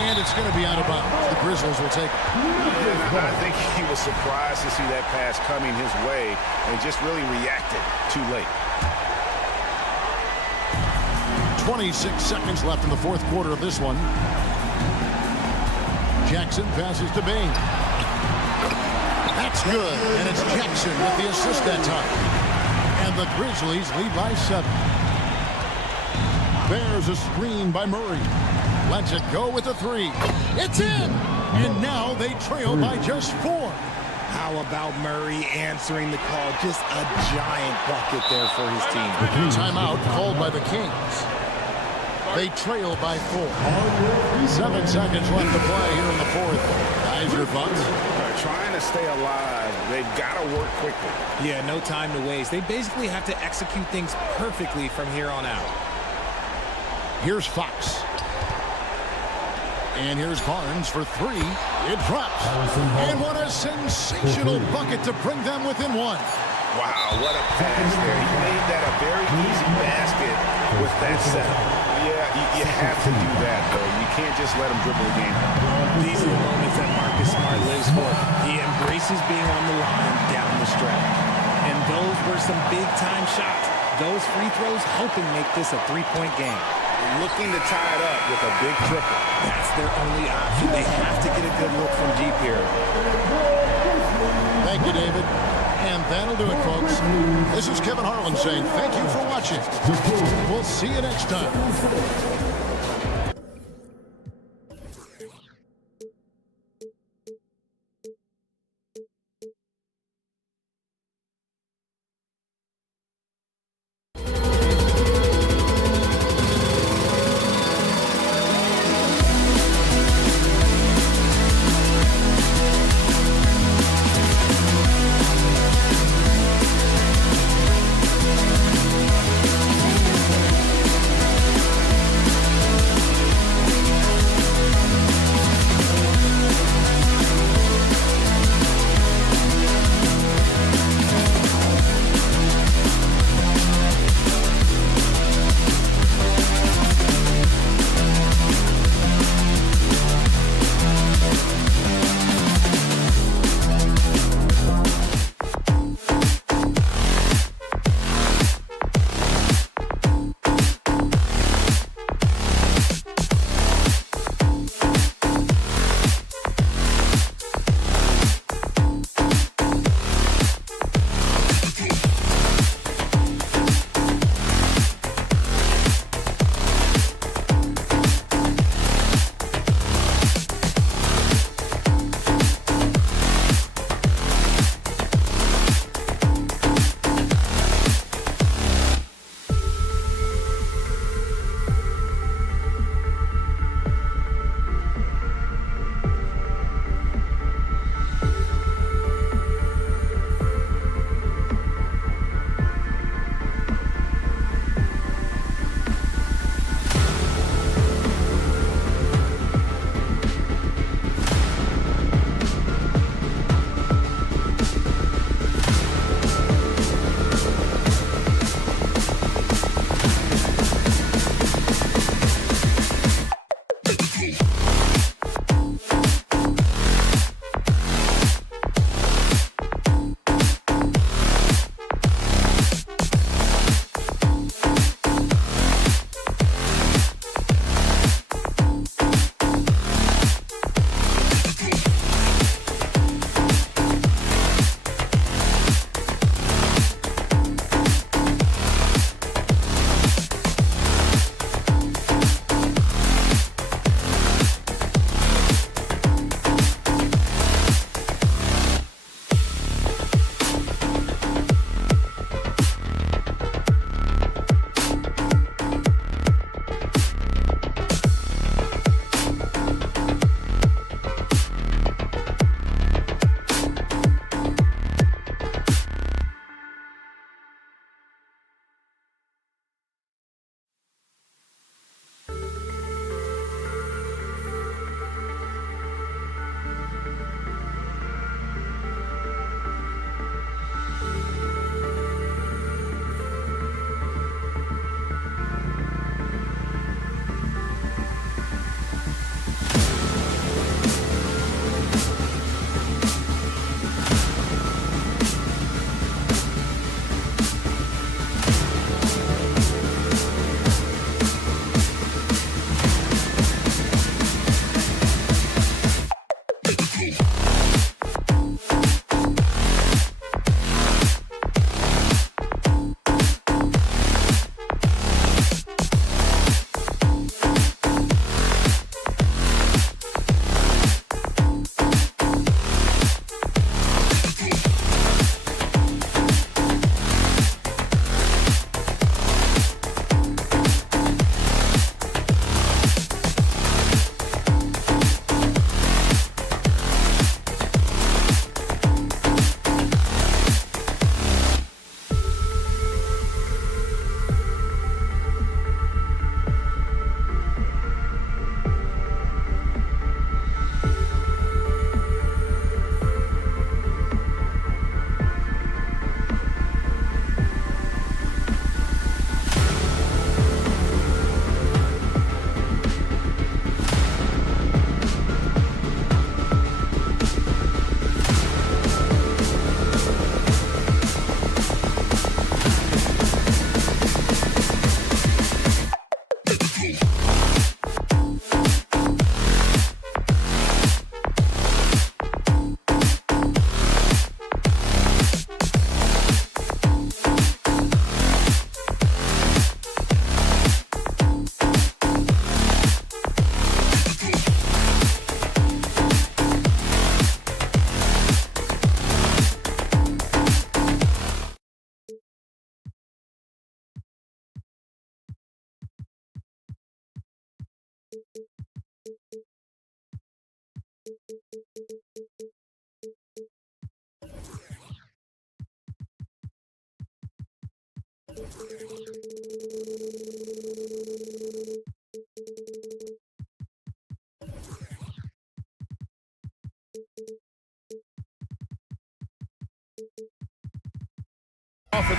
And it's going to be out of bounds. The Grizzlies will take it. I think he was surprised to see that pass coming his way and just really reacted too late. 26 seconds left in the fourth quarter of this one. Jackson passes to Bain. That's good, and it's Jackson with the assist that time. And the Grizzlies lead by 7. There's a screen by Murray. Lets it go with a 3. It's in! And now they trail by just 4. How about Murray answering the call? Just a giant bucket there for his team. Timeout called by the Kings. They trail by 4. 7 seconds left to play here in the fourth. Guys, your thoughts? Trying to stay alive, they've got to work quickly. Yeah, no time to waste. They basically have to execute things perfectly from here on out. Here's Fox. And here's Barnes for 3. It drops. And what a sensational bucket to bring them within 1. Wow, what a pass there. He made that a very easy basket with that setup. Yeah, you have to do that, though. You can't just let him dribble the game. These are the moments that Marcus Smart lives for. He embraces being on the line down the stretch. And those were some big-time shots. Those free throws helping make this a 3-point game. Looking to tie it up with a big triple. That's their only option. They have to get a good look from deep here. Thank you, David. And that'll do it, folks. This is Kevin Harlan saying thank you for watching. We'll see you next time.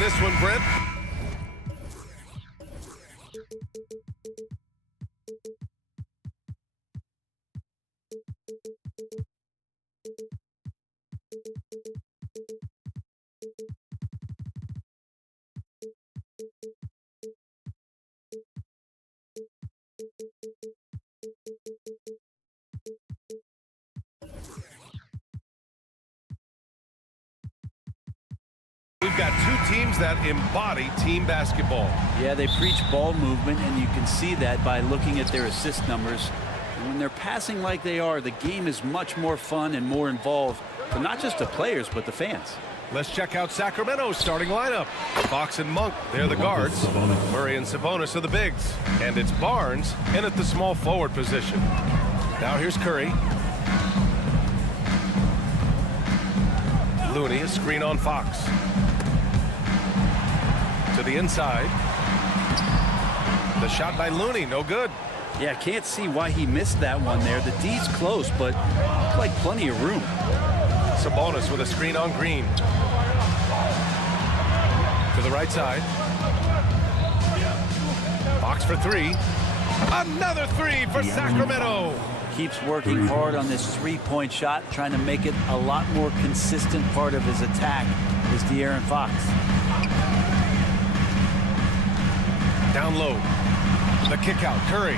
this one, Brent. We've got two teams that embody team basketball. Yeah, they preach ball movement, and you can see that by looking at their assist numbers. And when they're passing like they are, the game is much more fun and more involved for not just the players, but the fans. Let's check out Sacramento's starting lineup. Fox and Monk, they're the guards. Murray and Sabonis are the bigs. And it's Barnes in at the small forward position. Now here's Curry. Looney, a screen on Fox. To the inside. The shot by Looney, no good. Yeah, can't see why he missed that one there. The D's close, but like plenty of room. Sabonis with a screen on Green. To the right side. Fox for three. Another three for Sacramento. Keeps working hard on this three-point shot, trying to make it a lot more consistent part of his attack is De'Aaron Fox. Down low. The kick out. Curry.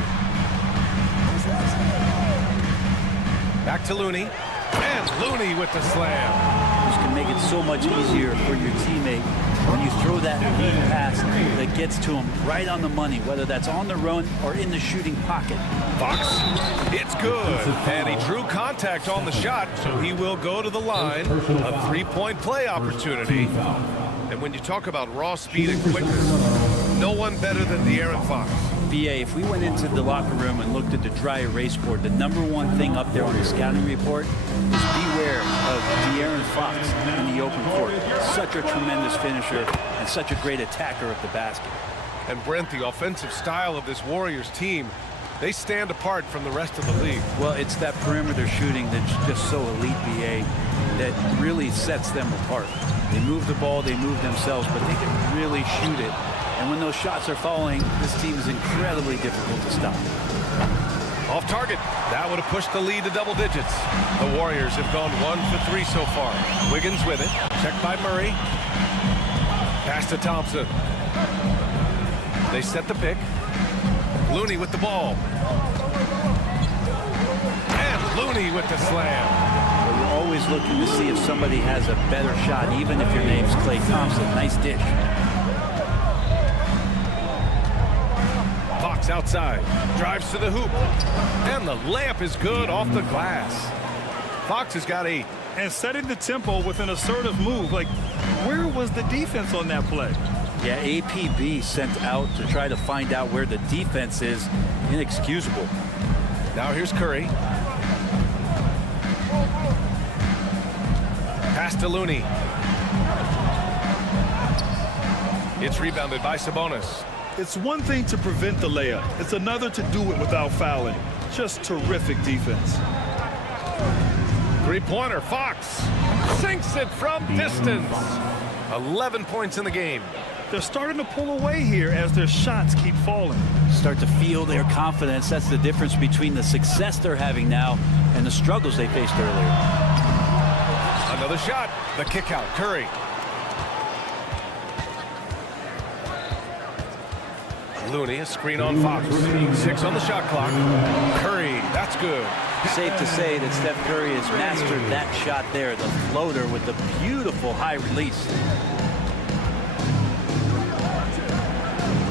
Back to Looney. And Looney with the slam. This can make it so much easier for your teammate when you throw that lead pass that gets to him right on the money, whether that's on the run or in the shooting pocket. Fox, it's good. And he drew contact on the shot, so he will go to the line. A three-point play opportunity. And when you talk about raw speed and quickness, no one better than De'Aaron Fox. BA, if we went into the locker room and looked at the dry erase board, the number one thing up there on the scouting report is beware of De'Aaron Fox in the open court. Such a tremendous finisher and such a great attacker of the basket. And Brent, the offensive style of this Warriors team, they stand apart from the rest of the league. Well, it's that perimeter shooting that's just so elite, BA, that really sets them apart. They move the ball, they move themselves, but they can really shoot it. And when those shots are falling, this team is incredibly difficult to stop. Off target. That would have pushed the lead to double digits. The Warriors have gone 1 for 3 so far. Wiggins with it. Checked by Murray. Pass to Thompson. They set the pick. Looney with the ball. And Looney with the slam. Well, you're always looking to see if somebody has a better shot, even if your name's Klay Thompson. Nice dish. Fox outside. Drives to the hoop. And the layup is good off the glass. Fox has got 8. And setting the tempo with an assertive move. Like, where was the defense on that play? Yeah, APB sent out to try to find out where the defense is. Inexcusable. Now here's Curry. Pass to Looney. It's rebounded by Sabonis. It's one thing to prevent the layup. It's another to do it without fouling. Just terrific defense. Three-pointer. Fox sinks it from distance. 11 points in the game. They're starting to pull away here as their shots keep falling. Start to feel their confidence. That's the difference between the success they're having now and the struggles they faced earlier. Another shot. The kick out. Curry. Looney, a screen on Fox. 6 on the shot clock. Curry, that's good. Safe to say that Steph Curry has mastered that shot there, the floater with the beautiful high release.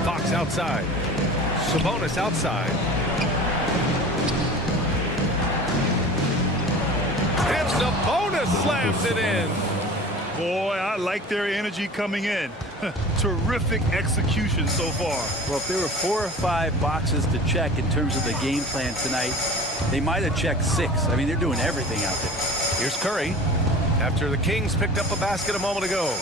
Fox outside. Sabonis outside. And Sabonis slams it in. Boy, I like their energy coming in. Terrific execution so far. Well, if there were 4 or 5 boxes to check in terms of the game plan tonight, they might have checked 6. I mean, they're doing everything out there. Here's Curry after the Kings picked up a basket a moment ago.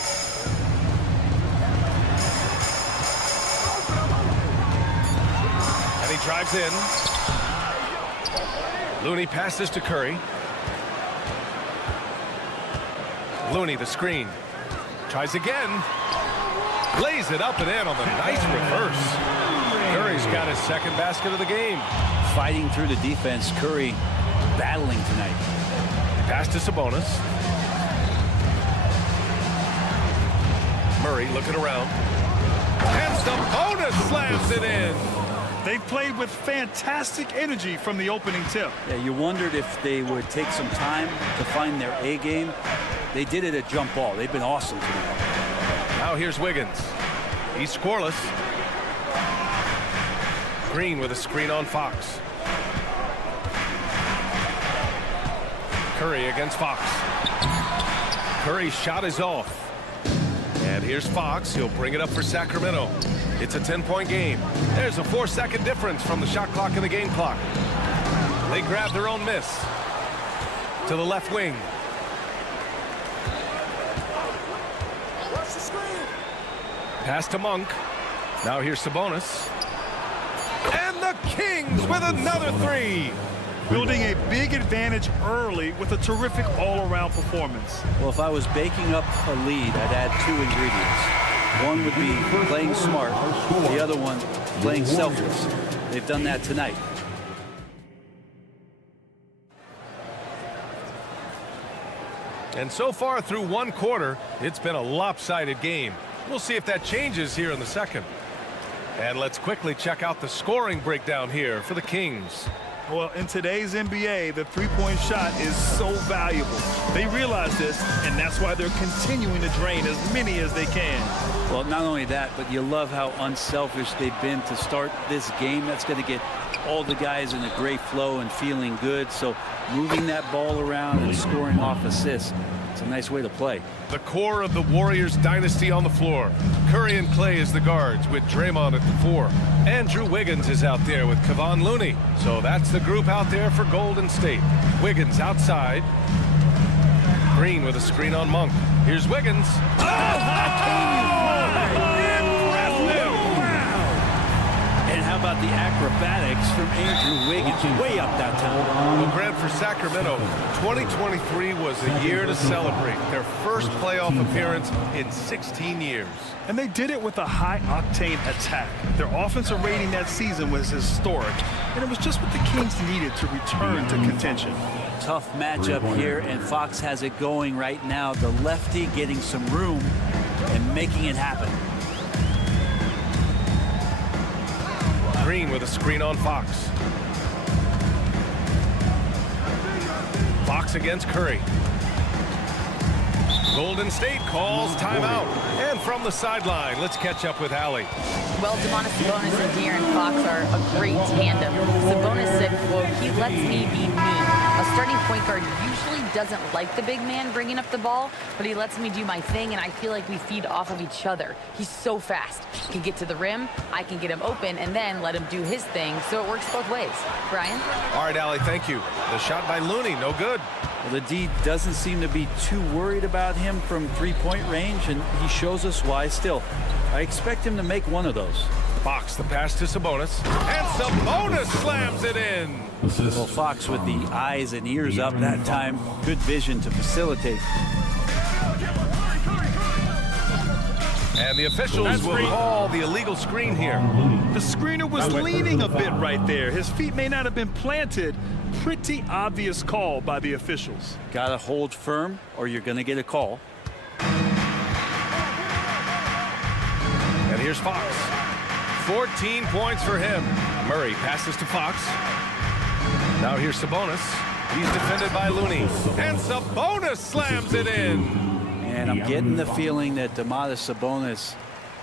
And he drives in. Looney passes to Curry. Looney, the screen. Tries again. Lays it up and in on the nice reverse. Curry's got his second basket of the game. Fighting through the defense, Curry battling tonight. Pass to Sabonis. Murray looking around. And Sabonis slams it in. They've played with fantastic energy from the opening tip. Yeah, you wondered if they would take some time to find their A game. They did it at jump ball. They've been awesome tonight. Now here's Wiggins. He's scoreless. Green with a screen on Fox. Curry against Fox. Curry's shot is off. And here's Fox. He'll bring it up for Sacramento. It's a 10-point game. There's a 4-second difference from the shot clock and the game clock. They grab their own miss. To the left wing. Pass to Monk. Now here's Sabonis. And the Kings with another three. Building a big advantage early with a terrific all-around performance. Well, if I was baking up a lead, I'd add 2 ingredients. One would be playing smart. The other one, playing selfless. They've done that tonight. And so far through one quarter, it's been a lopsided game. We'll see if that changes here in the second. And let's quickly check out the scoring breakdown here for the Kings. Well, in today's NBA, the three-point shot is so valuable. They realize this, and that's why they're continuing to drain as many as they can. Well, not only that, but you love how unselfish they've been to start this game. That's going to get all the guys in a great flow and feeling good. So moving that ball around and scoring off assists, it's a nice way to play. The core of the Warriors dynasty on the floor. Curry and Clay as the guards with Draymond at the 4. Andrew Wiggins is out there with Kevon Looney. So that's the group out there for Golden State. Wiggins outside. Green with a screen on Monk. Here's Wiggins. And how about the acrobatics from Andrew Wiggins way up that time? Well, Grant, for Sacramento, 2023 was a year to celebrate. Their first playoff appearance in 16 years. And they did it with a high-octane attack. Their offensive rating that season was historic, and it was just what the Kings needed to return to contention. Tough matchup here, and Fox has it going right now. The lefty getting some room and making it happen. Green with a screen on Fox. Fox against Curry. Golden State calls timeout. And from the sideline, let's catch up with Allie. Well, Domantas Sabonis and De'Aaron Fox are a great tandem. Sabonis said, quote, "He lets me be me." A starting point guard usually doesn't like the big man bringing up the ball, but he lets me do my thing, and I feel like we feed off of each other. He's so fast. He can get to the rim, I can get him open, and then let him do his thing, so it works both ways. Brian? All right, Allie, thank you. The shot by Looney, no good. Well, the D doesn't seem to be too worried about him from three-point range, and he shows us why still. I expect him to make one of those. Fox, the pass to Sabonis, and Sabonis slams it in. Well, Fox with the eyes and ears up that time. Good vision to facilitate. And the officials will call the illegal screen here. The screener was leaning a bit right there. His feet may not have been planted. Pretty obvious call by the officials. Gotta hold firm or you're gonna get a call. And here's Fox. 14 points for him. Murray passes to Fox. Now here's Sabonis. He's defended by Looney. And Sabonis slams it in. And I'm getting the feeling that Domantas Sabonis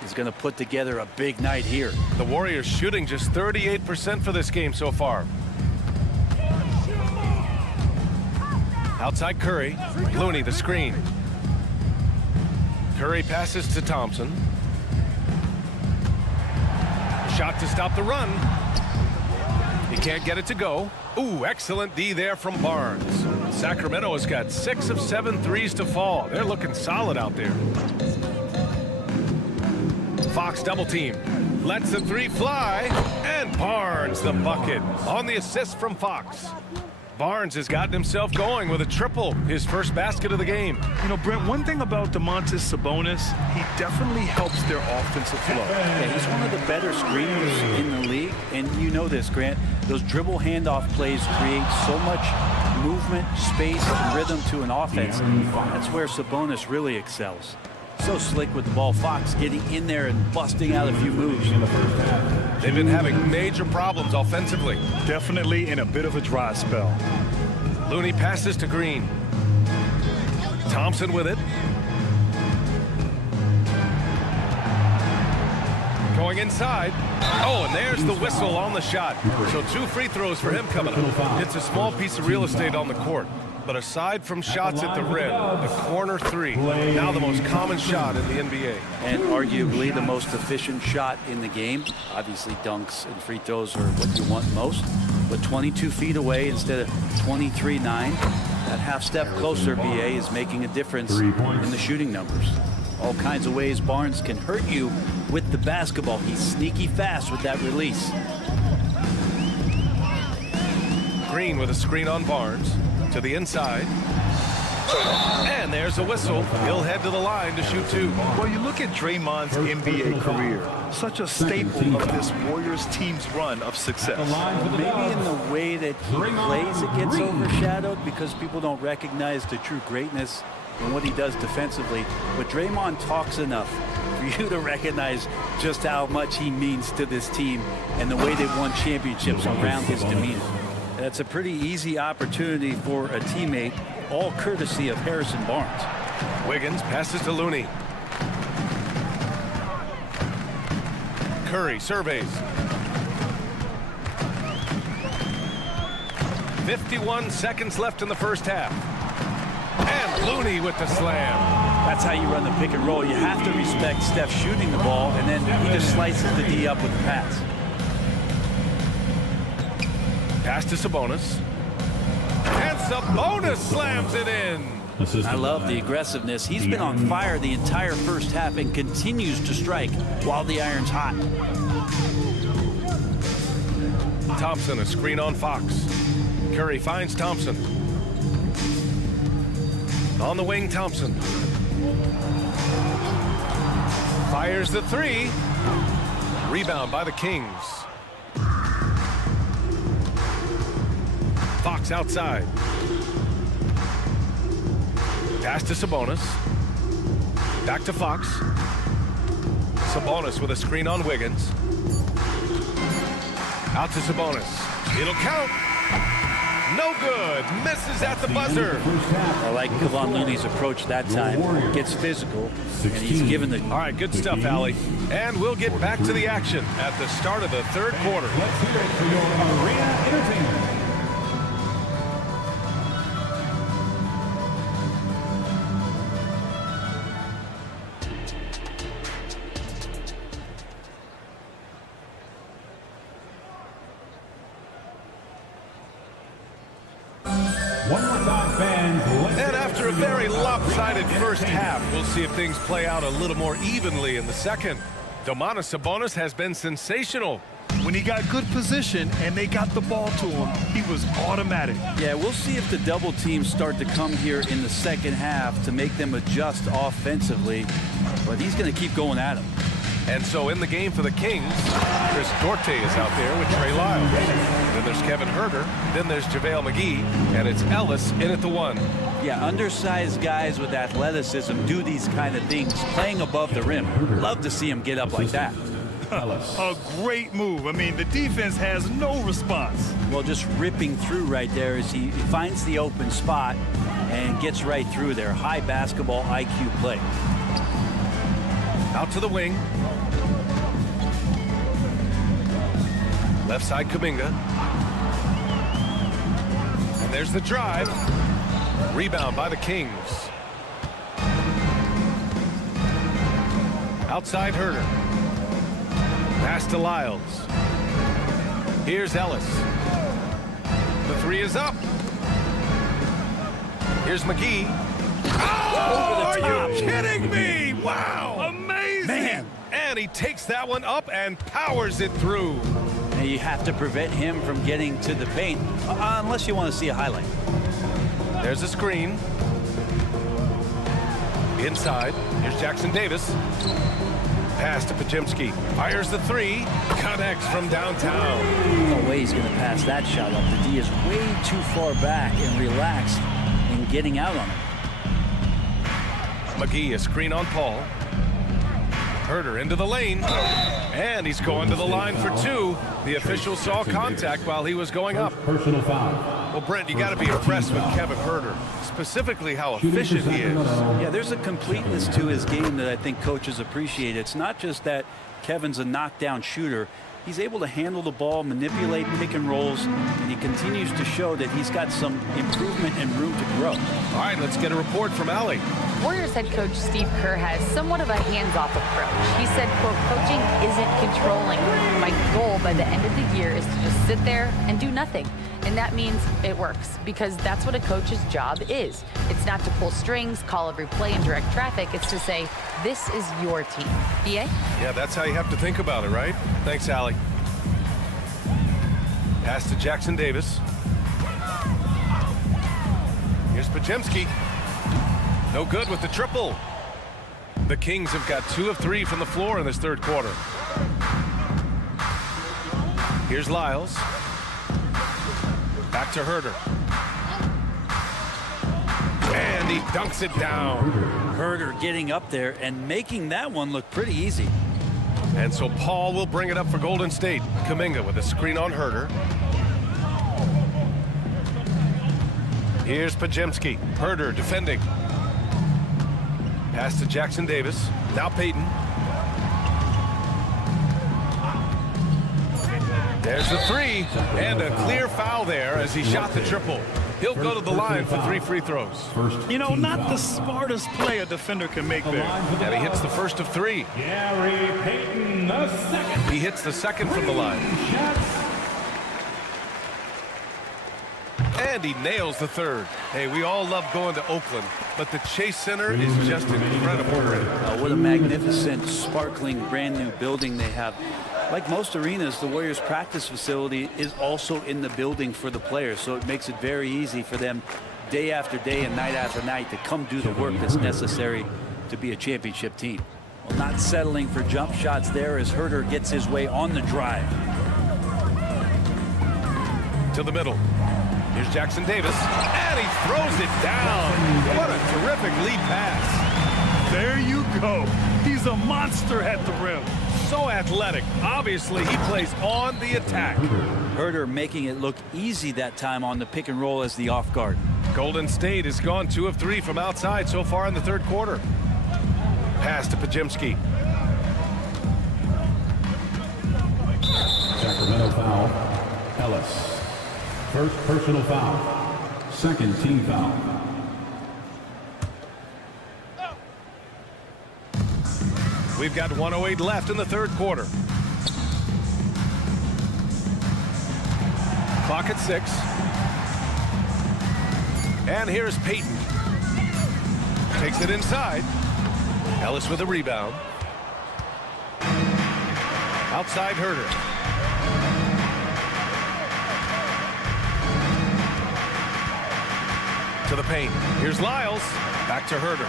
is going to put together a big night here. The Warriors shooting just 38% for this game so far. Outside Curry. Looney the screen. Curry passes to Thompson. Shot to stop the run. He can't get it to go. Ooh, excellent D there from Barnes. Sacramento has got 6 of 7 threes to fall. They're looking solid out there. Fox double team. Lets the three fly. And Barnes the bucket on the assist from Fox. Barnes has gotten himself going with a triple, his first basket of the game. You know, Brent, one thing about Domantas Sabonis, he definitely helps their offensive flow. Yeah, he's one of the better screeners in the league, and you know this, Grant. Those dribble handoff plays create so much movement, space, and rhythm to an offense. That's where Sabonis really excels. So slick with the ball. Fox getting in there and busting out a few moves. They've been having major problems offensively. Definitely in a bit of a dry spell. Looney passes to Green. Thompson with it. Going inside. Oh, and there's the whistle on the shot. So 2 free throws for him coming up. It's a small piece of real estate on the court. But aside from shots at the rim, the corner 3, now the most common shot in the NBA. And arguably the most efficient shot in the game. Obviously dunks and free throws are what you want most. But 22 feet away instead of 23-9. That half step closer, BA, is making a difference in the shooting numbers. All kinds of ways Barnes can hurt you with the basketball. He's sneaky fast with that release. Green with a screen on Barnes. To the inside. And there's a whistle. He'll head to the line to shoot 2. Well, you look at Draymond's NBA career, such a staple of this Warriors team's run of success. Maybe in the way that he plays, it gets overshadowed because people don't recognize the true greatness and what he does defensively. But Draymond talks enough for you to recognize just how much he means to this team and the way they've won championships around his demeanor. That's a pretty easy opportunity for a teammate, all courtesy of Harrison Barnes. Wiggins passes to Looney. Curry surveys. 51 seconds left in the first half. And Looney with the slam. That's how you run the pick and roll. You have to respect Steph shooting the ball, and then he just slices the D up with the pass. Pass to Sabonis. And Sabonis slams it in. I love the aggressiveness. He's been on fire the entire first half and continues to strike while the iron's hot. Thompson, a screen on Fox. Curry finds Thompson. On the wing, Thompson. Fires the 3. Rebound by the Kings. Fox outside. Pass to Sabonis. Back to Fox. Sabonis with a screen on Wiggins. Out to Sabonis. It'll count. No good. Misses at the buzzer. I like Kevon Looney's approach that time. Gets physical, and he's given the... All right, good stuff, Allie. And we'll get back to the action at the start of the third quarter. Let's hear it for your Arena Entertainment. And after a very lopsided first half, we'll see if things play out a little more evenly in the second. Domantas Sabonis has been sensational. When he got good position and they got the ball to him, he was automatic. Yeah, we'll see if the double teams start to come here in the second half to make them adjust offensively. But he's going to keep going at him. And so in the game for the Kings, Chris Duarte is out there with Trey Lyles. Then there's Kevin Huerter. Then there's JaVale McGee. And it's Ellis in at the 1. Yeah, undersized guys with athleticism do these kind of things, playing above the rim. Love to see him get up like that. A great move. I mean, the defense has no response. Well, just ripping through right there as he finds the open spot and gets right through there. High basketball IQ play. Out to the wing. Left side, Kuminga. And there's the drive. Rebound by the Kings. Outside Huerter. Pass to Lyles. Here's Ellis. The 3 is up. Here's McGee. Oh, are you kidding me? Wow. Amazing. Man. And he takes that one up and powers it through. And you have to prevent him from getting to the paint, unless you want to see a highlight. There's a screen. Inside, here's Jackson Davis. Pass to Pajemski. Fires the three. Connects from downtown. No way he's going to pass that shot up. The D is way too far back and relaxed in getting out on it. McGee, a screen on Paul. Herder into the lane. And he's going to the line for two. The official saw contact while he was going up. Personal foul. Well, Brent, you got to be impressed with Kevin Herder, specifically how efficient he is. Yeah, there's a completeness to his game that I think coaches appreciate. It's not just that Kevin's a knockdown shooter. He's able to handle the ball, manipulate pick and rolls, and he continues to show that he's got some improvement and room to grow. All right, let's get a report from Allie. Warriors head coach Steve Kerr has somewhat of a hands-off approach. He said, quote, coaching isn't controlling. My goal by the end of the year is to just sit there and do nothing. And that means it works, because that's what a coach's job is. It's not to pull strings, call every play, and direct traffic. It's to say, this is your team. BA? Yeah, that's how you have to think about it, right? Thanks, Allie. Pass to Jackson Davis. Here's Pajemski. No good with the triple. The Kings have got 2 of 3 from the floor in this third quarter. Here's Lyles. Back to Herder. And he dunks it down. Herder getting up there and making that one look pretty easy. And so Paul will bring it up for Golden State. Kuminga with a screen on Herder. Here's Pajemski. Herder defending. Pass to Jackson Davis. Now Payton. There's the three, and a clear foul there as he shot the triple. He'll go to the line for 3 free throws. You know, not the smartest play a defender can make there. And he hits the first of 3. Gary Payton, the second. He hits the second from the line. And he nails the third. Hey, we all love going to Oakland, but the Chase Center is just incredible. What a magnificent, sparkling, brand new building they have. Like most arenas, the Warriors practice facility is also in the building for the players, so it makes it very easy for them day after day and night after night to come do the work that's necessary to be a championship team. Well, not settling for jump shots there as Herder gets his way on the drive. To the middle. Here's Jackson Davis, and he throws it down. What a terrific lead pass. There you go. He's a monster at the rim. So athletic. Obviously, he plays on the attack. Herder making it look easy that time on the pick and roll as the off guard. Golden State has gone 2 of 3 from outside so far in the third quarter. Pass to Pajemski. Sacramento foul. Ellis. First personal foul. Second team foul. We've got 1:08 left in the third quarter. Clock at 6. And here's Payton. Takes it inside. Ellis with a rebound. Outside Herder. To the paint. Here's Lyles. Back to Herder.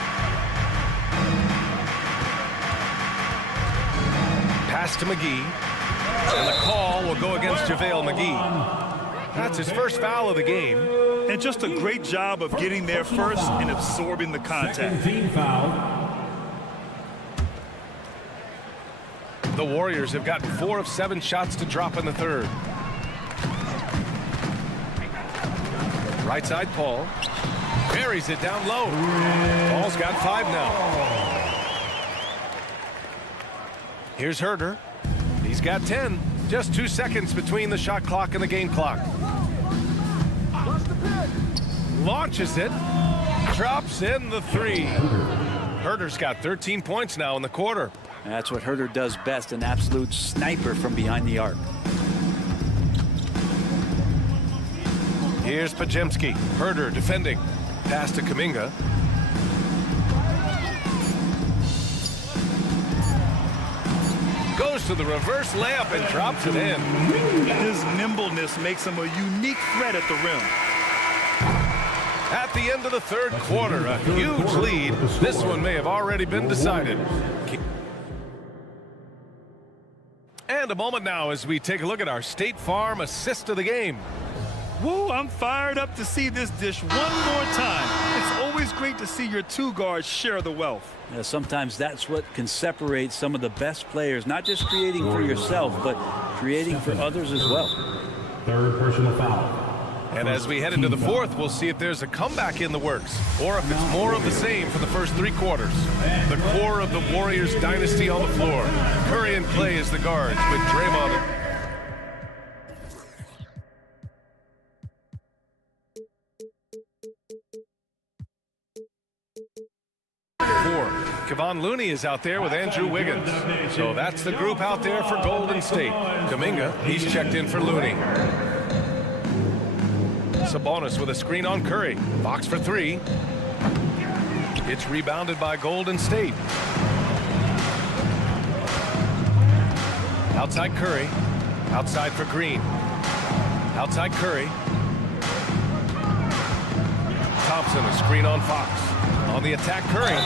Pass to McGee. And the call will go against JaVale McGee. That's his first foul of the game. And just a great job of getting there first and absorbing the contact. Team foul. The Warriors have gotten 4 of 7 shots to drop in the third. Right side, Paul. Buries it down low. Paul's got 5 now. Here's Herder. He's got 10. Just 2 seconds between the shot clock and the game clock. Launches it. Drops in the 3. Herder's got 13 points now in the quarter. And that's what Herder does best, an absolute sniper from behind the arc. Here's Pajemski. Herder defending. Pass to Kuminga. Goes to the reverse layup and drops it in. His nimbleness makes him a unique threat at the rim. At the end of the third quarter, a huge lead. This one may have already been decided. And a moment now as we take a look at our State Farm assist of the game. Woo, I'm fired up to see this dish one more time. It's always great to see your two guards share the wealth. Yeah, sometimes that's what can separate some of the best players, not just creating for yourself, but creating for others as well. Third personal foul. And as we head into the fourth, we'll see if there's a comeback in the works or if it's more of the same for the first three quarters. The core of the Warriors dynasty on the floor. Curry and Clay as the guards with Draymond. Kevon Looney is out there with Andrew Wiggins. So that's the group out there for Golden State. Kuminga, he's checked in for Looney. Sabonis with a screen on Curry. Fox for three. It's rebounded by Golden State. Outside Curry. Outside for Green. Outside Curry. Thompson, a screen on Fox. On the attack, Curry.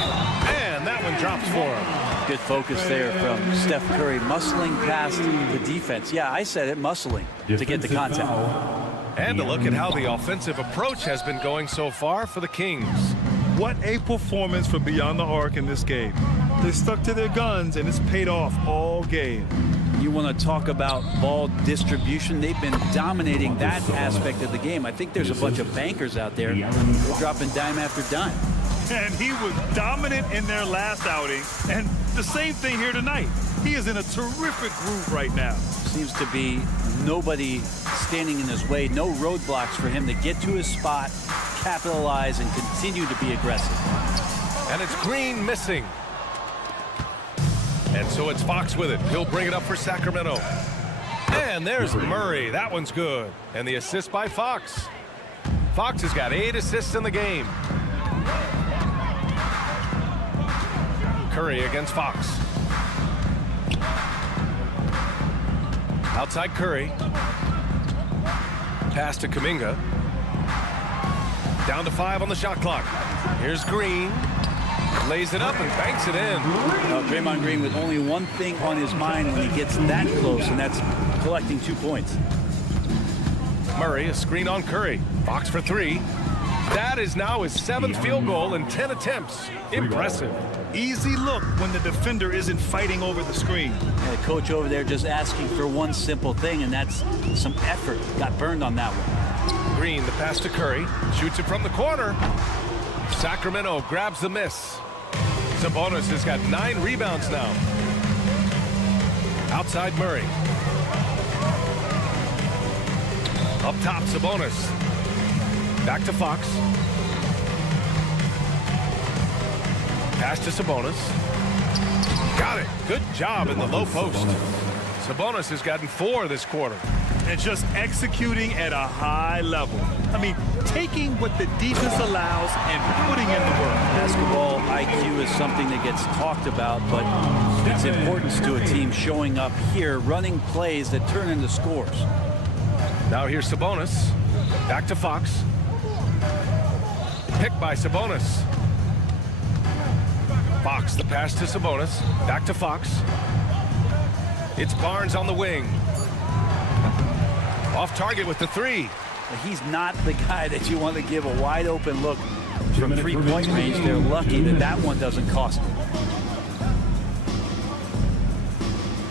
And that one drops for him. Good focus there from Steph Curry, muscling past the defense. Yeah, I said it, muscling to get the contact. And a look at how the offensive approach has been going so far for the Kings. What a performance from beyond the arc in this game. They stuck to their guns, and it's paid off all game. You want to talk about ball distribution. They've been dominating that aspect of the game. I think there's a bunch of bankers out there dropping dime after dime. And he was dominant in their last outing, and the same thing here tonight. He is in a terrific groove right now. Seems to be nobody standing in his way, no roadblocks for him to get to his spot, capitalize, and continue to be aggressive. And it's Green missing. And so it's Fox with it. He'll bring it up for Sacramento. And there's Murray. That one's good. And the assist by Fox. Fox has got 8 assists in the game. Curry against Fox. Outside Curry. Pass to Kuminga. Down to 5 on the shot clock. Here's Green. Lays it up and banks it in. Draymond Green with only one thing on his mind when he gets that close, and that's collecting 2 points. Murray, a screen on Curry. Fox for 3. That is now his 7th field goal in 10 attempts. Impressive. Easy look when the defender isn't fighting over the screen. The coach over there just asking for one simple thing, and that's some effort. Got burned on that one. Green, the pass to Curry. Shoots it from the corner. Sacramento grabs the miss. Sabonis has got 9 rebounds now. Outside Murray. Up top, Sabonis. Back to Fox. Pass to Sabonis. Got it. Good job in the low post. Sabonis has gotten 4 this quarter. And just executing at a high level. I mean, taking what the defense allows and putting in the work. Basketball IQ is something that gets talked about, but its importance to a team showing up here, running plays that turn into scores. Now here's Sabonis. Back to Fox. Picked by Sabonis. Fox, the pass to Sabonis. Back to Fox. It's Barnes on the wing. Off target with the 3. He's not the guy that you want to give a wide open look from 3-point range. They're lucky that that one doesn't cost them.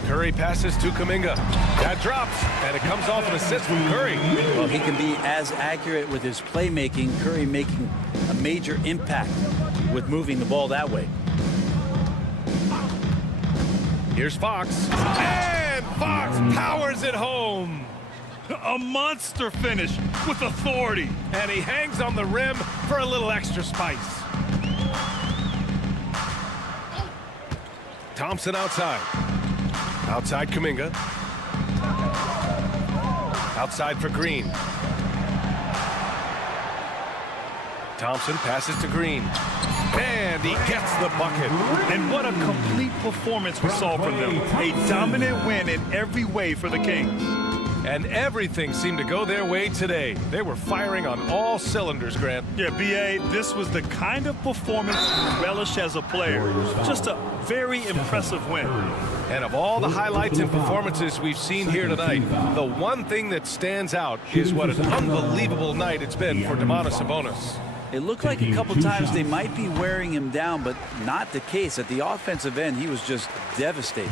Curry passes to Kuminga. That drops, and it comes off an assist from Curry. Well, he can be as accurate with his playmaking. Curry making a major impact with moving the ball that way. Here's Fox. And Fox powers it home. A monster finish with authority. And he hangs on the rim for a little extra spice. Thompson outside. Outside Kuminga. Outside for Green. Thompson passes to Green. And And he gets the bucket. And what a complete performance we saw from them. A dominant win in every way for the Kings. And everything seemed to go their way today. They were firing on all cylinders, Grant. Yeah, B.A., this was the kind of performance you relish as a player. Just a very impressive win. And of all the highlights and performances we've seen here tonight, the one thing that stands out is what an unbelievable night it's been for Domantas Sabonis. It looked like a couple times they might be wearing him down, but not the case. At the offensive end, he was just devastating.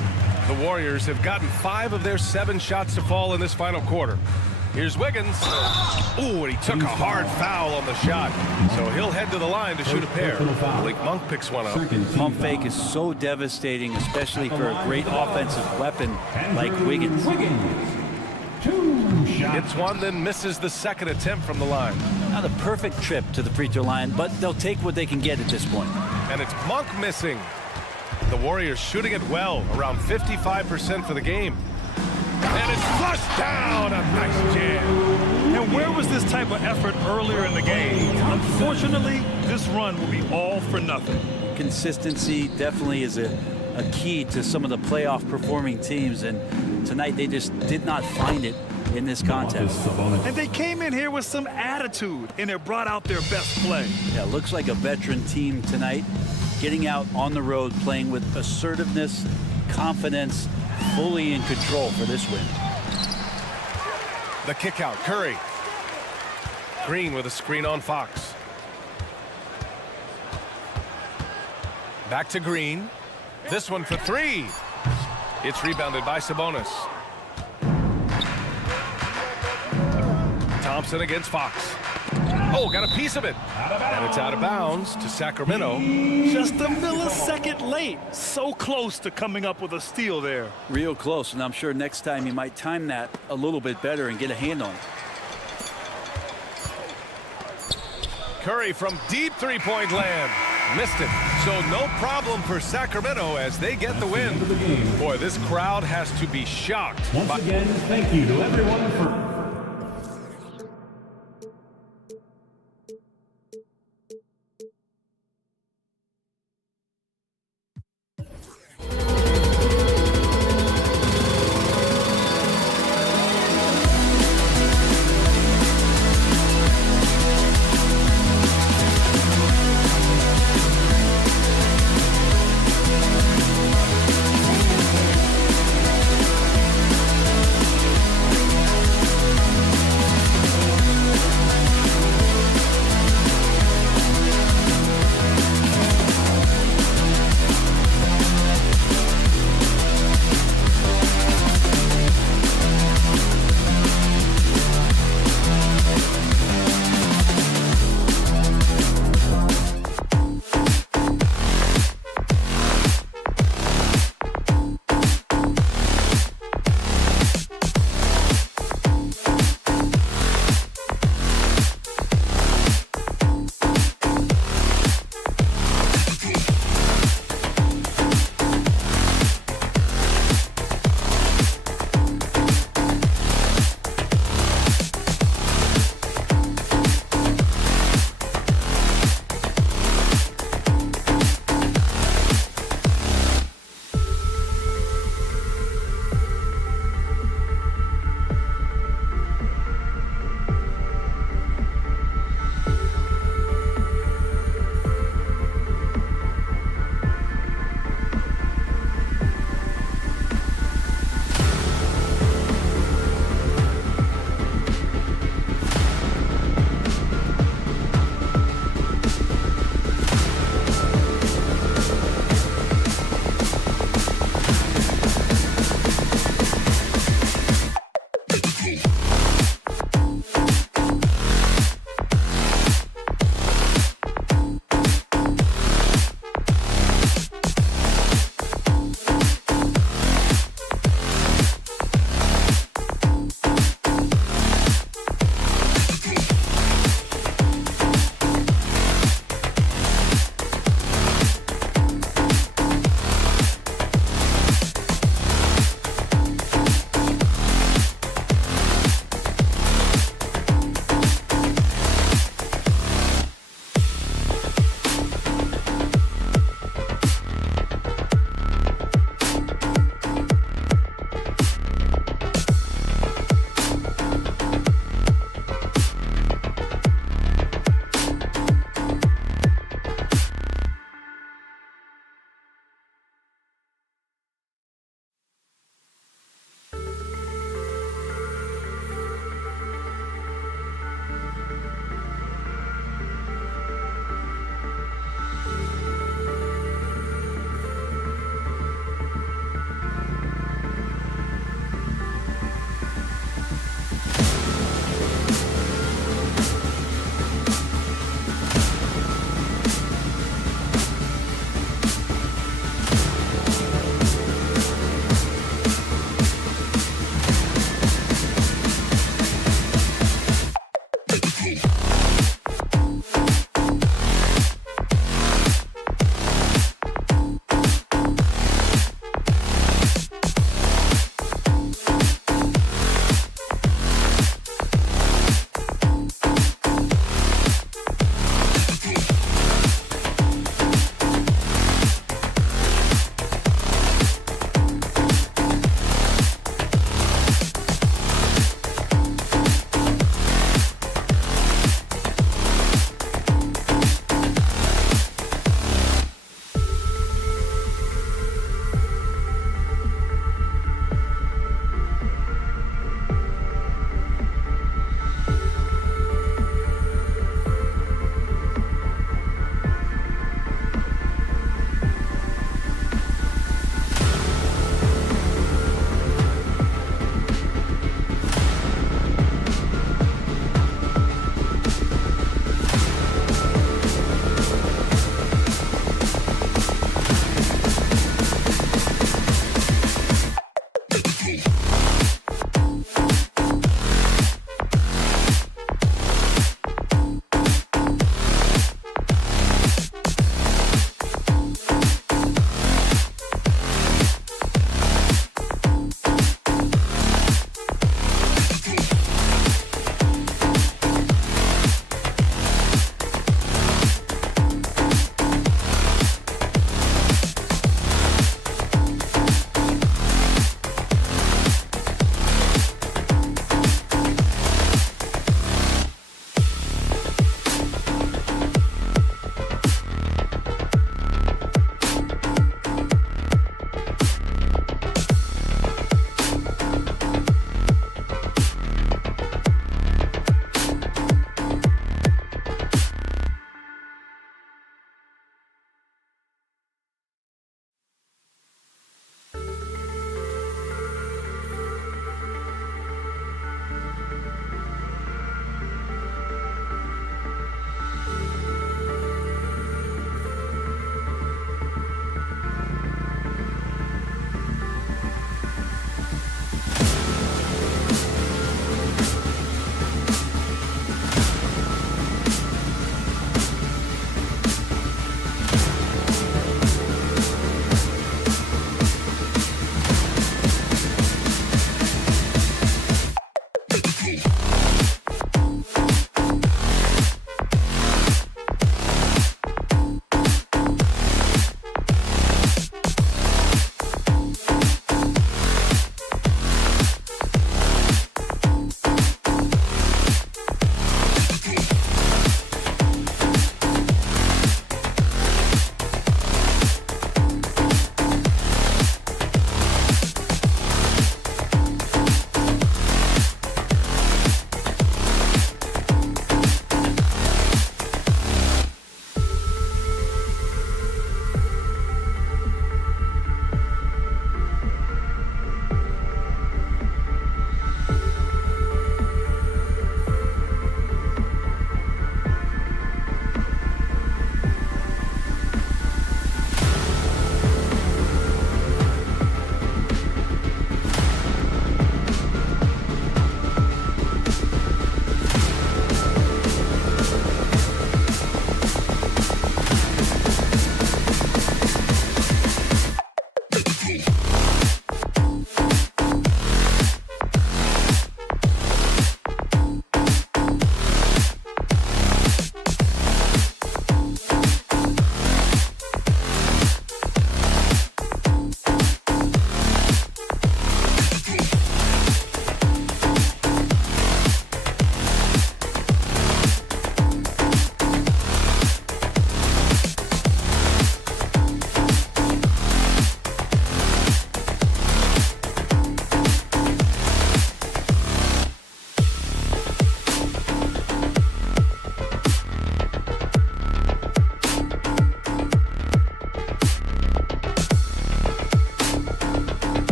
The Warriors have gotten 5 of their 7 shots to fall in this final quarter. Here's Wiggins. Ooh, and he took a hard foul on the shot. So he'll head to the line to shoot a pair. Blake Monk picks one up. Pump fake is so devastating, especially for a great offensive weapon like Wiggins. Hits one, then misses the second attempt from the line. Not a perfect trip to the free throw line, but they'll take what they can get at this point. And it's Monk missing. The Warriors shooting it well, around 55% for the game. And it's flushed down. A nice jam. And where was this type of effort earlier in the game? Unfortunately, this run will be all for nothing. Consistency definitely is a key to some of the playoff performing teams, and tonight they just did not find it in this contest. And they came in here with some attitude, and it brought out their best play. Yeah, looks like a veteran team tonight, getting out on the road, playing with assertiveness, confidence, fully in control for this win. The kick out, Curry. Green with a screen on Fox. Back to Green. This one for 3. It's rebounded by Sabonis. Thompson against Fox. Oh, got a piece of it. And it's out of bounds to Sacramento. Just a millisecond late. So close to coming up with a steal there. Real close, and I'm sure next time you might time that a little bit better and get a hand on it. Curry from deep three-point land. Missed it. So no problem for Sacramento as they get the win. Boy, this crowd has to be shocked. Once again, thank you to everyone for...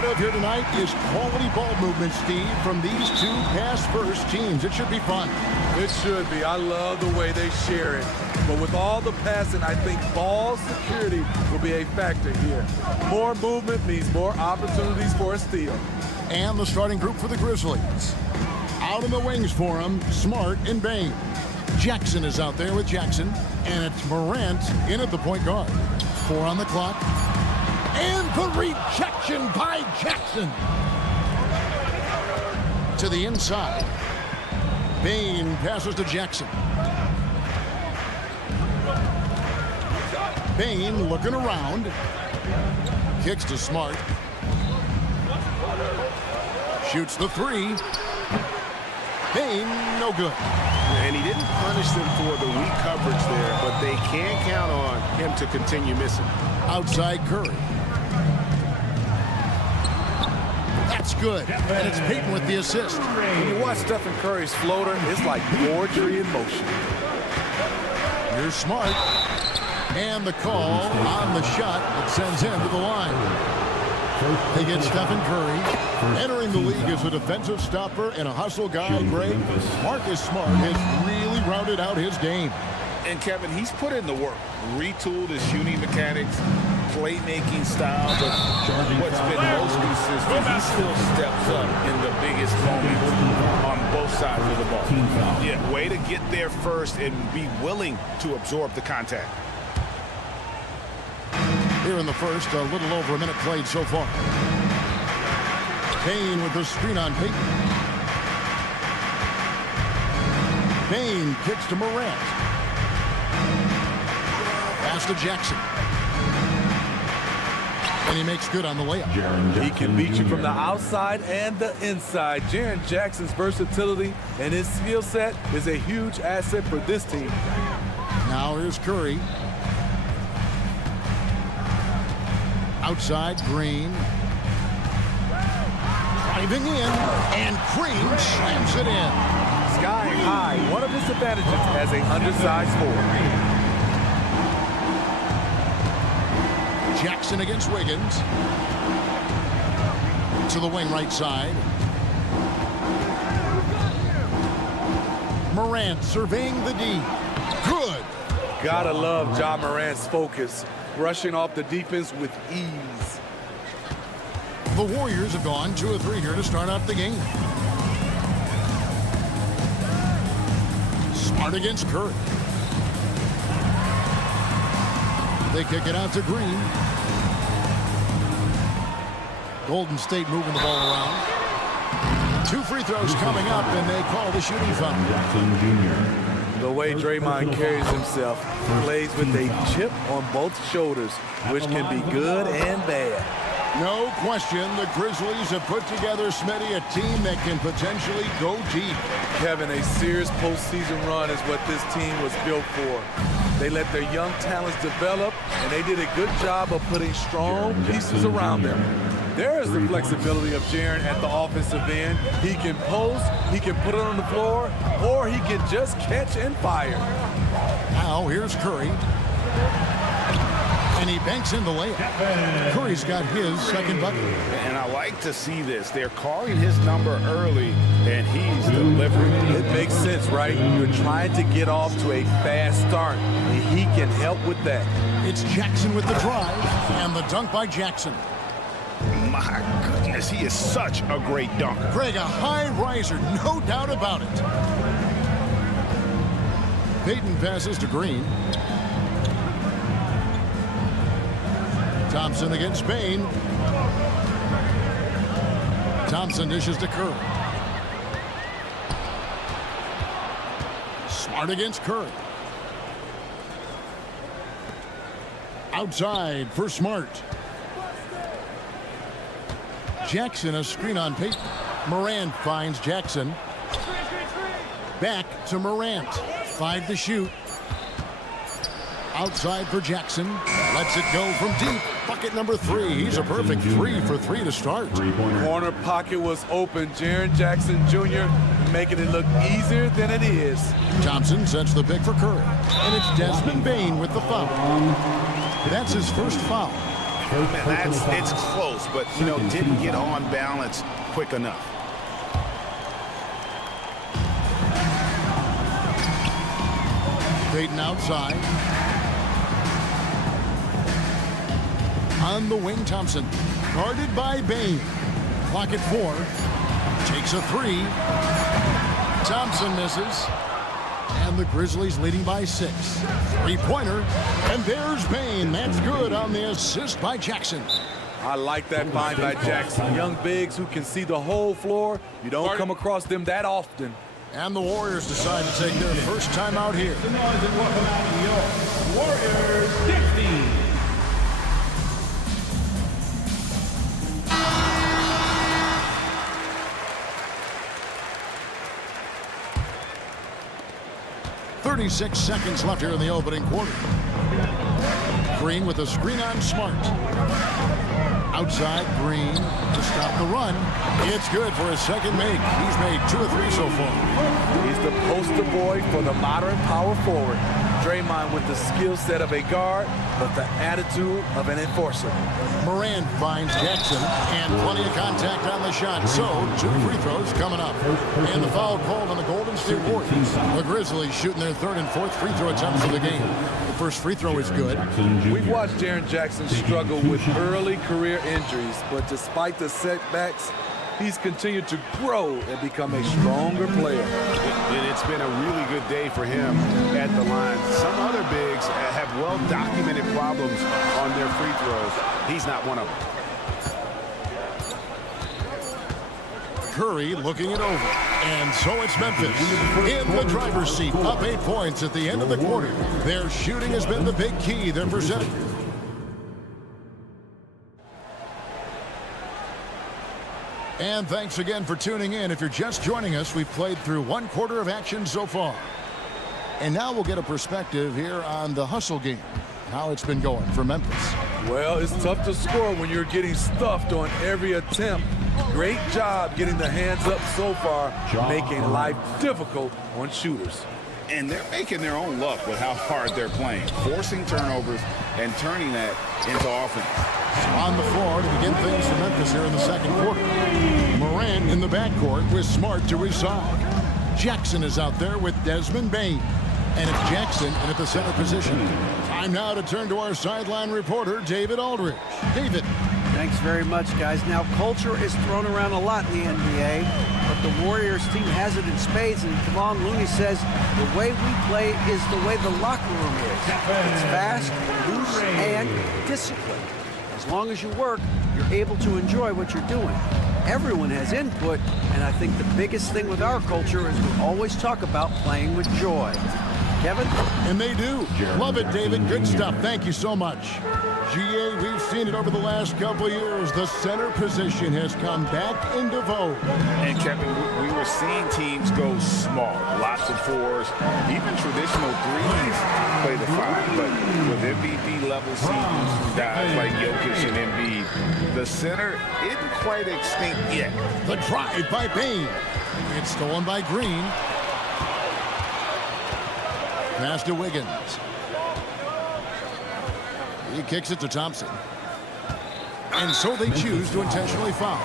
proud of here tonight is quality ball movement, Steve, from these two pass-first teams. It should be fun. It should be. I love the way they share it. But with all the passing, I think ball security will be a factor here. More movement means more opportunities for a steal. And the starting group for the Grizzlies. Out in the wings for them, Smart and Bain. Jackson is out there with Jackson, and it's Morant in at the point guard. 4 on the clock. And the rejection by Jackson. To the inside. Bain passes to Jackson. Bain looking around. Kicks to Smart. Shoots the 3. Bain, no good. And he didn't punish them for the weak coverage there, but they can count on him to continue missing. Outside Curry. That's good. And it's Peyton with the assist. When you watch Stephen Curry's floater, it's like poetry in motion. Here's Smart. And the call on the shot that sends him to the line. They get Stephen Curry entering the league as a defensive stopper and a hustle guy. Greg, Marcus Smart has really rounded out his game. And Kevin, he's put in the work, retooled his shooting mechanics, playmaking style, but what's been most consistent, he still steps up in the biggest moments on both sides of the ball. Yeah, way to get there first and be willing to absorb the contact. Here in the first, a little over a minute played so far. Bain with the screen on Peyton. Bain kicks to Morant. Pass to Jackson. And he makes good on the layup. He can beat you from the outside and the inside. Jaren Jackson's versatility and his skill set is a huge asset for this team. Now here's Curry. Outside, Green. Driving in, and Green slams it in. Sky high, one of his advantages as a undersized forward. Jackson against Wiggins. To the wing right side. Morant surveying the D. Good. Gotta love Ja Morant's focus, rushing off the defense with ease. The Warriors have gone 2 of 3 here to start out the game. Smart against Curry. They kick it out to Green. Golden State moving the ball around. 2 free throws coming up, and they call the shooting foul. Jackson Jr. The way Draymond carries himself, plays with a chip on both shoulders, which can be good and bad. No question, the Grizzlies have put together, Smitty, a team that can potentially go deep. Kevin, a serious postseason run is what this team was built for. They let their young talents develop, and they did a good job of putting strong pieces around them. There is the flexibility of Jaren at the offensive end. He can post, he can put it on the floor, or he can just catch and fire. Now here's Curry. And he banks in the layup. Curry's got his second bucket. And I like to see this. They're calling his number early, and he's delivering. It makes sense, right? You're trying to get off to a fast start, and he can help with that. It's Jackson with the drive, and the dunk by Jackson. My goodness, he is such a great dunker. Greg, a high riser, no doubt about it. Peyton passes to Green. Thompson against Bain. Thompson dishes to Curry. Smart against Curry. Outside for Smart. Jackson, a screen on Peyton. Morant finds Jackson. Back to Morant. 5 to shoot. Outside for Jackson. Lets it go from deep. Bucket number 3. He's a perfect 3 for 3 to start. Corner pocket was open. Jaren Jackson Jr. making it look easier than it is. Thompson sets the pick for Curry. And it's Desmond Bain with the foul. That's his first foul. It's close, but, you know, didn't get on balance quick enough. Payton outside. On the wing, Thompson. Guarded by Bain. Clock at 4. Takes a 3. Thompson misses. And the Grizzlies leading by 6. Three-pointer. And there's Bain. That's good on the assist by Jackson. I like that find by Jackson. Young bigs who can see the whole floor. You don't come across them that often. And the Warriors decide to take their first time out here. The noise and welcome out New York. Warriors 60. .36 seconds left here in the opening quarter. Green with a screen on Smart. Outside, Green to stop the run. It's good for his second make. He's made 2 or 3 so far. He's the poster boy for the modern power forward. Draymond with the skill set of a guard, but the attitude of an enforcer. Morant finds Jackson, and plenty of contact on the shot. So, 2 free throws coming up. And the foul called on the Golden State Warriors. The Grizzlies shooting their 3rd and 4th free throw attempts of the game. The first free throw is good. We've watched Jaren Jackson struggle with early career injuries, but despite the setbacks, he's continued to grow and become a stronger player. And it's been a really good day for him at the line. Some other bigs have well-documented problems on their free throws. He's not one of them. Curry looking it over. And so it's Memphis in the driver's seat, up 8 points at the end of the quarter. Their shooting has been the big key. They're presented. And thanks again for tuning in. If you're just joining us, we've played through 1 quarter of action so far. And now we'll get a perspective here on the hustle game, how it's been going for Memphis. Well, it's tough to score when you're getting stuffed on every attempt. Great job getting the hands up so far, making life difficult on shooters. And they're making their own luck with how hard they're playing, forcing turnovers and turning that into offense. On the floor to begin things for Memphis here in the second quarter. Morant in the backcourt with Smart to his side. Jackson is out there with Desmond Bain. And it's Jackson in at the center position. Time now to turn to our sideline reporter, David Aldridge. David. Thanks very much, guys. Now, culture is thrown around a lot in the NBA, but the Warriors team has it in spades, and Kevon Looney says the way we play is the way the locker room is. It's fast, loose, and disciplined. As long as you work, you're able to enjoy what you're doing. Everyone has input, and I think the biggest thing with our culture is we always talk about playing with joy. Kevin? And they do. Love it, David. Good stuff. Thank you so much. GA, we've seen it over the last couple of years. The center position has come back into vogue. And Kevin, we were seeing teams go small, lots of 4s, even traditional 3s play the 5. But with MVP level seasons from guys like Jokic and Embiid, the center isn't quite extinct yet. The drive by Bain. It's stolen by Green. Pass to Wiggins. He kicks it to Thompson. And so they choose to intentionally foul.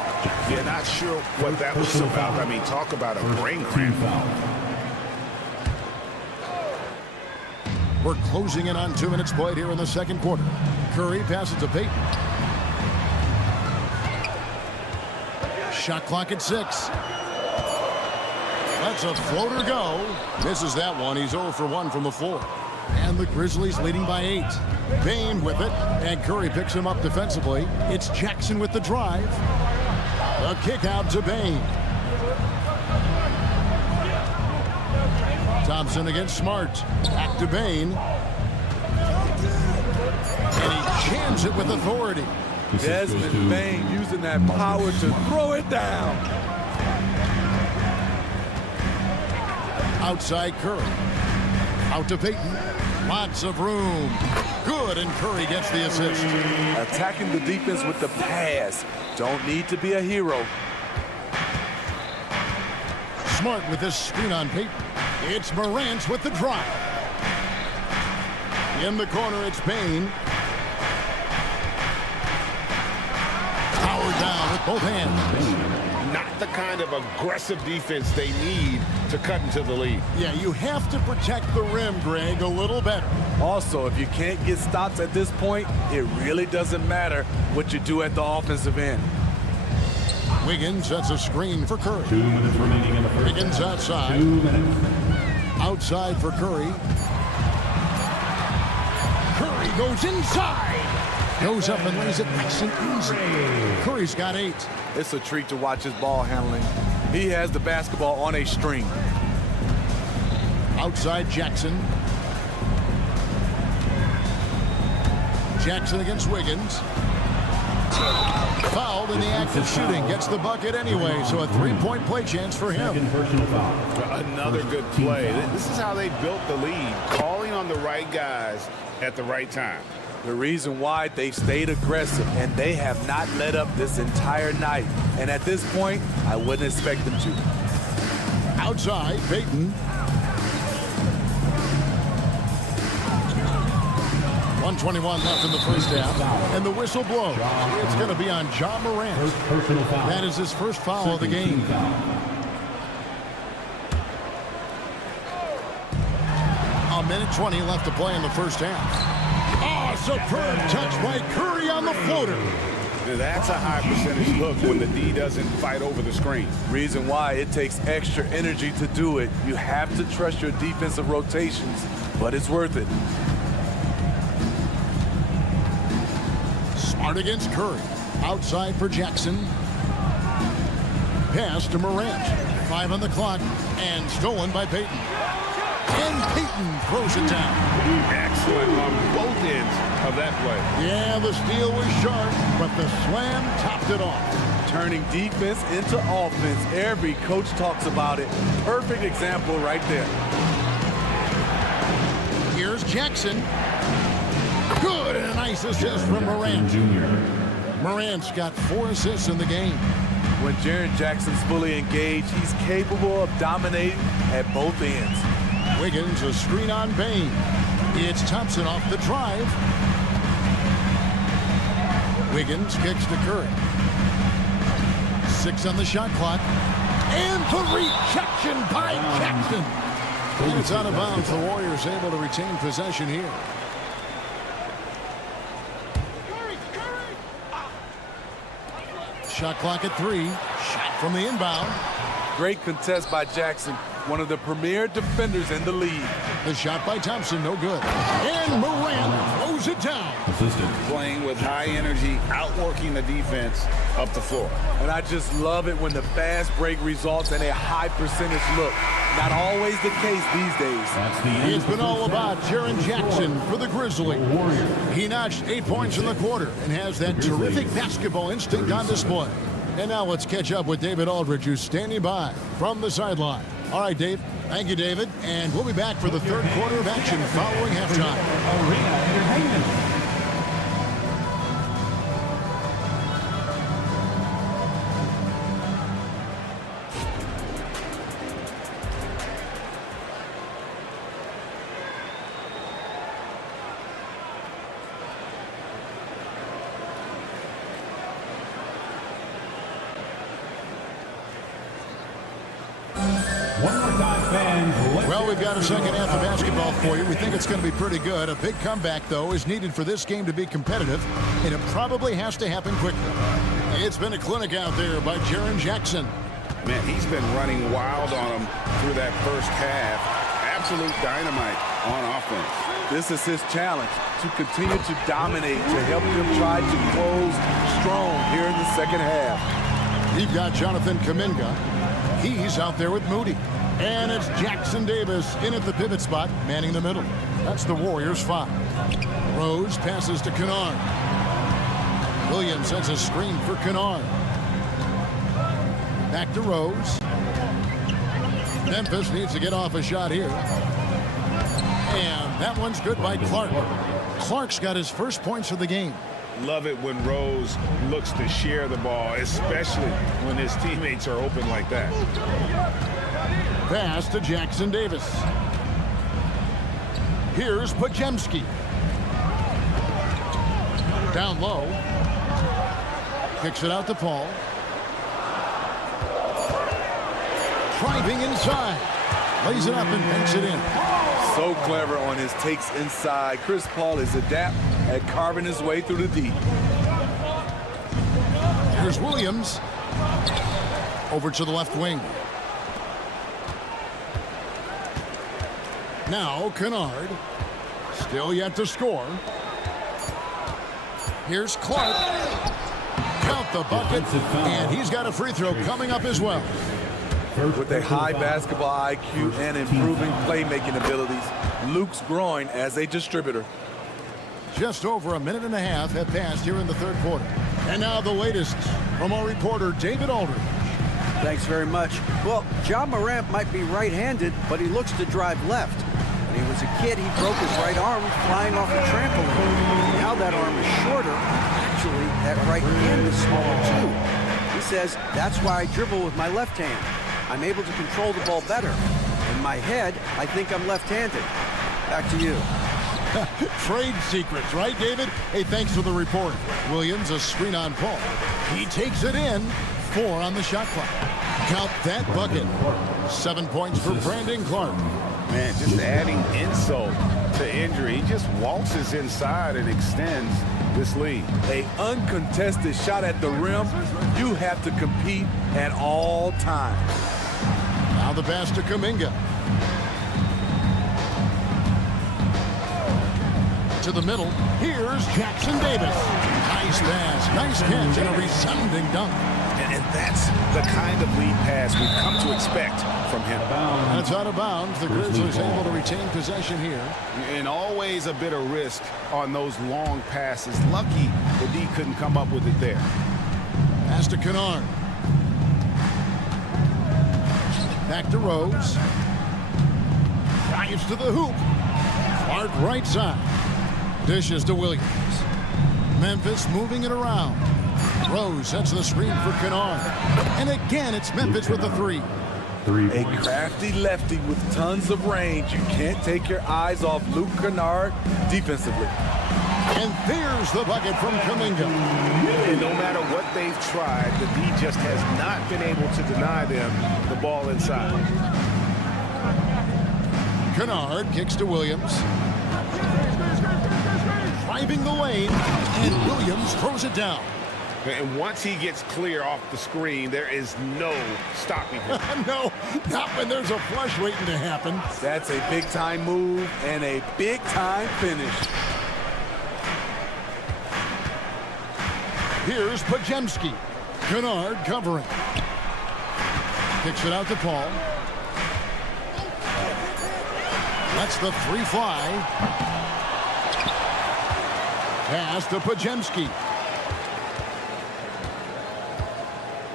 Yeah, not sure what that was about. I mean, talk about a brain cramp. We're closing in on 2 minutes played here in the second quarter. Curry passes to Payton. Shot clock at 6. That's a floater go. Misses that one. He's 0 for 1 from the floor. And the Grizzlies leading by 8. Bain with it, and Curry picks him up defensively. It's Jackson with the drive. A kick out to Bain. Thompson against Smart. Back to Bain. And he jams it with authority. Desmond Bain using that power to throw it down. Outside Curry. Out to Payton. Lots of room. Good, and Curry gets the assist. Attacking the defense with the pass. Don't need to be a hero. Smart with this screen on Payton. It's Morant with the drive. In the corner, it's Bain. Both hands. Not the kind of aggressive defense they need to cut into the lead. Yeah, you have to protect the rim, Greg, a little better. Also, if you can't get stops at this point, it really doesn't matter what you do at the offensive end. Wiggins sets a screen for Curry. 2 minutes remaining in the first. Wiggins outside. 2 minutes. Outside for Curry. Curry goes inside. Goes up and lays it nice and easy. Curry's got 8. It's a treat to watch his ball handling. He has the basketball on a string. Outside Jackson. Jackson against Wiggins. Fouled in the act of shooting. Gets the bucket anyway, so a 3-point play chance for him. Second personal foul. Another good play. This is how they built the lead, calling on the right guys at the right time. The reason why they've stayed aggressive, and they have not let up this entire night. And at this point, I wouldn't expect them to. Outside, Payton. 1:21 left in the first half, and the whistle blows. It's going to be on Ja Morant. First personal foul. That is his first foul of the game. A minute 20 left to play in the first half. Oh, superb touch by Curry on the floater. That's a high percentage look when the D doesn't fight over the screen. Reason why it takes extra energy to do it. You have to trust your defensive rotations, but it's worth it. Smart against Curry. Outside for Jackson. Pass to Morant. 5 on the clock, and stolen by Payton. And Payton throws it down. Excellent on both ends of that play. Yeah, the steal was sharp, but the slam topped it off. Turning defense into offense. Every coach talks about it. Perfect example right there. Here's Jackson. Good, and a nice assist from Morant. Morant's got 4 assists in the game. When Jaren Jackson's fully engaged, he's capable of dominating at both ends. Wiggins, a screen on Bain. It's Thompson off the drive. Wiggins kicks to Curry. 6 on the shot clock. And the rejection by Jackson. And it's out of bounds. The Warriors able to retain possession here. Shot clock at 3. Shot from the inbound. Great contest by Jackson, one of the premier defenders in the league. The shot by Thompson, no good. And Morant throws it down. Playing with high energy, outworking the defense up the floor. And I just love it when the fast break results in a high percentage look. Not always the case these days. It's been all about Jaren Jackson for the Grizzlies. He notched 8 points in the quarter and has that terrific basketball instinct on display. And now let's catch up with David Aldridge, who's standing by from the sideline. All right, Dave. Thank you, David. And we'll be back for the third quarter of action following halftime. Arena Entertainment. Well, we've got a second half of basketball for you. We think it's going to be pretty good. A big comeback, though, is needed for this game to be competitive, and it probably has to happen quickly. It's been a clinic out there by Jaren Jackson. Man, he's been running wild on him through that first half. Absolute dynamite on offense. This is his challenge, to continue to dominate, to help them try to close strong here in the second half. We've got Jonathan Kuminga. He's out there with Moody. And it's Jackson Davis in at the pivot spot, manning the middle. That's the Warriors' 5. Rose passes to Kennard. Williams sends a screen for Kennard. Back to Rose. Memphis needs to get off a shot here. And that one's good by Clark. Clark's got his first points of the game. Love it when Rose looks to share the ball, especially when his teammates are open like that. Pass to Jackson Davis. Here's Pajemski. Down low. Kicks it out to Paul. Driving inside. Lays it up and banks it in. So clever on his takes inside. Chris Paul is adept at carving his way through the deep. Here's Williams. Over to the left wing. Now Kennard. Still yet to score. Here's Clark. Count the bucket. And he's got a free throw coming up as well. With a high basketball IQ and improving playmaking abilities, Luke's growing as a distributor. Just over a minute and a half have passed here in the third quarter. And now the latest from our reporter, David Aldridge. Thanks very much. Well, Ja Morant might be right-handed, but he looks to drive left. When he was a kid, he broke his right arm flying off a trampoline. Now that arm is shorter. Actually, that right hand is smaller too. He says, that's why I dribble with my left hand. I'm able to control the ball better. In my head, I think I'm left-handed. Back to you. Trade secrets, right, David? Hey, thanks for the report. Williams, a screen on Paul. He takes it in. 4 on the shot clock. Count that bucket. 7 points for Brandon Clark. Man, just adding insult to injury. He just waltzes inside and extends this lead. An uncontested shot at the rim. You have to compete at all times. Now the pass to Kuminga. To the middle. Here's Jackson Davis. Nice pass, nice catch, and a resounding dunk. And that's the kind of lead pass we've come to expect from him. That's out of bounds. The Grizzlies able to retain possession here. And always a bit of risk on those long passes. Lucky the D couldn't come up with it there. Pass to Kennard. Back to Rose. Drives to the hoop. Clark right side. Dishes to Williams. Memphis moving it around. Rose sets the screen for Kennard. And again, it's Memphis with the three. A crafty lefty with tons of range. You can't take your eyes off Luke Kennard defensively. And there's the bucket from Kuminga. And no matter what they've tried, the D just has not been able to deny them the ball inside. Kennard kicks to Williams. Driving the lane, and Williams throws it down. And once he gets clear off the screen, there is no stopping him. No, not when there's a flush waiting to happen. That's a big-time move and a big-time finish. Here's Pajemski. Kennard covering. Kicks it out to Paul. Lets the three fly. Pass to Pajemski.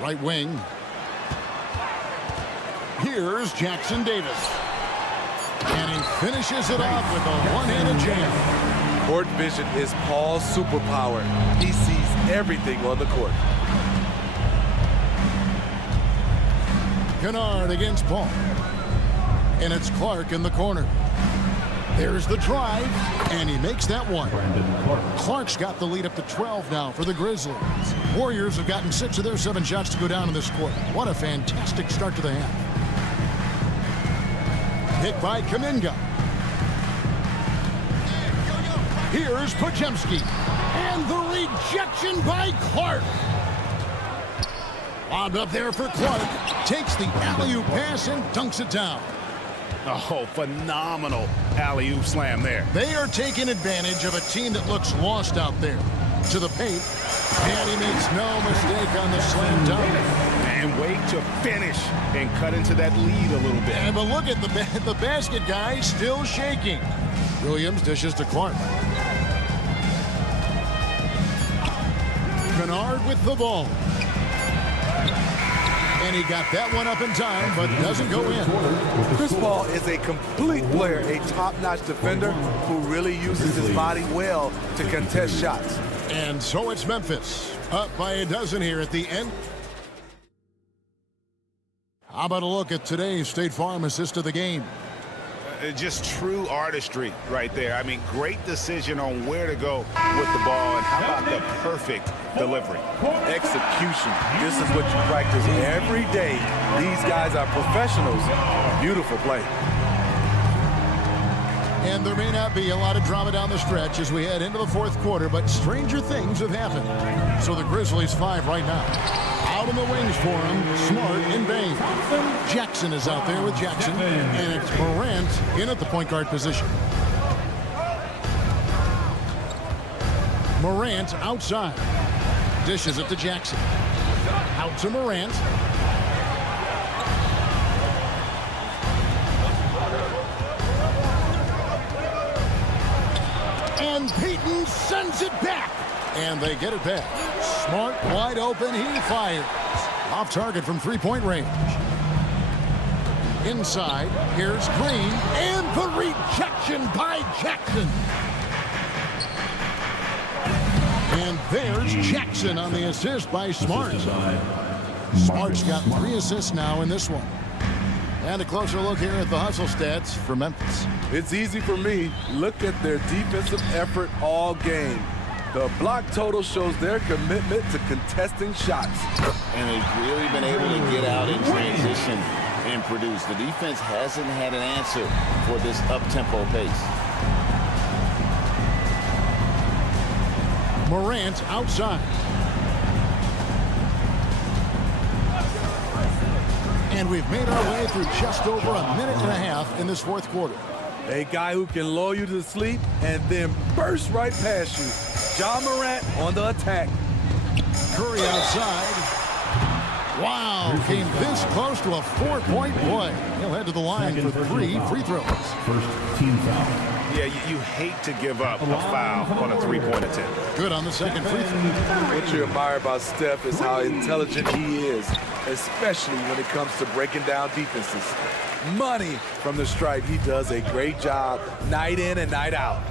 Right wing. Here's Jackson Davis. And he finishes it off with a one-handed jam. Court vision is Paul's superpower. He sees everything on the court. Kennard against Paul. And it's Clark in the corner. There's the drive, and he makes that one. Clark's got the lead up to 12 now for the Grizzlies. Warriors have gotten 6 of their 7 shots to go down in this quarter. What a fantastic start to the half. Hit by Kuminga. Here's Pajemski. And the rejection by Clark. Lobbed up there for Clark. Takes the alley-oop pass and dunks it down. Oh, phenomenal alley-oop slam there. They are taking advantage of a team that looks lost out there. To the paint, and he makes no mistake on the slam dunk. And wait to finish and cut into that lead a little bit. And but look at the basket guy still shaking. Williams dishes to Clark. Kennard with the ball. And he got that one up in time, but doesn't go in. Chris Paul is a complete player, a top-notch defender who really uses his body well to contest shots. And so it's Memphis, up by a dozen here at the end. How about a look at today's State Farm assist of the game? Just true artistry right there. I mean, great decision on where to go with the ball, and how about the perfect delivery? Execution. This is what you practice every day. These guys are professionals. Beautiful play. And there may not be a lot of drama down the stretch as we head into the fourth quarter, but stranger things have happened. So the Grizzlies 5 right now. Out in the wings for him, Smart and Bain. Jackson is out there with Jackson, and it's Morant in at the point guard position. Morant outside. Dishes it to Jackson. Out to Morant. And Peyton sends it back. And they get it back. Smart wide open. He fires. Off target from three-point range. Inside. Here's Green. And the rejection by Jackson. And there's Jackson on the assist by Smart. Smart's got 3 assists now in this one. And a closer look here at the hustle stats for Memphis. It's easy for me. Look at their defensive effort all game. The block total shows their commitment to contesting shots. And they've really been able to get out in transition and produce. The defense hasn't had an answer for this up-tempo pace. Morant outside. And we've made our way through just over a minute and a half in this fourth quarter. A guy who can lull you to sleep and then burst right past you. Ja Morant on the attack. Curry outside. Wow, came this close to a 4-point play. He'll head to the line for 3 free throws. First team foul. Yeah, you hate to give up a foul on a 3-point attempt. Good on the second free throw. What you admire about Steph is how intelligent he is, especially when it comes to breaking down defenses. Money from the stripe. He does a great job night in and night out.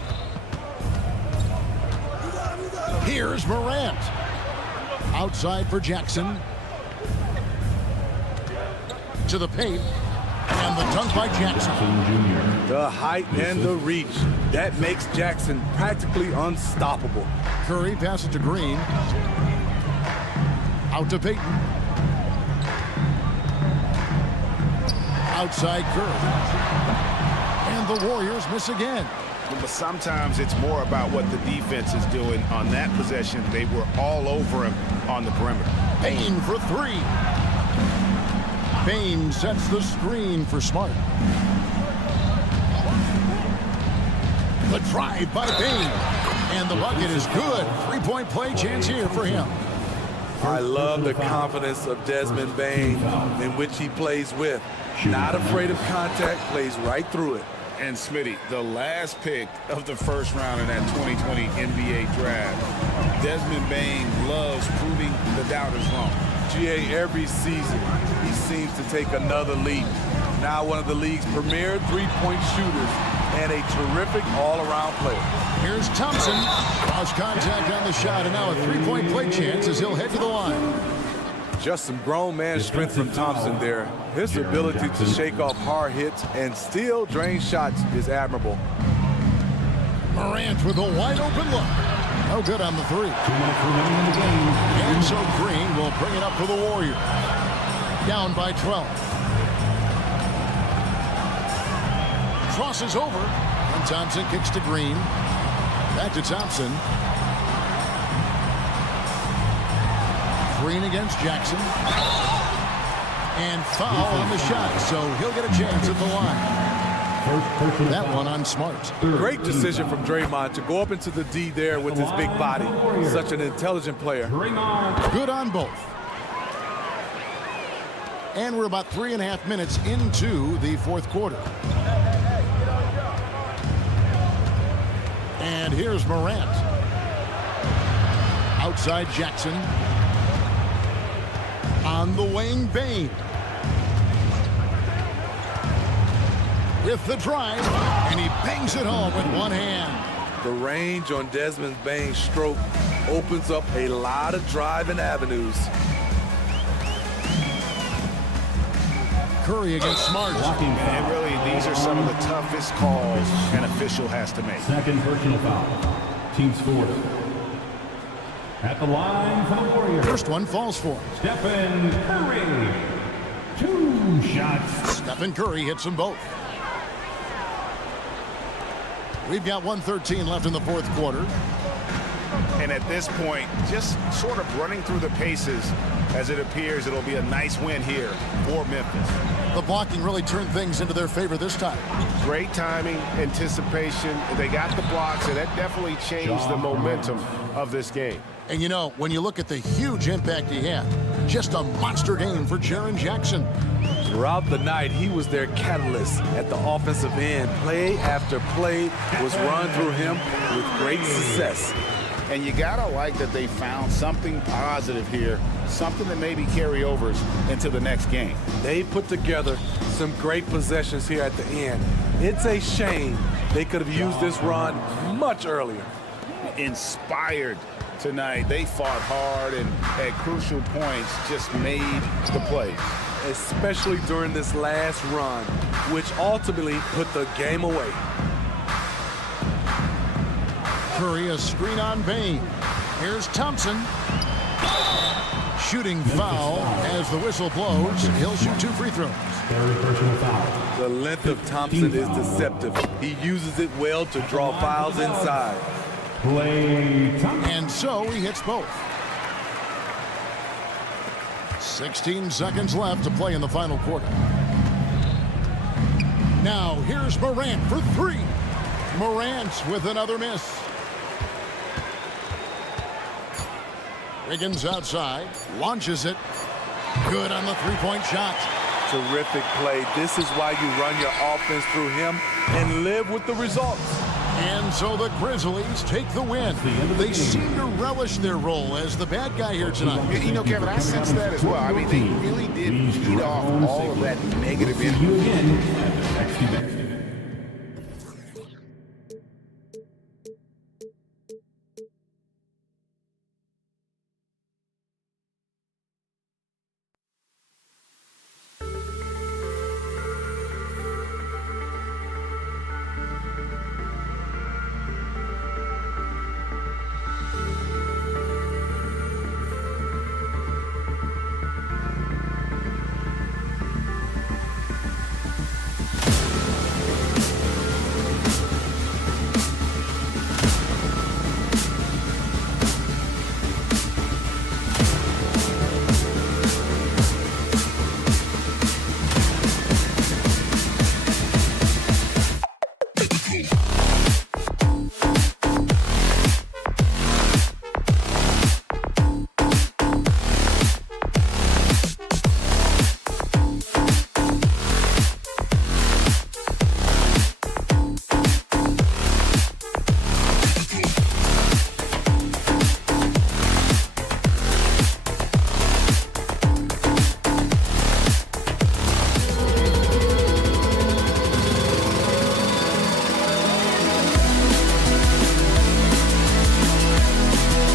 Here's Morant. Outside for Jackson. To the paint. And the dunk by Jackson. The height and the reach. That makes Jackson practically unstoppable. Curry passes to Green. Out to Peyton. Outside Curry. And the Warriors miss again. But sometimes it's more about what the defense is doing on that possession. They were all over him on the perimeter. Bain for 3. Bain sets the screen for Smart. The drive by Bain. And the bucket is good. 3-point play chance here for him. I love the confidence of Desmond Bain in which he plays with. Not afraid of contact, plays right through it. And Smitty, the last pick of the first round in that 2020 NBA draft, Desmond Bain loves proving the doubters wrong. GA, every season, he seems to take another leap. Now one of the league's premier three-point shooters and a terrific all-around player. Here's Thompson. Cross contact on the shot, and now a 3-point play chance as he'll head to the line. Just some grown man strength from Thompson there. His ability to shake off hard hits and still drain shots is admirable. Morant with a wide open look. No good on the 3. 2 minutes remaining in the game. And so Green will bring it up for the Warriors. Down by 12. Crosses over. And Thompson kicks to Green. Back to Thompson. Green against Jackson. And foul on the shot, so he'll get a chance at the line. That one on Smart. Great decision from Draymond to go up into the D there with his big body. Such an intelligent player. Good on both. And we're about 3.5 minutes into the fourth quarter. And here's Morant. Outside Jackson. On the wing, Bain. With the drive, and he bangs it home with one hand. The range on Desmond Bain's stroke opens up a lot of driving avenues. Curry against Smart. And really, these are some of the toughest calls an official has to make. Second personal foul. Team's fourth. At the line for the Warriors. First one falls for him. Stephen Curry. 2 shots. Stephen Curry hits them both. We've got 1:13 left in the fourth quarter. And at this point, just sort of running through the paces as it appears it'll be a nice win here for Memphis. The blocking really turned things into their favor this time. Great timing, anticipation. They got the blocks, and that definitely changed the momentum of this game. And you know, when you look at the huge impact he had, just a monster game for Jaren Jackson. Throughout the night, he was their catalyst at the offensive end. Play after play was run through him with great success. And you gotta like that they found something positive here, something that maybe carry overs into the next game. They put together some great possessions here at the end. It's a shame they could have used this run much earlier. Inspired tonight. They fought hard and at crucial points just made the plays. Especially during this last run, which ultimately put the game away. Curry, a screen on Bain. Here's Thompson. Shooting foul as the whistle blows. He'll shoot 2 free throws. The length of Thompson is deceptive. He uses it well to draw fouls inside. And so he hits both. 16 seconds left to play in the final quarter. Now here's Morant for 3. Morant with another miss. Wiggins outside, launches it. Good on the three-point shot. Terrific play. This is why you run your offense through him and live with the results. And so the Grizzlies take the win. They seem to relish their role as the bad guy here tonight. You know, Kevin, I sense that as well. I mean, they really did feed off all of that negative energy.